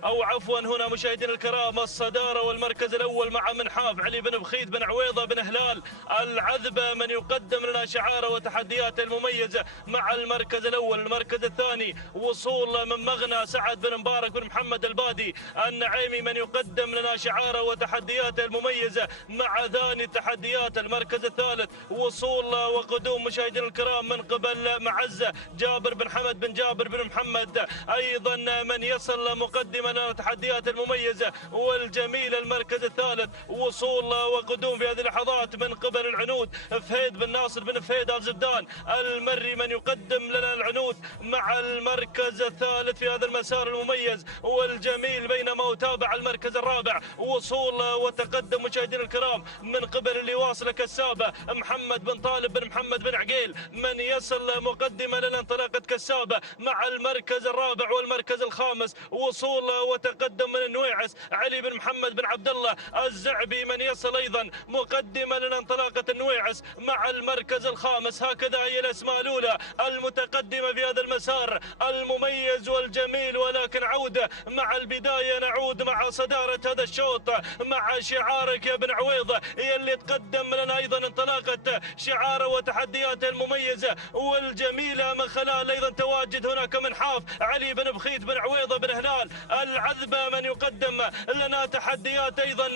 أو عفوا هنا مشاهدينا الكرام الصدارة والمركز الأول مع منحاف علي بن بخيت بن عويضة بن هلال العذبة من يقدم لنا شعاره وتحدياته المميزة مع المركز الأول. المركز الثاني وصول من مغنى سعد بن مبارك بن محمد البادي النعيمي من يقدم لنا شعاره وتحدياته المميزة مع ثاني التحديات. المركز الثالث وصول وقدوم مشاهدينا الكرام من قبل معزة جابر بن حمد بن جابر بن محمد أيضا من يصل مقدما التحديات المميزة والجميلة. المركز الثالث وصول وقدوم في هذه اللحظات من قبل العنود فهيد بن ناصر بن فهيد الزبدان المري من يقدم لنا العنود مع المركز الثالث في هذا المسار المميز والجميل، بينما يتابع المركز الرابع وصول وتقدم مشاهدينا الكرام من قبل اللي واصل كسابة محمد بن طالب بن محمد بن عقيل من يصل مقدما لنا انطلاقة كسابة مع المركز الرابع. والمركز الخامس وصول وتقدم من النويعس علي بن محمد بن عبد الله الزعبي من يصل ايضا مقدما لنا انطلاقه النويعس مع المركز الخامس. هكذا هي الاسماء الاولى المتقدمه في هذا المسار المميز والجميل، ولا ولكن عودة مع البداية، نعود مع صدارة هذا الشوط مع شعارك يا بن عويضة اللي تقدم لنا أيضا انطلاقة شعاره وتحدياته المميزة والجميلة من خلال أيضا تواجد هناك منحاف علي بن بخيت بن عويضة بن هلال العذبة من يقدم لنا تحديات أيضا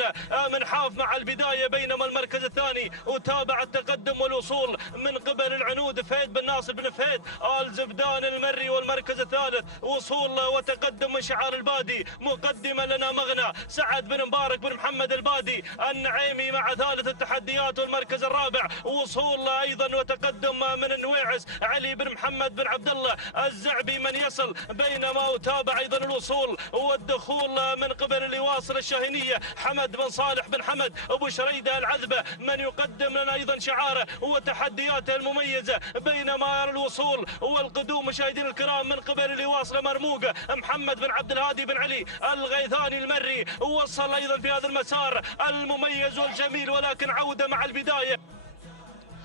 منحاف مع البداية، بينما المركز الثاني وتابع التقدم والوصول من قبل العنود فهيد بن ناصر بن فهيد آل زبدان المري، والمركز الثالث وصول وتقدم من شعار البادي مقدما لنا مغنى سعد بن مبارك بن محمد البادي النعيمي مع ثالث التحديات، والمركز الرابع وصول ايضا وتقدم من النويعس علي بن محمد بن عبد الله الزعبي من يصل، بينما وتابع ايضا الوصول والدخول من قبل اللي واصل الشاهينيه حمد بن صالح بن حمد ابو شريده العذبه من يقدم لنا ايضا شعاره وتحدياته المميزه، بينما الوصول والقدوم مشاهدينا الكرام من قبل اللي واصل مرموقه محمد بن عبد الهادي بن علي الغيثاني المري وصل ايضا في هذا المسار المميز والجميل، ولكن عوده مع البدايه،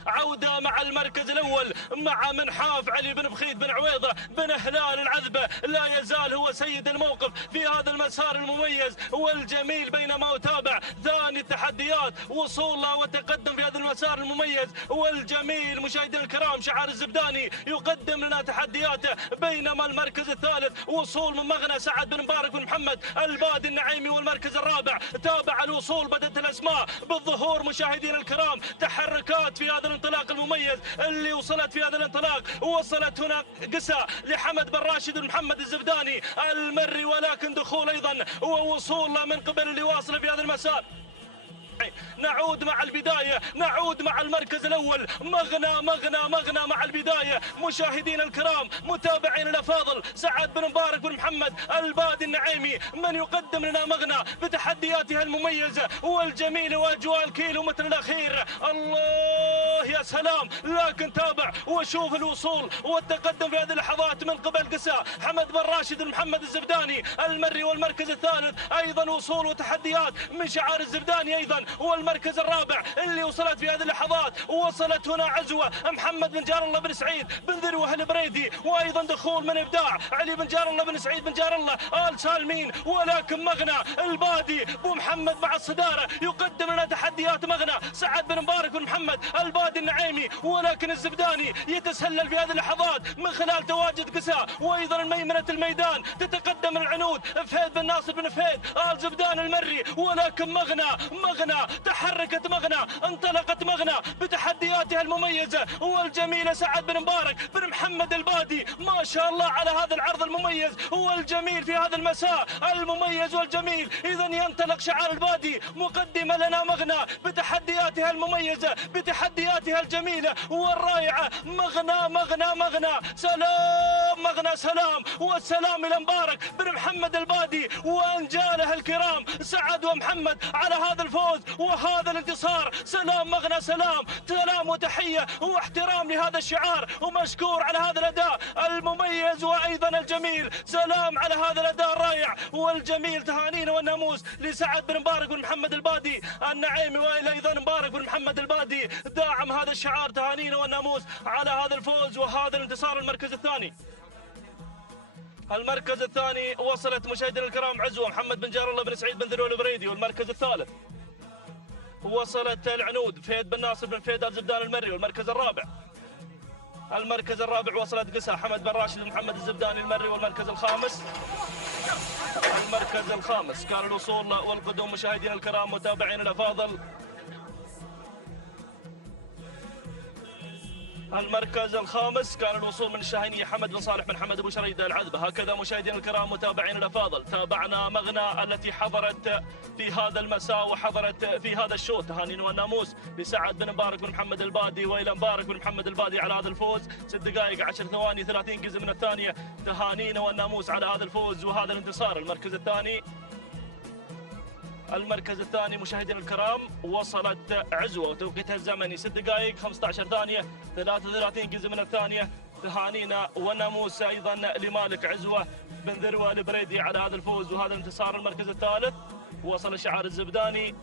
عودة مع المركز الأول مع منحاف علي بن بخيت بن عويضة بن هلال العذبة، لا يزال هو سيد الموقف في هذا المسار المميز والجميل، بينما أتابع ثاني التحديات وصوله وتقدم في هذا المسار المميز والجميل مشاهدينا الكرام شعار الزبداني يقدم لنا تحدياته، بينما المركز الثالث وصول من مغنى سعد بن مبارك بن محمد البادي النعيمي، والمركز الرابع تابع الوصول بدت الأسماء بالظهور مشاهدينا الكرام، تحركات في هذا الانطلاق المميز اللي وصلت في هذا الانطلاق، وصلت هنا قسا لحمد بن راشد بن محمد الزبداني المري، ولكن دخول ايضا ووصول من قبل اللي واصل في هذا المسار. نعود مع البداية، نعود مع المركز الأول مغنى مع البداية مشاهدينا الكرام متابعين الأفاضل سعد بن مبارك بن محمد البادي النعيمي من يقدم لنا مغنى بتحدياتها المميزة والجميلة وأجواء الكيلومتر الأخير. الله يا سلام، لكن تابع وشوف الوصول والتقدم في هذه اللحظات من قبل قساء حمد بن راشد بن محمد الزبداني المري، والمركز الثالث أيضا وصول وتحديات من شعار الزبداني أيضا، والمركز الرابع اللي وصلت في هذه اللحظات وصلت هنا عزوة محمد بن جار الله بن سعيد بن ذروة البريدي، وأيضا دخول من إبداع علي بن جار الله بن سعيد بن جار الله آل سالمين، ولكن مغنى البادي بو محمد مع الصدارة يقدم لنا تحديات مغنى سعد بن مبارك بن محمد البادي النعيمي، ولكن الزبداني يتسلل في هذه اللحظات من خلال تواجد قساء، وأيضا ميمنة الميدان تتقدم العنود فهيد بن ناصر بن فهيد آل زبدان المري، ولكن مغنى تحركت مغنى، انطلقت مغنى بتحدياتها المميزة والجميلة سعد بن مبارك بن محمد البادي، ما شاء الله على هذا العرض المميز والجميل في هذا المساء المميز والجميل. إذا ينطلق شعار البادي مقدمة لنا مغنى بتحدياتها المميزة بتحدياتها الجميلة والرائعة، مغنى سلام مغنى سلام، والسلام إلى مبارك بن محمد البادي وأنجاله الكرام سعد ومحمد على هذا الفوز وهذا الانتصار. سلام مغنى سلام وتحية واحترام لهذا الشعار، ومشكور على هذا الأداء المميز وأيضا الجميل. سلام على هذا الأداء الرائع والجميل، تهانينا والناموس لسعد بن مبارك بن محمد البادي النعيمي، وأيضا مبارك بن محمد البادي داعم هذا الشعار، تهانينا والناموس على هذا الفوز وهذا الانتصار. المركز الثاني وصلت مشاهدينا الكرام عزوة محمد بن جار الله بن سعيد بن ذروة البريدي، والمركز الثالث وصلت العنود فهيد بن ناصر بن فهيد آل زبدان المري، والمركز الرابع وصلت قسا حمد بن راشد بن محمد الزبداني المري، والمركز الخامس كان الوصول والقدوم مشاهدينا الكرام متابعين الأفاضل. المركز الخامس كان الوصول من الشاهينية حمد بن صالح بن حمد أبو شريدة العذبة. هكذا مشاهدينا الكرام متابعين الأفاضل تابعنا مغنى التي حضرت في هذا المساء وحضرت في هذا الشوط، تهانينا والناموس لسعد بن مبارك بن محمد البادي وإلى مبارك بن محمد البادي على هذا الفوز. 6 دقائق 10 ثواني 30 جزء من الثانية، تهانينا والناموس على هذا الفوز وهذا الانتصار. المركز الثاني مشاهدينا الكرام وصلت عزوة وتوقيتها الزمني 6 دقائق 15 ثانية 33 جزء من الثانية، تهانينا وناموس أيضا لمالك عزوة بن ذروة البريدي على هذا الفوز وهذا الانتصار. المركز الثالث وصل شعار الزبداني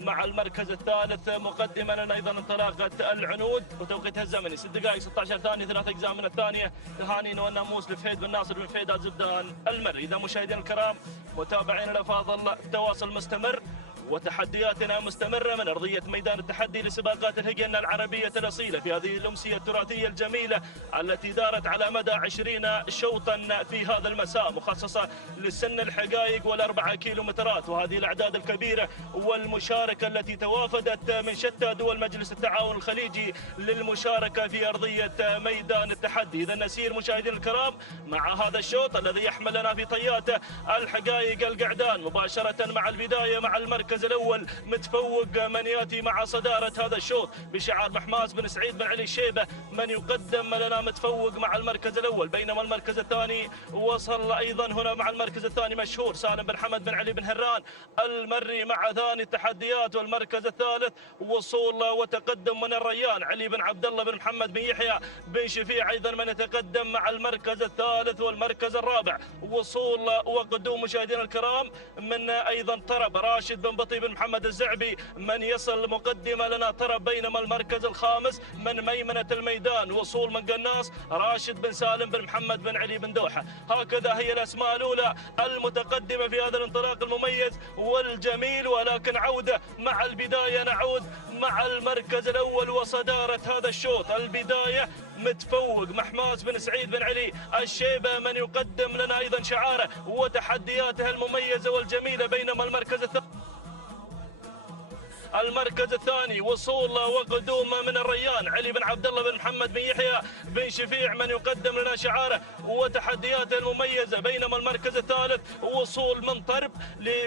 مع المركز الثالث. مقدما لنا ايضا انطلاقه العنود وتوقيتها الزمني 6 دقائق 16 ثانيه 3 اجزاء من الثانيه. تهانينا والناموس لفهيد بن ناصر بن فهيد الزبدان المري. اذا مشاهدينا الكرام متابعينا الافاضل التواصل مستمر وتحدياتنا مستمرة من أرضية ميدان التحدي لسباقات الهجن العربية الأصيلة في هذه الأمسية التراثية الجميلة التي دارت على مدى 20 شوطا في هذا المساء، مخصصة للسن الحقائق وال4 كيلومترات. وهذه الأعداد الكبيرة والمشاركة التي توافدت من شتى دول مجلس التعاون الخليجي للمشاركة في أرضية ميدان التحدي. إذا نسير مشاهدينا الكرام مع هذا الشوط الذي يحمل لنا في طياته الحقائق القعدان مباشرة مع البداية مع المركز الأول متفوق من يأتي مع صدارة هذا الشوط بشعار محماس بن سعيد بن علي الشيبة من يقدم لنا متفوق مع المركز الأول. بينما المركز الثاني وصل أيضا هنا مع المركز الثاني مشهور سالم بن حمد بن علي بن هران المري مع ثاني التحديات. والمركز الثالث وصول وتقدم من الريان علي بن عبد الله بن محمد بن يحيى بن شفيع أيضا من يتقدم مع المركز الثالث. والمركز الرابع وصول وقدوم مشاهدينا الكرام من أيضا طرب راشد بن بطي بن محمد الزعبي من يصل مقدمة لنا طرب. بينما المركز الخامس من ميمنة الميدان وصول من قناص راشد بن سالم بن محمد بن علي بن دوحة. هكذا هي الأسماء الأولى المتقدمة في هذا الانطلاق المميز والجميل. ولكن عودة مع البداية، نعود مع المركز الأول وصدارة هذا الشوط. البداية متفوق محماس بن سعيد بن علي الشيبة من يقدم لنا أيضا شعاره وتحدياته المميزة والجميلة. بينما المركز الثاني وصول وقدوم من الريان علي بن عبد الله بن محمد بن يحيى بن شفيع من يقدم لنا شعاره وتحدياته المميزه. بينما المركز الثالث وصول من طرب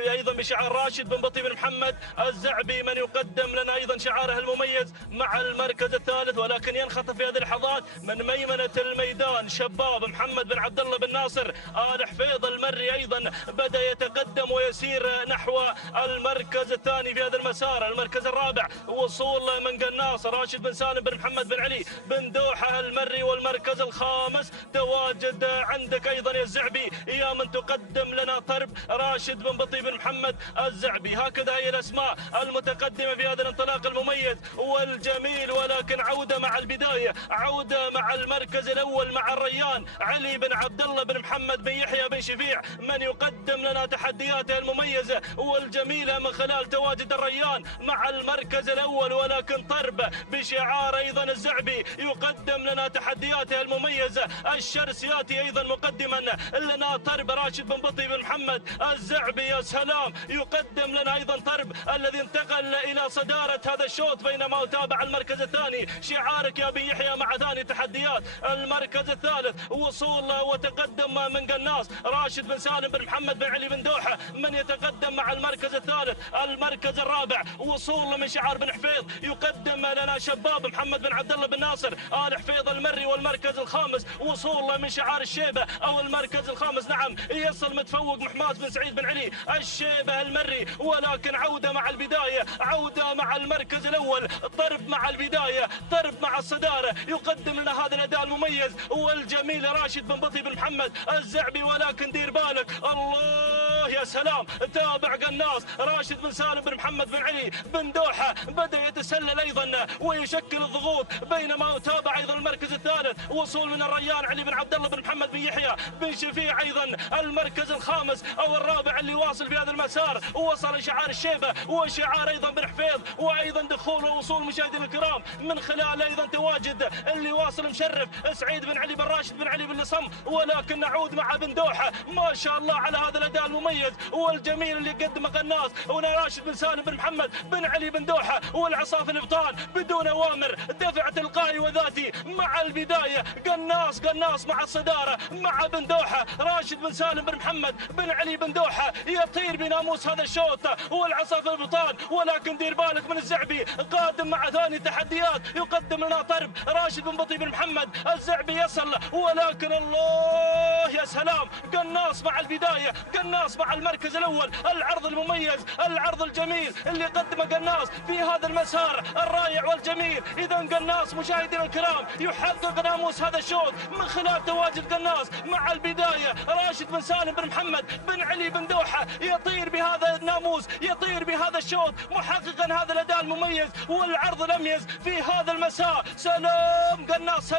ايضا بشعار راشد بن بطي بن محمد الزعبي من يقدم لنا ايضا شعاره المميز مع المركز الثالث. ولكن ينخطف في هذه اللحظات من ميمنه الميدان شباب محمد بن عبد الله بن ناصر آل حفيظ المري ايضا بدا يتقدم ويسير نحو المركز الثاني في هذا المسار. المركز الرابع وصول من قناص راشد بن سالم بن محمد بن علي بن دوحة المري. والمركز الخامس تواجد عندك أيضا يا الزعبي يا من تقدم لنا طرب راشد بن بطي بن محمد الزعبي. هكذا هي الأسماء المتقدمة في هذا الانطلاق المميز والجميل. ولكن عودة مع البداية، عودة مع المركز الأول مع الريان علي بن عبد الله بن محمد بن يحيى بن شفيع من يقدم لنا تحدياته المميزة والجميلة من خلال تواجد الريان مع المركز الأول. ولكن طرب بشعار أيضا الزعبي يقدم لنا تحدياته المميزة. الشرس يأتي أيضا مقدما لنا طرب راشد بن بطي بن محمد الزعبي. يا سلام، يقدم لنا أيضا طرب الذي انتقل إلى صدارة هذا الشوط. بينما تابع المركز الثاني شعارك يا بن يحيى مع ثاني تحديات. المركز الثالث وصول وتقدم من قناص راشد بن سالم بن محمد بن علي بن دوحة من يتقدم مع المركز الثالث. المركز الرابع وصول من شعار بن حفيظ يقدم لنا شباب محمد بن عبد الله بن ناصر آل حفيظ المري. والمركز الخامس وصول من شعار الشيبة او المركز الخامس نعم يصل متفوق محماس بن سعيد بن علي الشيبة المري. ولكن عودة مع البداية، عودة مع المركز الاول، طرب مع البداية، طرب مع الصدارة يقدم لنا هذا الاداء المميز والجميل راشد بن بطي بن محمد الزعبي. ولكن دير بالك، الله يا سلام، تابع قناص راشد بن سالم بن محمد بن علي بن دوحة بدأ يتسلل أيضا ويشكل الضغوط. بينما تابع أيضا المركز الثالث وصول من الريان علي بن عبد الله بن محمد بن يحيى بن شفيع. أيضا المركز الخامس أو الرابع اللي واصل في هذا المسار وصل شعار الشيبة وشعار أيضا بن حفيظ. وأيضا دخول ووصول مشاهدينا الكرام من خلال أيضا تواجد اللي واصل مشرف سعيد بن علي بن راشد بن علي بن لصم. ولكن نعود مع بن دوحة ما شاء الله على هذا الأداء المميز والجميل اللي قدمه قناص هنا راشد بن سالم بن محمد بن علي بن دوحة. والعصاف الابطال بدون اوامر، دفع تلقائي وذاتي مع البدايه. قناص مع الصداره مع بن دوحة راشد بن سالم بن محمد بن علي بن دوحة يطير بناموس هذا الشوط والعصاف الابطال. ولكن دير بالك من الزعبي قادم مع ثاني تحديات يقدم لنا طرب راشد بن بطي بن محمد الزعبي يصل. ولكن الله يا سلام، قناص مع البدايه، قناص مع المركز الأول. العرض المميز، العرض الجميل اللي قدمه قناص في هذا المسار الرائع والجميل. إذا قناص مشاهدينا الكرام يحقق ناموس هذا الشوط من خلال تواجد قناص مع البداية. راشد بن سالم بن محمد بن علي بن دوحة يطير بهذا الناموس، يطير بهذا الشوط محققا هذا الأداء المميز والعرض الأميز في هذا المساء. سلام قناص،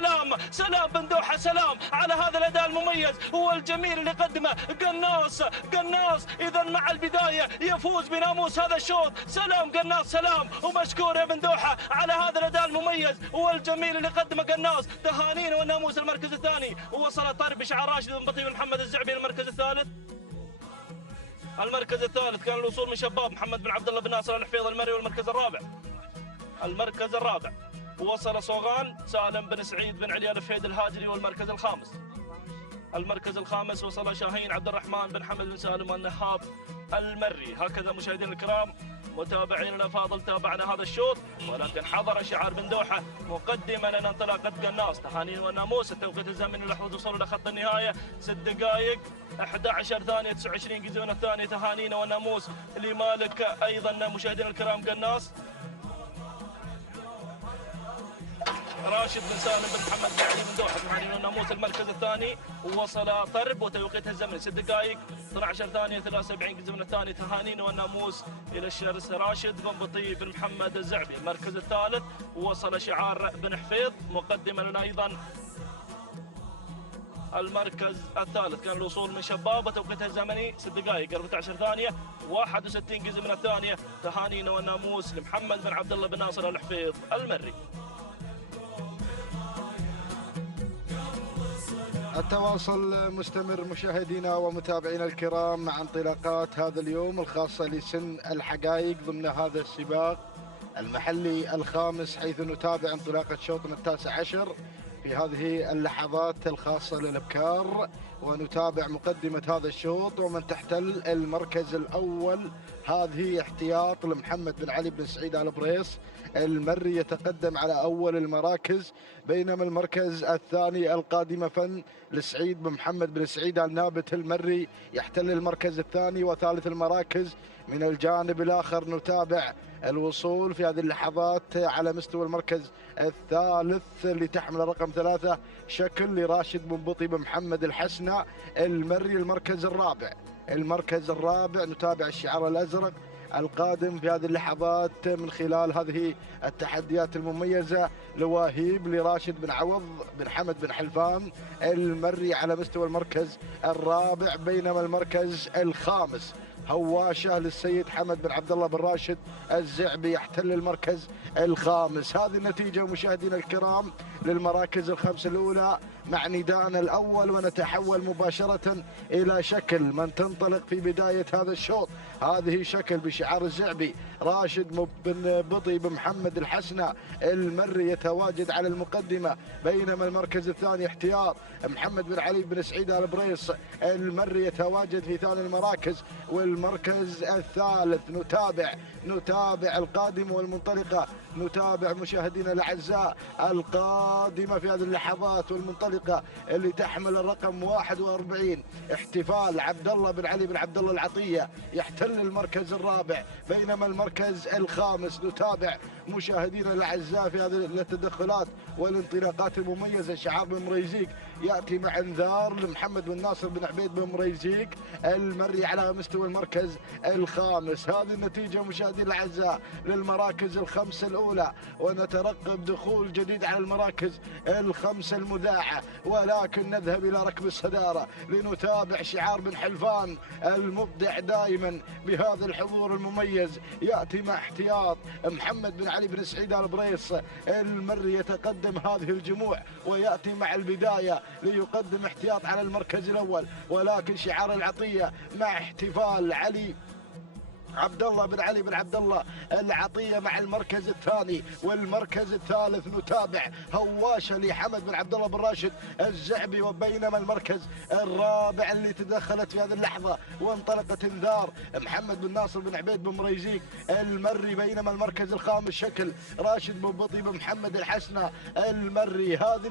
سلام بن دوحة، سلام على هذا الأداء المميز والجميل اللي قدمه قناص. إذا مع البداية يفوز بناموس هذا الشوط. سلام قناص، سلام، ومشكور يا بن دوحة على هذا الأداء المميز والجميل اللي قدمه قناص. تهانينا والناموس المركز الثاني. ووصل طرب بشعار راشد بن بطي بن محمد الزعبي للمركز الثالث. المركز الثالث كان الوصول من شباب محمد بن عبد الله بن ناصر الحفيظ المري. والمركز الرابع وصل صوغان سالم بن سعيد بن علي الفهيد الهاجري. والمركز الخامس وصل شاهين عبد الرحمن بن حمد بن سالم والنهاب المري. هكذا مشاهدينا الكرام متابعينا الافاضل تابعنا هذا الشوط، ولكن حضر شعار بن دوحة مقدما لنا انطلاقة قناص. تهانينا والناموس. التوقيت الزمني لحظة وصول الى خط النهاية 6 دقائق 11 ثانية 29 جزء من الثانية. تهانينا والناموس لمالك ايضا مشاهدينا الكرام قناص راشد بن سالم بن محمد بن علي بن دوحة. تهانينا والناموس. المركز الثاني وصل طرب وتوقيت الزمني 6 دقائق 12 ثانية 73 جزء من الثانية. تهانينا والناموس الى الشرس راشد بن بطي بن محمد الزعبي. المركز الثالث وصل شعار بن حفيظ مقدما لنا ايضا. المركز الثالث كان الوصول من شباب وتوقيتها الزمني 6 دقائق 14 ثانية 61 جزء من الثانية. تهانينا والناموس لمحمد بن عبد الله بن ناصر الحفيظ المري. التواصل مستمر مشاهدينا ومتابعينا الكرام مع انطلاقات هذا اليوم الخاصة لسن الحقائق ضمن هذا السباق المحلي الخامس، حيث نتابع انطلاقة شوطنا 19 في هذه اللحظات الخاصة للأبكار، ونتابع مقدمة هذا الشوط ومن تحتل المركز الأول. هذه احتياط لمحمد بن علي بن سعيد آل بريس المري يتقدم على أول المراكز، بينما المركز الثاني القادمة فن لسعيد بن محمد بن سعيد آل نابت المري يحتل المركز الثاني وثالث المراكز. من الجانب الآخر نتابع الوصول في هذه اللحظات على مستوى المركز الثالث اللي تحمل رقم 3 شكل لراشد بن بطي بن محمد الحسنى المري. المركز الرابع نتابع الشعار الأزرق القادم في هذه اللحظات من خلال هذه التحديات المميزة لواهيب لراشد بن عوض بن حمد بن حلفان المري على مستوى المركز الرابع. بينما المركز الخامس هواشة للسيد حمد بن عبد الله بن راشد الزعبي يحتل المركز الخامس. هذه النتيجة مشاهدينا الكرام للمراكز الخمس الأولى مع نداءنا الأول، ونتحول مباشرة إلى شكل من تنطلق في بداية هذا الشوط. هذه شكل بشعار الزعبي راشد بن بطي بن محمد الحسنى المري يتواجد على المقدمة، بينما المركز الثاني احتياط محمد بن علي بن سعيد آل بريس المري يتواجد في ثاني المراكز. والمركز الثالث نتابع القادمة والمنطلقة، نتابع مشاهدينا الأعزاء القادمة في هذه اللحظات والمنطلقة اللي تحمل الرقم 41 احتفال عبد الله بن علي بن عبد الله العطية يحتل المركز الرابع. بينما المركز الخامس نتابع مشاهدينا الأعزاء في هذه التدخلات والانطلاقات المميزة شعار بن مريزيك يأتي مع انذار لمحمد بن ناصر بن عبيد بن مريزيك المري على مستوى المركز الخامس. هذه النتيجة مشاهدينا الأعزاء للمراكز الخمس الأولى، ونترقب دخول جديد على المراكز الخمس المذاعة، ولكن نذهب إلى ركب الصدارة لنتابع شعار بن حلفان المبدع دائما بهذا الحضور المميز. يأتي مع احتياط محمد بن علي بن سعيد آل بريس المري يتقدم هذه الجموع، ويأتي مع البداية ليقدم احتياط على المركز الأول، ولكن شعار العطية مع احتفال علي عبد الله بن علي بن عبد الله العطية مع المركز الثاني. والمركز الثالث نتابع هواشة لحمد بن عبد الله بن راشد الزعبي. وبينما المركز الرابع اللي تدخلت في هذه اللحظة وانطلقت انذار محمد بن ناصر بن عبيد بن مريزيق المري. بينما المركز الخامس شكل راشد بن بطي بن محمد الحسنة المري. هذه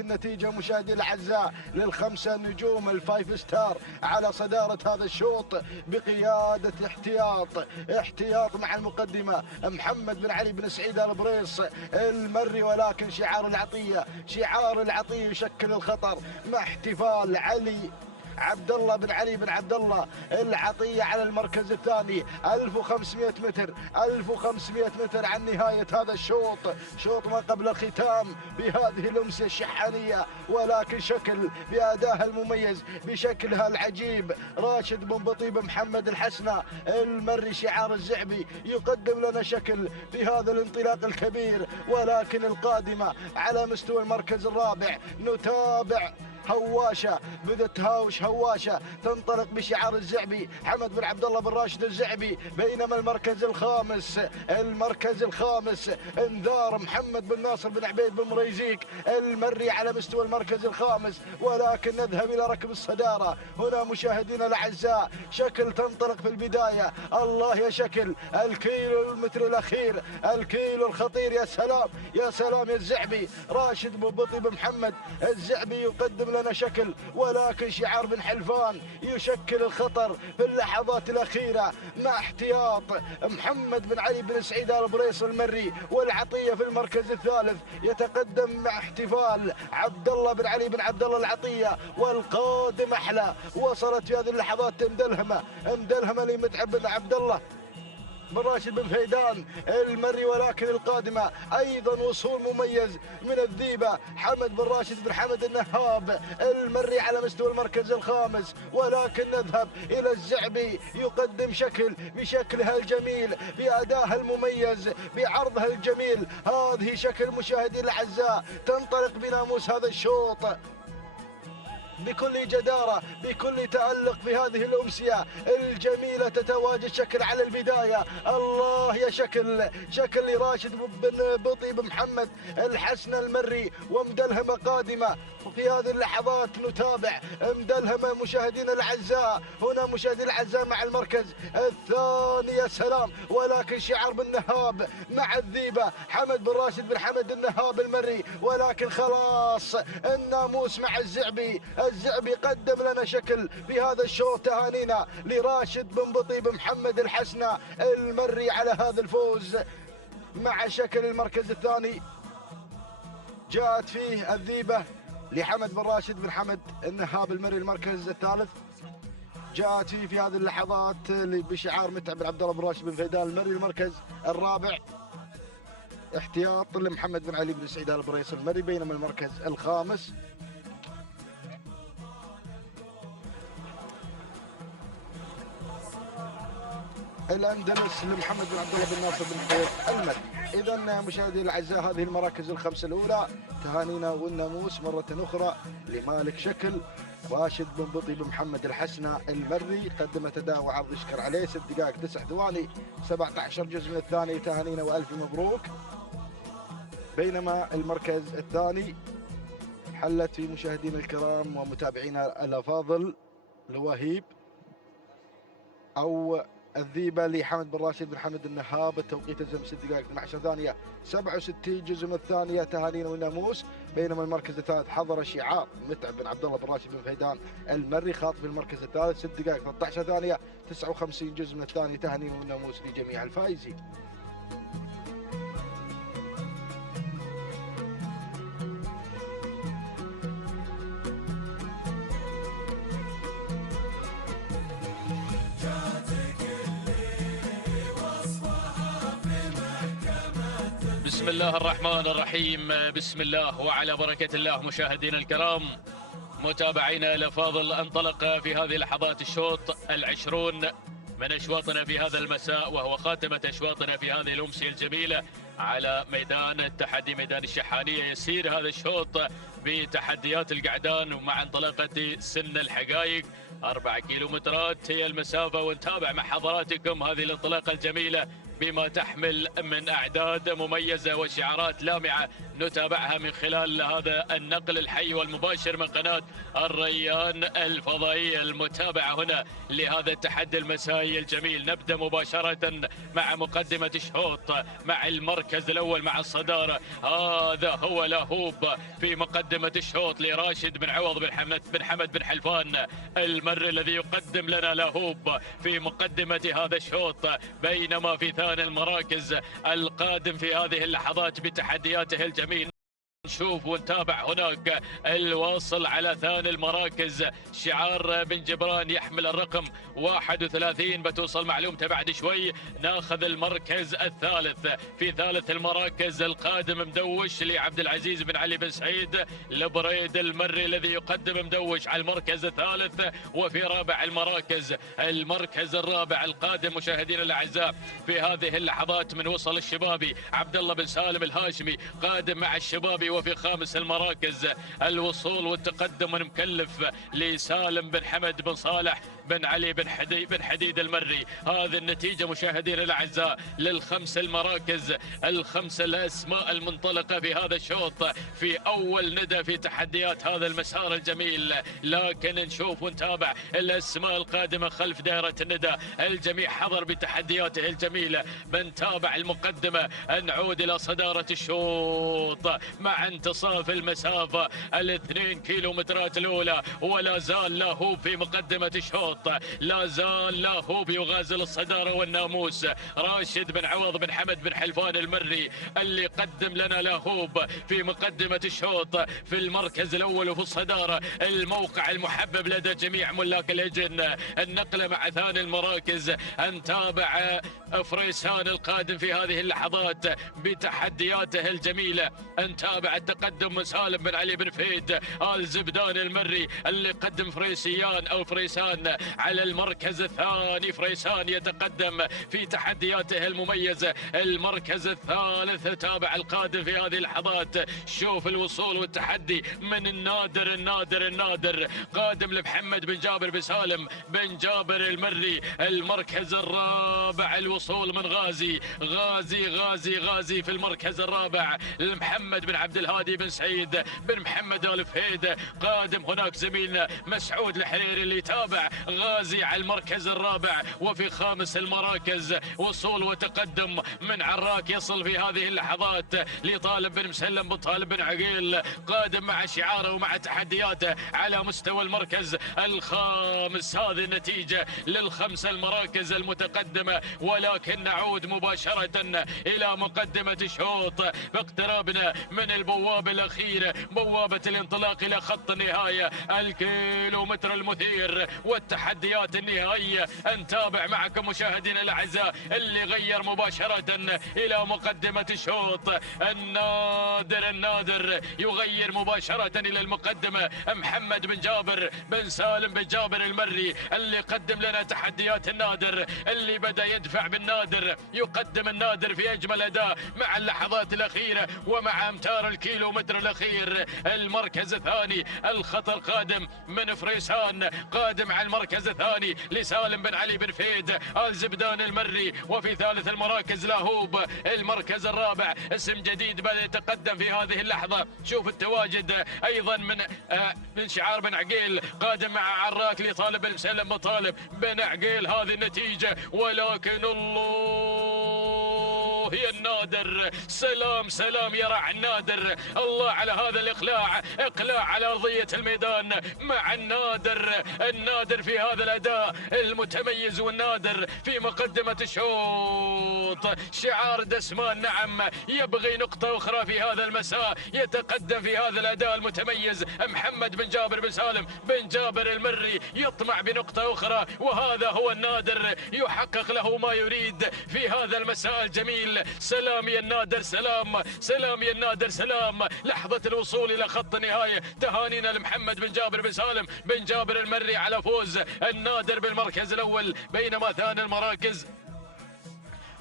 النتيجة مشاهدي الأعزاء للخمسة نجوم الفايف ستار على صدارة هذا الشوط بقيادة احتياط مع المقدمة محمد بن علي بن سعيد البريص المري. ولكن شعار العطية يشكل الخطر مع احتفال عبد الله بن علي بن عبد الله العطية على المركز الثاني. 1500 متر عن نهاية هذا الشوط، شوط ما قبل الختام بهذه الأمسية الشحانية. ولكن شكل بأداها المميز بشكلها العجيب راشد بن بطي بن محمد الحسنة المري شعار الزعبي يقدم لنا شكل في هذا الانطلاق الكبير. ولكن القادمة على مستوى المركز الرابع نتابع هواشة بدأت تهاوش هواشة تنطلق بشعار الزعبي حمد بن عبد الله بن راشد الزعبي. بينما المركز الخامس انذار محمد بن ناصر بن عبيد بن مريزيق المري على مستوى المركز الخامس. ولكن نذهب إلى ركب الصدارة هنا مشاهدينا الأعزاء. شكل تنطلق في البداية. الله يا شكل الكيلو المتر الأخير الكيلو الخطير. يا سلام يا الزعبي راشد بن بطي بن محمد الزعبي يقدم لنا شكل. ولكن شعار بن حلفان يشكل الخطر في اللحظات الأخيرة مع احتياط محمد بن علي بن سعيد البريص المري. والعطية في المركز الثالث يتقدم مع احتفال عبد الله بن علي بن عبد الله العطية. والقادم أحلى وصلت في هذه اللحظات مدلهمة لمتعب بن عبد الله بن راشد بن فيدان المري. ولكن القادمة أيضا وصول مميز من الذيبة حمد بن راشد بن حمد النهاب المري على مستوى المركز الخامس. ولكن نذهب إلى الزعبي يقدم شكل بشكلها الجميل بأداها المميز بعرضها الجميل. هذه شكل مشاهدي الأعزاء تنطلق بناموس هذا الشوط بكل جدارة بكل تألق في هذه الأمسية الجميلة. تتواجد شكل على البداية. الله يا شكل لراشد بن بطي بن محمد الحسن المري. ومدلهمة قادمة في هذه اللحظات نتابع مدلهمة مشاهدينا الأعزاء. هنا مشاهدينا الأعزاء مع المركز الثاني. يا سلام. ولكن شعار بن نهاب مع الذيبة حمد بن راشد بن حمد النهاب المري. ولكن خلاص الناموس مع الزعبي قدم لنا شكل في هذا الشوط. تهانينا لراشد بن بطي بن محمد الحسنة المري على هذا الفوز مع شكل. المركز الثاني جاءت فيه الذيبة لحمد بن راشد بن حمد النهاب المري. المركز الثالث جاءت فيه في هذه اللحظات بشعار متعب بن عبد الله بن راشد بن فيدان المري. المركز الرابع احتياط لمحمد بن علي بن سعيد البريص المري. بينما المركز الخامس الأندلس لمحمد بن عبد الله بن ناصر بن حيف المري. إذا مشاهدي الأعزاء هذه المراكز الخمسة الأولى تهانينا والناموس مرة أخرى لمالك شكل راشد بن بطي بن محمد الحسنة المري. قدمت أداء وعرض يشكر عليه 6 دقائق 9 ثواني 17 جزء من الثاني. تهانينا وألف مبروك. بينما المركز الثاني حلت في مشاهدينا الكرام ومتابعينا الأفاضل لوهيب أو الذيبة لحمد بن راشد بن حمد النهاب. التوقيت الزمني 6 دقائق 12 ثانية 67 جزء من الثانية. تهانينا والناموس. بينما المركز الثالث حضر شعار متعب بن عبد الله بن راشد بن فيدان المري خاطب المركز الثالث 6 دقائق 13 ثانية 59 جزء من الثانية. تهانينا والناموس لجميع الفائزين. بسم الله الرحمن الرحيم. بسم الله وعلى بركة الله. مشاهدينا الكرام متابعينا الأفاضل انطلق في هذه اللحظات الشوط 20 من أشواطنا في هذا المساء وهو خاتمة أشواطنا في هذه الأمسية الجميلة على ميدان التحدي ميدان الشحانية. يسير هذا الشوط بتحديات القعدان ومع انطلاقة سن الحقائق. 4 كيلومترات هي المسافة، ونتابع مع حضراتكم هذه الانطلاقة الجميلة بما تحمل من أعداد مميزة وشعارات لامعة نتابعها من خلال هذا النقل الحي والمباشر من قناة الريان الفضائية المتابعة هنا لهذا التحدي المسائي الجميل. نبدأ مباشرة مع مقدمة الشوط مع المركز الأول مع الصدارة. هذا هو لاهوب في مقدمة الشوط لراشد بن عوض بن حمد بن حلفان المري الذي يقدم لنا لاهوب في مقدمة هذا الشوط، بينما في ثاني المراكز القادم في هذه اللحظات بتحدياته الجميل. نشوف ونتابع هناك الواصل على ثاني المراكز شعار بن جبران يحمل الرقم 31. بتوصل معلومته بعد شوي. ناخذ المركز الثالث في ثالث المراكز القادم مدوش لعبد العزيز بن علي بن سعيد البريد المري الذي يقدم مدوش على المركز الثالث. وفي رابع المركز الرابع القادم مشاهدينا الاعزاء في هذه اللحظات من وصل الشبابي عبد الله بن سالم الهاشمي قادم مع الشبابي. وفي خامس المراكز الوصول والتقدم من مكلف لسالم بن حمد بن صالح بن علي بن حديد المري. هذه النتيجة مشاهدينا الأعزاء للخمس المراكز الخمسة الأسماء المنطلقة في هذا الشوط في أول ندى في تحديات هذا المسار الجميل. لكن نشوف ونتابع الأسماء القادمة خلف دائرة الندى. الجميع حضر بتحدياته الجميلة. بنتابع المقدمة. نعود إلى صدارة الشوط مع انتصاف المسافة 2 كيلومترات الأولى، ولا زال لاهوب في مقدمة الشوط. لا زال لاهوب يغازل الصدارة والناموس. راشد بن عوض بن حمد بن حلفان المري اللي قدم لنا لاهوب في مقدمة الشوط في المركز الأول وفي الصدارة. الموقع المحبب لدى جميع ملاك الهجن. النقلة مع ثاني المراكز. نتابع فريسان القادم في هذه اللحظات بتحدياته الجميلة. نتابع التقدم من سالم بن علي بن فهد آل زبدان المري اللي قدم فريسان على المركز الثاني. فريسان يتقدم في تحدياته المميزة. المركز الثالث تابع القادم في هذه اللحظات. شوف الوصول والتحدي من النادر قادم لمحمد بن جابر بن سالم بن جابر المري. المركز الرابع الوصول من غازي في المركز الرابع لمحمد بن عبد الهادي بن سعيد بن محمد آل فهيد. قادم هناك زميلنا مسعود الحريري اللي يتابع غازي على المركز الرابع. وفي خامس المراكز وصول وتقدم من عراك يصل في هذه اللحظات لطالب بن مسلم بن طالب بن عقيل قادم مع شعاره ومع تحدياته على مستوى المركز الخامس. هذه النتيجة للخمس المراكز المتقدمة. ولكن نعود مباشرة إلى مقدمة الشوط باقترابنا من البوابة الأخيرة، بوابة الانطلاق إلى خط النهاية. الكيلومتر المثير والتحديات النهائية. نتابع معكم مشاهدينا الأعزاء اللي غير مباشرة إلى مقدمة الشوط. النادر يغير مباشرة إلى المقدمة. محمد بن جابر بن سالم بن جابر المري اللي قدم لنا تحديات النادر، اللي بدأ يدفع بالنادر، يقدم النادر في أجمل أداء مع اللحظات الأخيرة ومع أمتار الكيلومتر الأخير. المركز الثاني الخطر قادم من فريسان، قادم على المركز الثاني لسالم بن علي بن فهد آل زبدان المري. وفي ثالث المراكز لاهوب. المركز الرابع اسم جديد بدأ يتقدم في هذه اللحظة. شوف التواجد أيضا من شعار بن عقيل قادم مع عراك لطالب بن مسلم بن طالب بن عقيل. هذه النتيجة. ولكن الله هي النادر. سلام يا راعي النادر. الله على هذا الإقلاع على أرضية الميدان مع النادر في هذا الأداء المتميز. والنادر في مقدمة الشوط. شعار دسمان نعم يبغي نقطة أخرى في هذا المساء. يتقدم في هذا الأداء المتميز محمد بن جابر بن سالم بن جابر المري يطمع بنقطة أخرى، وهذا هو النادر يحقق له ما يريد في هذا المساء الجميل. سلام يا النادر. سلام يا النادر. لحظة الوصول إلى خط النهاية. تهانينا لمحمد بن جابر بن سالم بن جابر المري على فوز النادر بالمركز الأول. بينما ثاني المراكز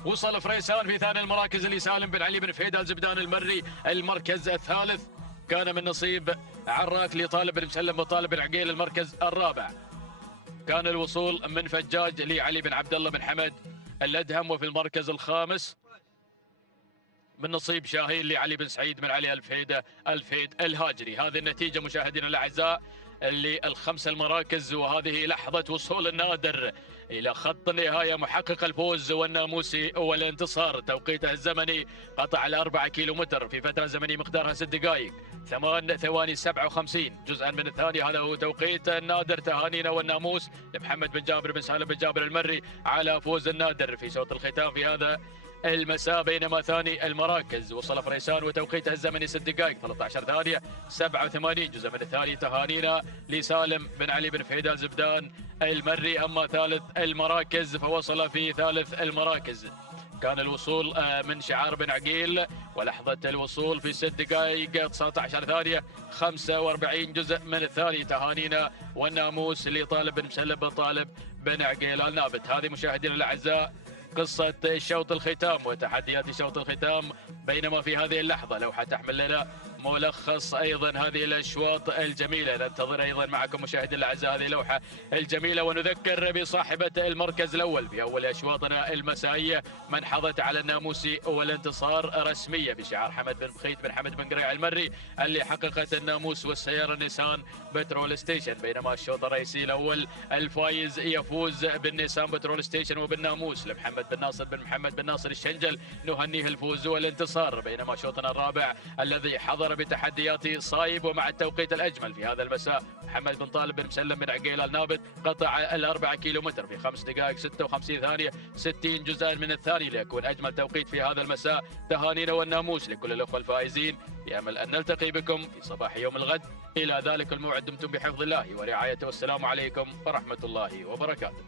وصل فريسان في ثاني المراكز لسالم بن علي بن فهيد الزبدان المري. المركز الثالث كان من نصيب عراك لطالب بن مسلم وطالب بن عقيل. المركز الرابع كان الوصول من فجاج لعلي بن عبد الله بن حمد الأدهم. وفي المركز الخامس من نصيب شاهين لعلي بن سعيد بن علي الفهيد الهاجري. هذه النتيجة مشاهدينا الأعزاء للخمس المراكز، وهذه لحظة وصول النادر إلى خط النهاية محقق الفوز والناموسي والانتصار. توقيته الزمني قطع 4 كيلومتر في فترة زمنية مقدارها 6 دقائق 8 ثواني 57 جزءا من الثانية. هذا هو توقيت النادر. تهانينا والناموس لمحمد بن جابر بن سالم بن جابر المري على فوز النادر في شوط الختام في هذا المساء. بينما ثاني المراكز وصل فريسان وتوقيته الزمني 6 دقائق 13 ثانية 87 جزء من الثاني. تهانينا لسالم بن علي بن فهيد الزبدان المري. أما ثالث المراكز فوصل في ثالث المراكز كان الوصول من شعار بن عقيل، ولحظة الوصول في 6 دقائق 19 ثانية 45 جزء من الثاني. تهانينا والناموس لطالب بن مسلم بن طالب بن عقيل النابت. هذه مشاهدينا الأعزاء قصة شوط الختام وتحديات شوط الختام. بينما في هذه اللحظة لوحة تحمل لنا ملخص أيضا هذه الأشواط الجميلة. ننتظر أيضا معكم مشاهدينا الأعزاء هذه اللوحة الجميلة، ونذكر بصاحبة المركز الأول في أول أشواطنا المسائية من حظت على الناموسي والانتصار رسمية بشعار حمد بن بخيت بن حمد بن قريع المري اللي حققت الناموس والسيارة نيسان بترول ستيشن. بينما الشوط الرئيسي الأول الفايز يفوز بالنيسان بترول ستيشن وبالناموس لمحمد بن ناصر بن محمد بن ناصر الشنجل، نهنيه الفوز والانتصار. بينما شوطنا الرابع الذي حضر بتحديات صايب ومع التوقيت الأجمل في هذا المساء محمد بن طالب بن مسلم بن عقيل النابت قطع 4 كيلومتر في 5 دقائق 56 ثانية 60 جزءا من الثاني ليكون أجمل توقيت في هذا المساء. تهانينا والناموس لكل الأخوة الفائزين. يأمل أن نلتقي بكم في صباح يوم الغد. إلى ذلك الموعد دمتم بحفظ الله ورعايته، والسلام عليكم ورحمة الله وبركاته.